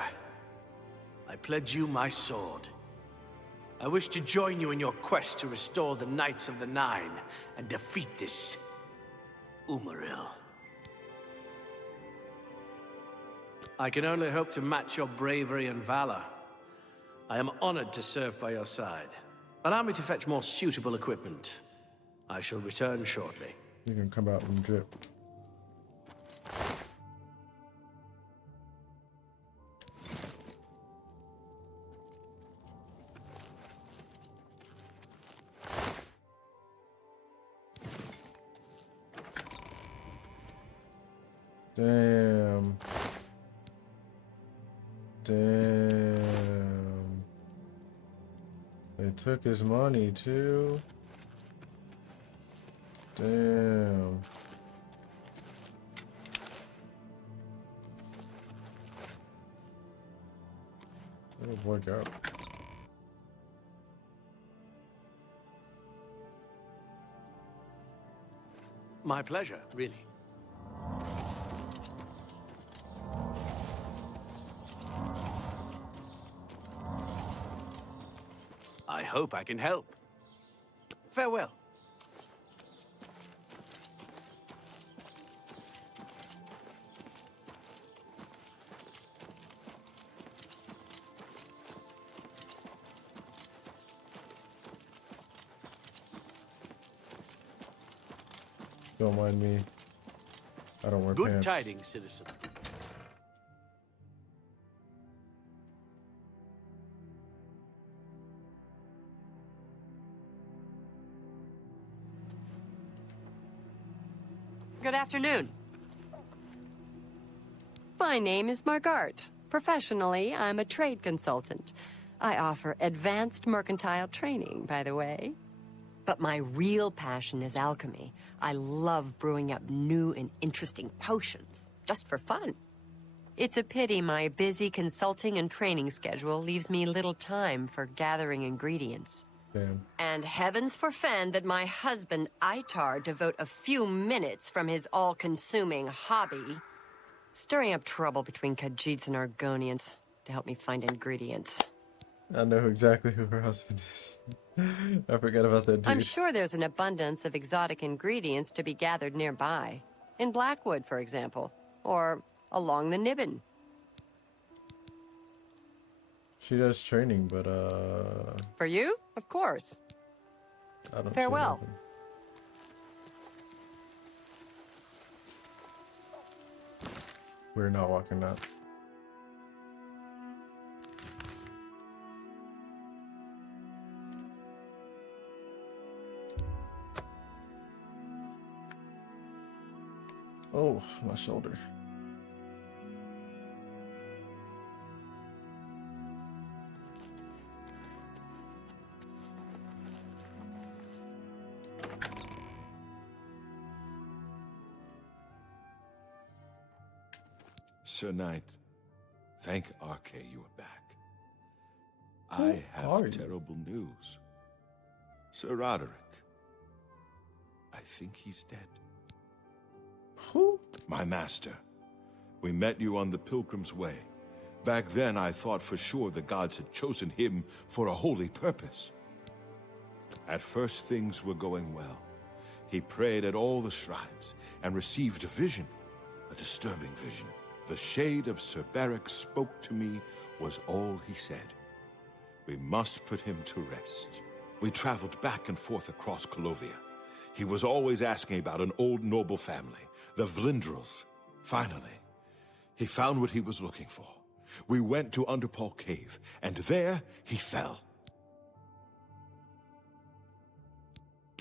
I pledge you my sword. I wish to join you in your quest to restore the Knights of the Nine and defeat this Umaril. I can only hope to match your bravery and valor. I am honored to serve by your side. Allow me to fetch more suitable equipment. I shall return shortly. You can come out and drip. Damn. Damn. They took his money too. Damn. It'll work out. My pleasure, really. I hope I can help. Farewell. Don't mind me. I don't wear Good pants. tidings, citizen. Good afternoon. My name is Margart. Professionally, I'm a trade consultant. I offer advanced mercantile training, by the way. But my real passion is alchemy. I love brewing up new and interesting potions, just for fun. It's a pity my busy consulting and training schedule leaves me little time for gathering ingredients. Damn. And heavens forfend that my husband, Itar, devote a few minutes from his all-consuming hobby, stirring up trouble between Khajiits and Argonians to help me find ingredients. I know exactly who her husband is. I forgot about that dude. I'm sure there's an abundance of exotic ingredients to be gathered nearby. In Blackwood, for example. Or along the Nibbin. She does training, but For you? Of course. I don't see Farewell. nothing. We're not walking out. Oh, my shoulder. Sir Knight, thank Arke you are back. Who I are have you? terrible news. Sir Roderick, I think he's dead. Who? My master. We met you on the Pilgrim's Way. Back then, I thought for sure the gods had chosen him for a holy purpose. At first, things were going well. He prayed at all the shrines and received a vision, a disturbing vision. The shade of Sir Beric spoke to me was all he said. We must put him to rest. We traveled back and forth across Colovia. He was always asking about an old noble family, the Vlindrels. Finally, he found what he was looking for. We went to Underpall Cave, and there he fell.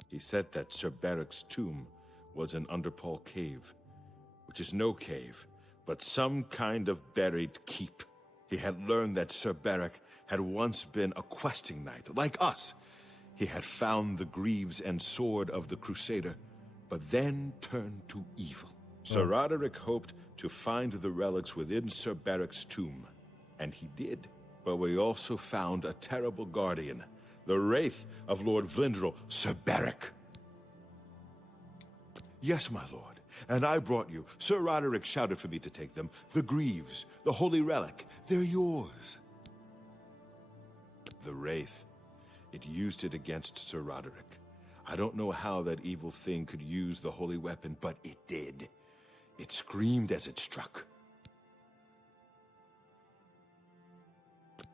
He said that Sir Beric's tomb was in Underpall Cave, which is no cave, but some kind of buried keep. He had learned that Sir Beric had once been a questing knight, like us. He had found the greaves and sword of the Crusader, but then turned to evil. Sir Roderick hoped to find the relics within Sir Beric's tomb, and he did. But we also found a terrible guardian, the wraith of Lord Vlindrel, Sir Beric. Yes, my lord. And I brought you. Sir Roderick shouted for me to take them. The greaves, the holy relic, they're yours. The wraith, it used it against Sir Roderick. I don't know how that evil thing could use the holy weapon, but it did. It screamed as it struck.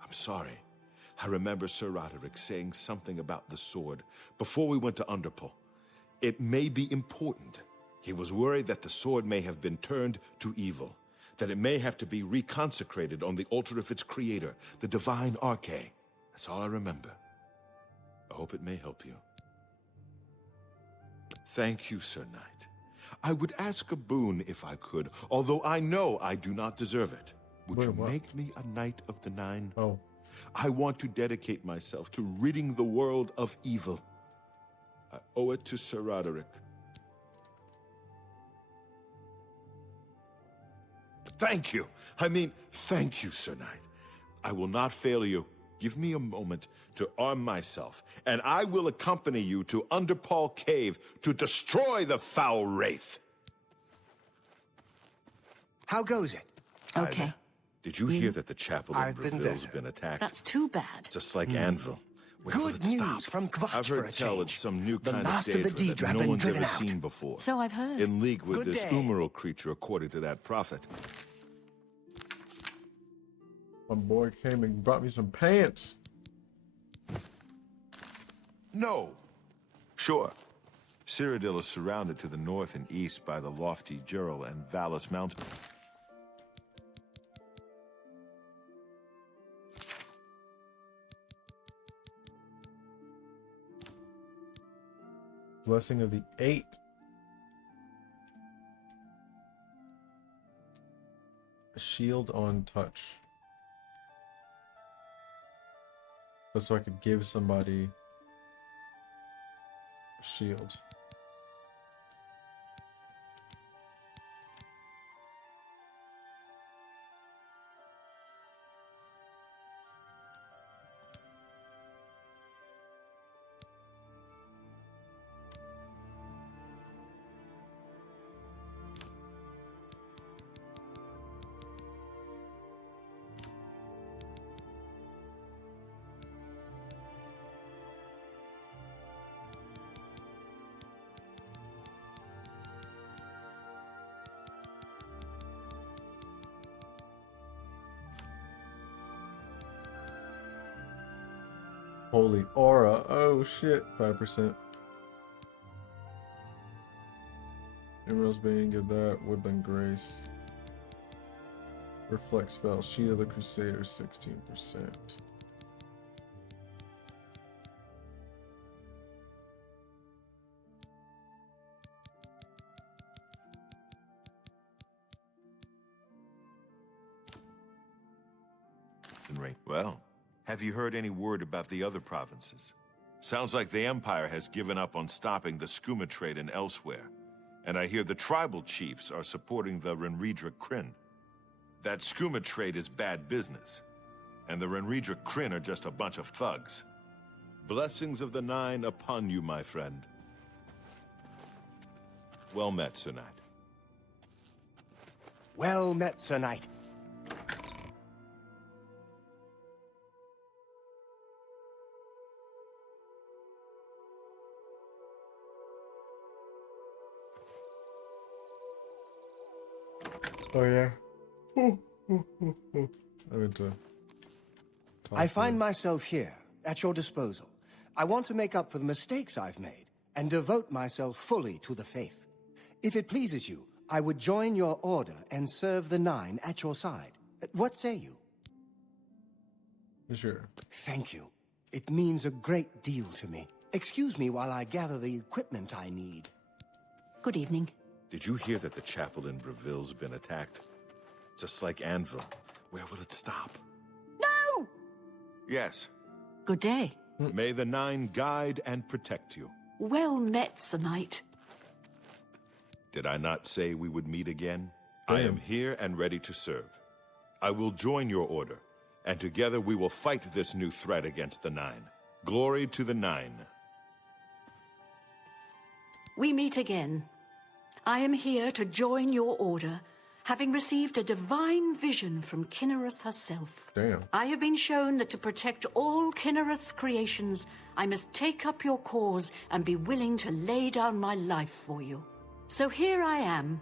I'm sorry. I remember Sir Roderick saying something about the sword before we went to Underpole. It may be important. He was worried that the sword may have been turned to evil, that it may have to be reconsecrated on the altar of its creator, the divine Arche. That's all I remember. I hope it may help you. Thank you, Sir Knight. I would ask a boon if I could, although I know I do not deserve it. Would you make me a Knight of the Nine? Oh. I want to dedicate myself to ridding the world of evil. I owe it to Sir Roderick. Thank you. I mean, thank you, Sir Knight. I will not fail you. Give me a moment to arm myself, and I will accompany you to Underpole Cave to destroy the foul wraith. How goes it? Okay. Did you hear that the chapel in I've been Breville's better. been attacked? That's too bad. Just like Anvil. Where will Good it stop? news from Kvatch I've for heard a tell change. it's some new The kind last of of the Daedra Daedra that have no been one's ever driven out. seen before. So I've heard. In league with Good this day. Umeral creature, according to that prophet. My boy came and brought me some pants. No. Sure. Cyrodiil is surrounded to the north and east by the lofty Juril and Valus Mountain. Blessing of the Eight. A shield on touch. Just so I could give somebody a shield. Holy aura. Oh shit. 5%. Emerald's Bane, get that. Woodland Grace. Reflect spell. Sheet of the Crusader, 16%. Well, have you heard any word about the other provinces? Sounds like the Empire has given up on stopping the skooma trade and elsewhere. And I hear the tribal chiefs are supporting the Renredra Kryn. That skooma trade is bad business. And the Renredra Kryn are just a bunch of thugs. Blessings of the Nine upon you, my friend. Well met, Sir Knight. Well met, Sir Knight. Oh yeah. I meant to. I find myself here, at your disposal. I want to make up for the mistakes I've made, and devote myself fully to the faith. If it pleases you, I would join your order and serve the Nine at your side. What say you? Sure. Thank you. It means a great deal to me. Excuse me while I gather the equipment I need. Good evening. Did you hear that the chapel in Breville's been attacked? Just like Anvil. Where will it stop? No! Yes. Good day. May the Nine guide and protect you. Well met, Sir Knight. Did I not say we would meet again? I am here and ready to serve. I will join your order, and together we will fight this new threat against the Nine. Glory to the Nine. We meet again. I am here to join your order, having received a divine vision from Kinnereth herself. Damn. I have been shown that to protect all Kinnereth's creations, I must take up your cause and be willing to lay down my life for you. So here I am.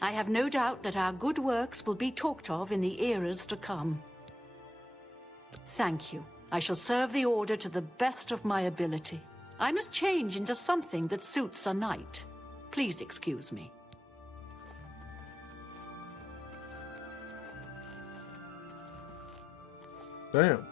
I have no doubt that our good works will be talked of in the eras to come. Thank you. I shall serve the Order to the best of my ability. I must change into something that suits a knight. Please excuse me. Damn.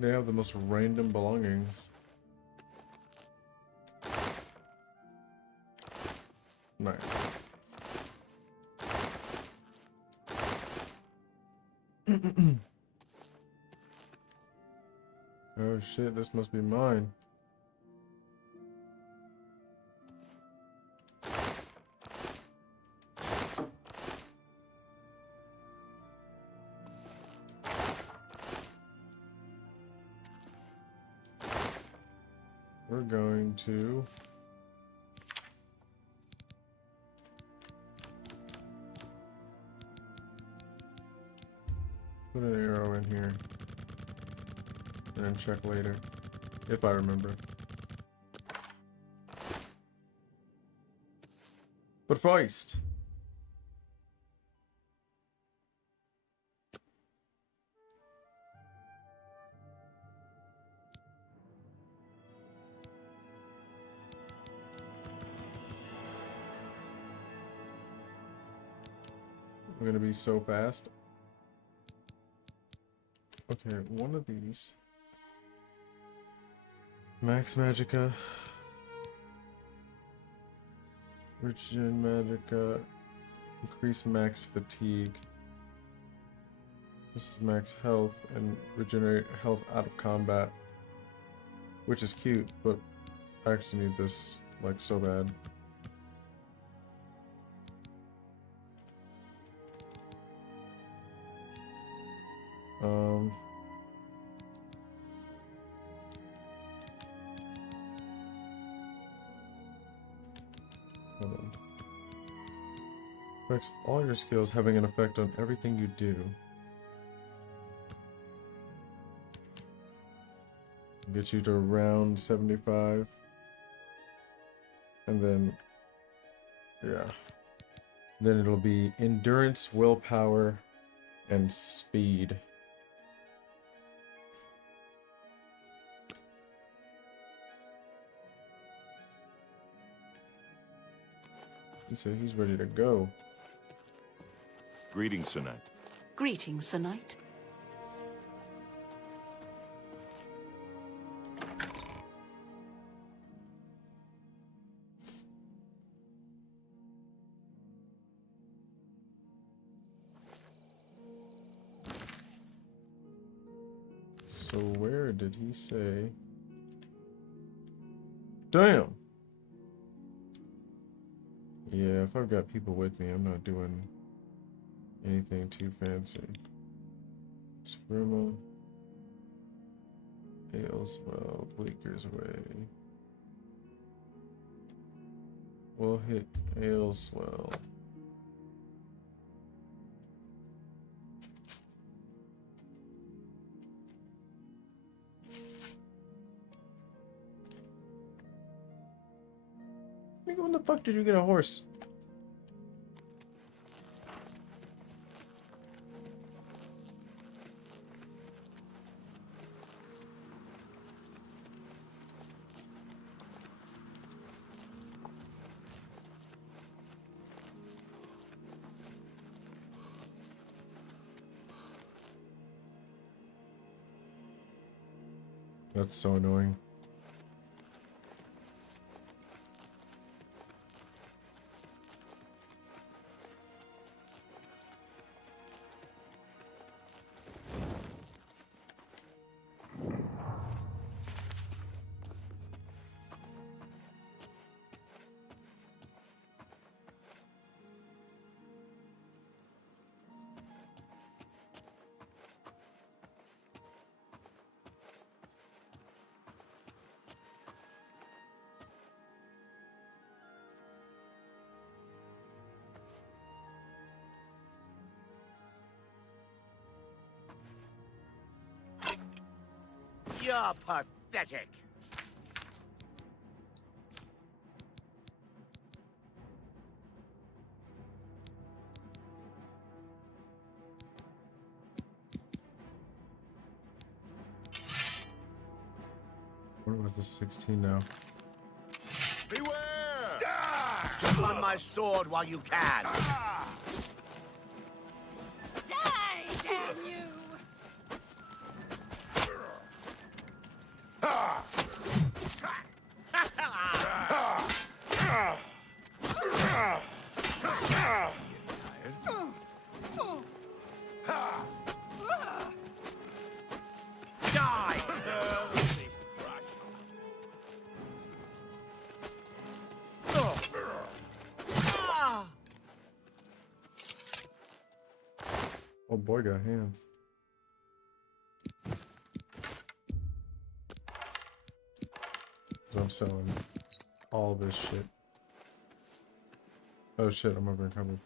They have the most random belongings. Nice. Oh shit, this must be mine. We're going to put an arrow in here and then check later, if I remember. But Feist. We're gonna be so fast. Okay, one of these. Max Magica. Regen Magica. Increase max fatigue. This is max health and regenerate health out of combat. Which is cute, but I actually need this like so bad. Hold on. Affects all your skills, having an effect on everything you do. Get you to around 75. And then, yeah. Then it'll be endurance, willpower, and speed. He said he's ready to go. Greetings, Sir Knight. Greetings, Sir Knight. So where did he say? Damn! Yeah, if I've got people with me, I'm not doing anything too fancy. Scrimmel. Ailswell, Bleaker's Way. We'll hit Ailswell. Nigga, when the fuck did you get a horse? That's so annoying. You're pathetic. pathetic. What was the 16 now? Beware! Jump on my sword while you can. Die, damn you! Oh boy, got hands. I'm selling all this shit. Oh shit, I'm over encumbered.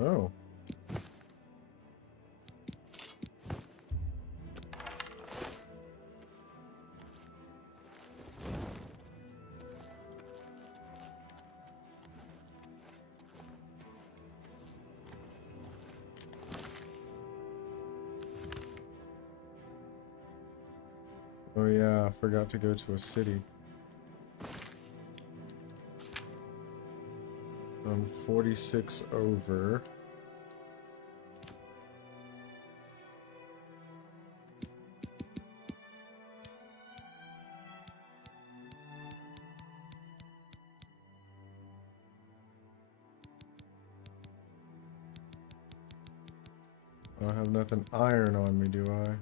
Oh. Oh yeah, I forgot to go to a city. I'm 46 over. I don't have nothing iron on me, do I?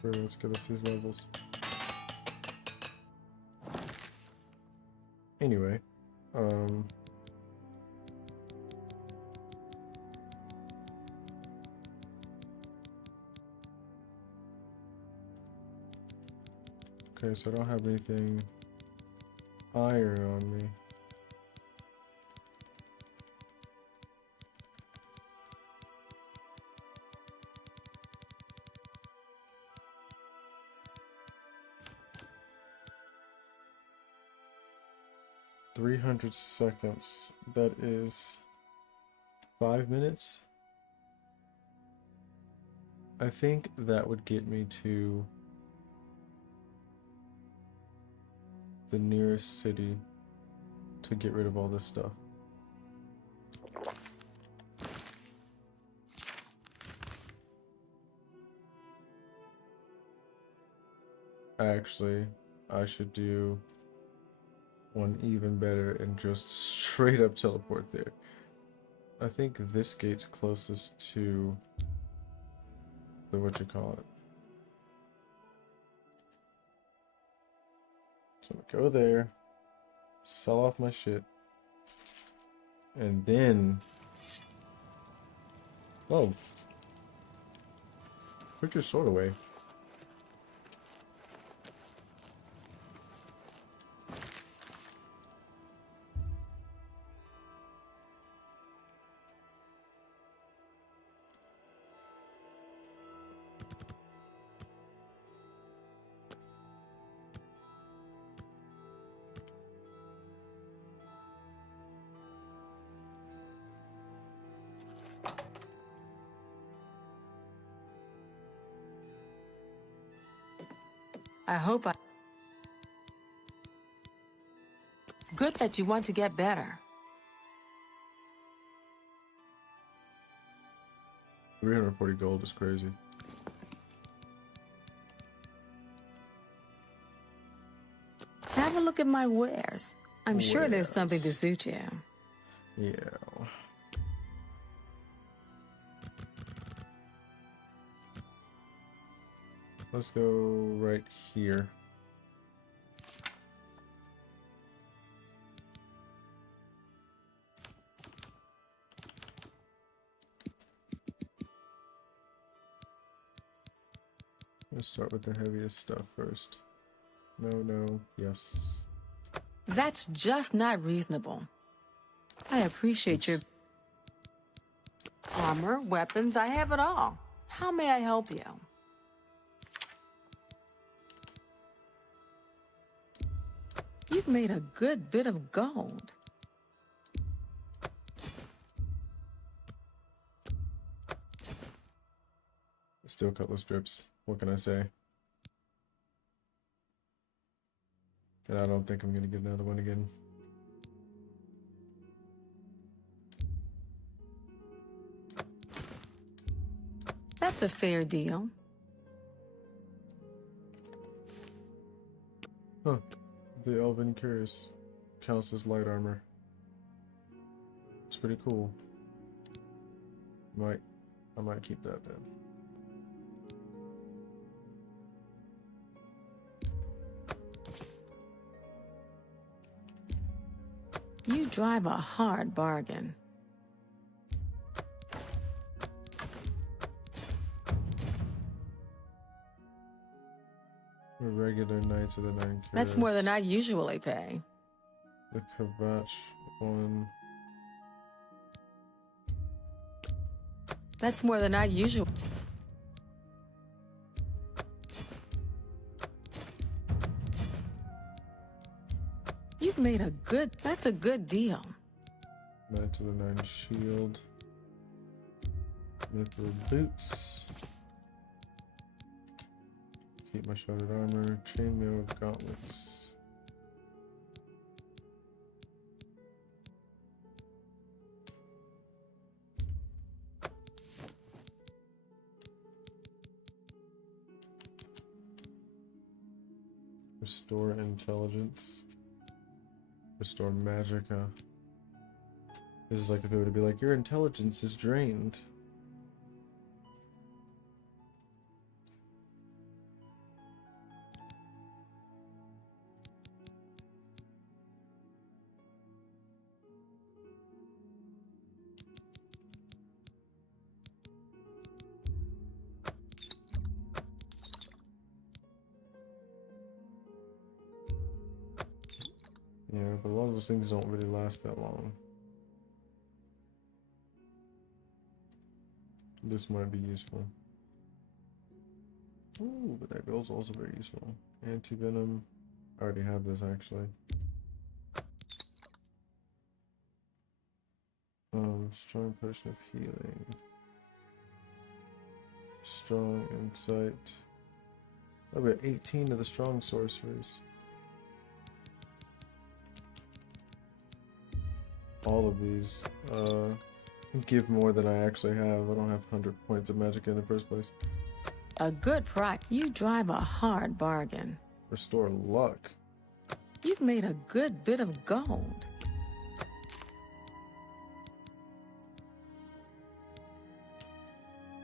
Sure, let's get us these levels. Anyway, okay, so I don't have anything iron on me. $300 seconds. That is 5 minutes. I think that would get me to the nearest city to get rid of all this stuff. Actually, I should do one even better and just straight up teleport there. I think this gate's closest to the whatchamacallit. So I'm gonna go there, sell off my shit, and then oh, put your sword away. I hope I... Good that you want to get better. 340 gold is crazy. Have a look at my wares. I'm sure there's something to suit you. Yeah. Let's go right here. Let's start with the heaviest stuff first. No, no, yes. That's just not reasonable. I appreciate your armor, weapons, I have it all. How may I help you? You've made a good bit of gold. Steel cutlass drips. What can I say? And I don't think I'm gonna get another one again. That's a fair deal. Huh. The Elven Curious counts as light armor. It's pretty cool. I might keep that then. You drive a hard bargain. The regular Knights of the Nine Curious. That's more than I usually pay. The Kavach one. That's more than I usually... You've made a good... That's a good deal. Knights of the Nine Shield. Mithril boots. Keep my shredded armor. Chainmail gauntlets. Restore intelligence. Restore magicka. This is like if it were to be like, your intelligence is drained. Yeah, but a lot of those things don't really last that long. This might be useful. Ooh, but that gold's also very useful. Anti-venom. I already have this actually. Strong potion of healing. Strong insight. I've got 18 of the strong sorceries. All of these give more than I actually have. I don't have 100 points of magic in the first place. A good price. You drive a hard bargain. Restore luck. You've made a good bit of gold.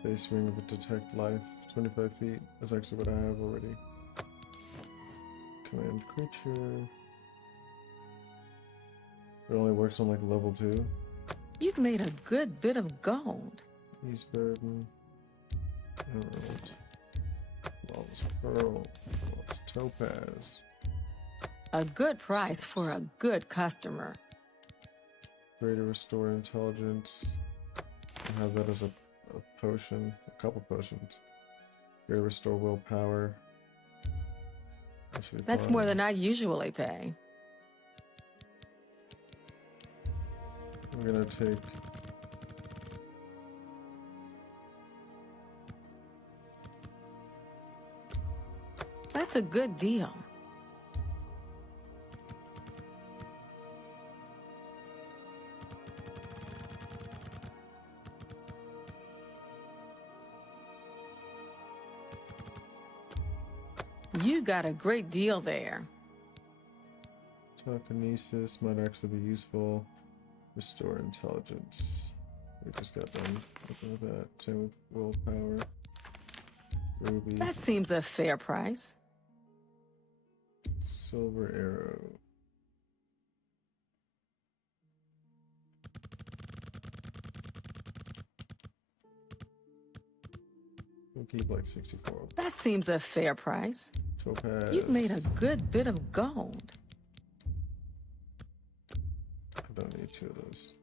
Base ring of a detect life, 25 feet. That's actually what I have already. Command creature. It only works on like level 2. You've made a good bit of gold. East burden. Emerald. Lawless pearl. Lawless topaz. A good price for a good customer. Greater restore intelligence. I have that as a potion. A couple potions. Greater restore willpower. That's more than I usually pay. We're gonna take That's a good deal. You got a great deal there. telekinesis might actually be useful. Restore intelligence. We just got done with all that. 10 willpower. Ruby. That seems a fair price. Silver arrow. We'll keep like 64. That seems a fair price. Topaz. You've made a good bit of gold. I don't need 2 of those.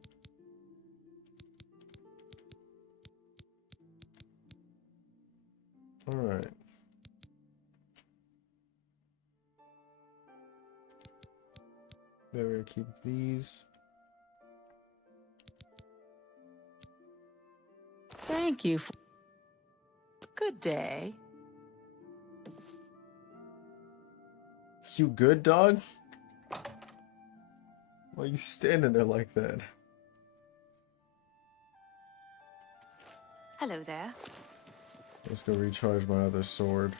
All right. There we keep these. Thank you for... Good day. You good, dog? Why are you standing there like that? Hello there. Let's go recharge my other sword.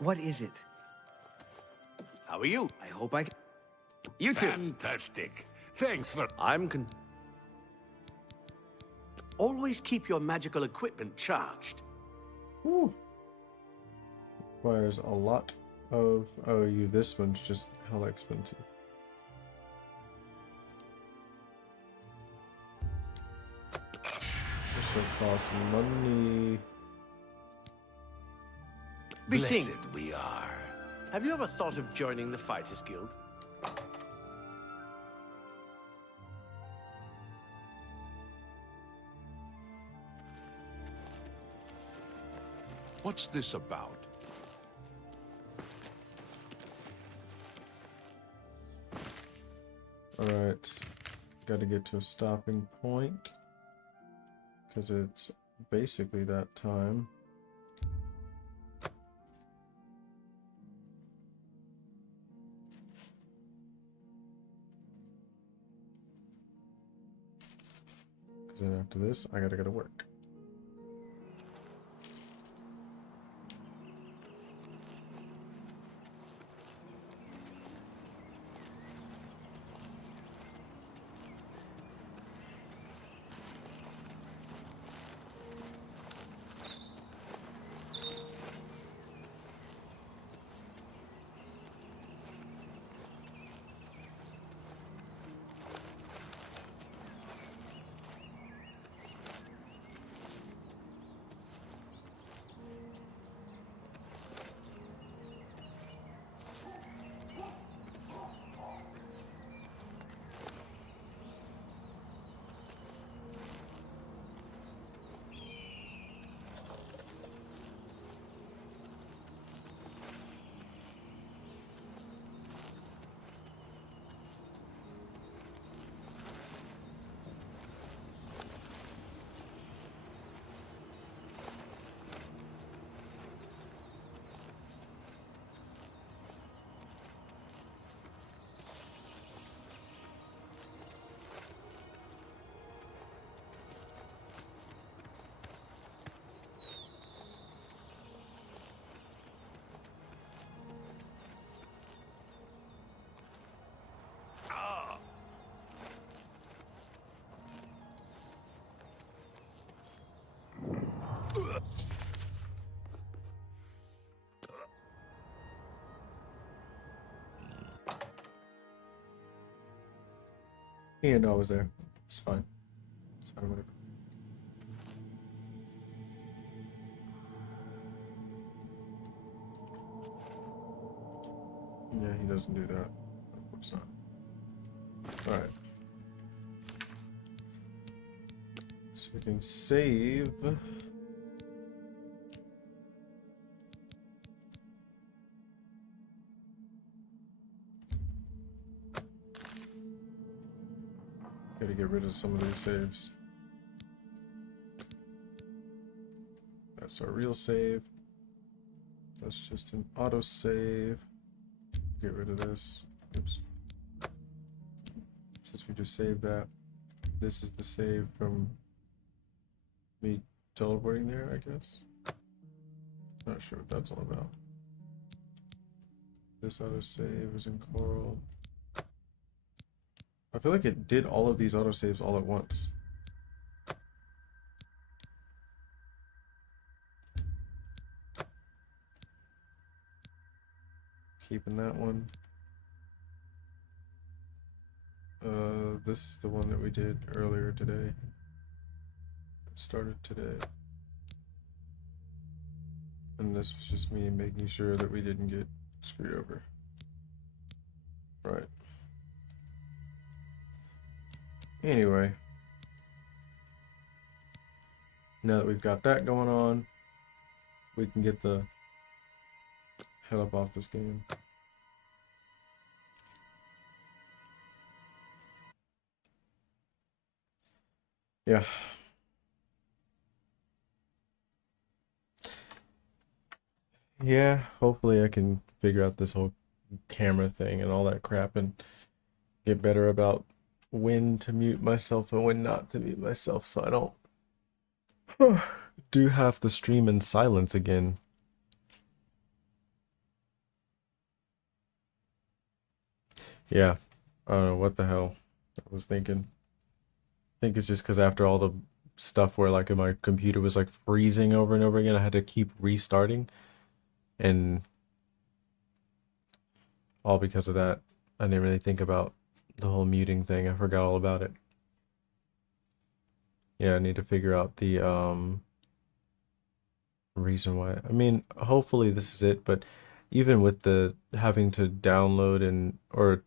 What is it? How are you? I hope I can... You too. Fantastic. Thanks for... Always keep your magical equipment charged. Woo. Requires a lot of... Oh, this one's just hella expensive. This will cost money. Be seen. Blessed we are. Have you ever thought of joining the Fighters Guild? What's this about? Alright. Gotta get to a stopping point. Because it's basically that time. Because then after this, I gotta go to work. He didn't know I was there. It's fine. It's fine, whatever. Yeah, he doesn't do that. Of course not. Alright. So we can save. Gotta get rid of some of these saves. That's our real save. That's just an auto save. Get rid of this. Oops. Since we just saved that, this is the save from me teleporting there, I guess. Not sure what that's all about. This autosave is in Coral. I feel like it did all of these autosaves all at once. Keeping that one. This is the one that we did earlier today. It started today. And this was just me making sure that we didn't get screwed over. Right. Anyway. Now that we've got that going on, we can get the head up off this game. Yeah. Yeah, hopefully I can figure out this whole camera thing and all that crap and get better about when to mute myself and when not to mute myself so I don't do half the stream in silence again. Yeah, I don't know what the hell I was thinking. I think it's just because after all the stuff where like my computer was like freezing over and over again, I had to keep restarting, and all because of that, I didn't really think about the whole muting thing. I forgot all about it. Yeah, I need to figure out the reason why. I mean, hopefully this is it, but even with the having to download and or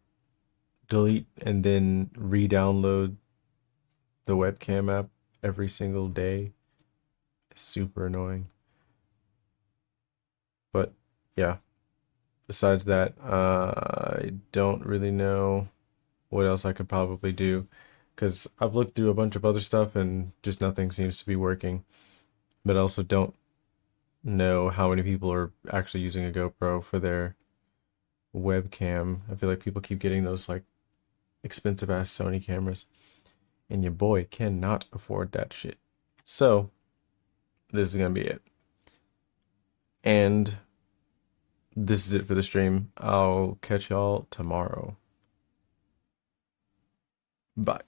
delete and then re-download the webcam app every single day, super annoying. But yeah, besides that, I don't really know what else I could probably do, because I've looked through a bunch of other stuff and just nothing seems to be working. But I also don't know how many people are actually using a GoPro for their webcam. I feel like people keep getting those like expensive ass Sony cameras, and your boy cannot afford that shit. So this is gonna be it, and this is it for the stream. I'll catch y'all tomorrow. Bye.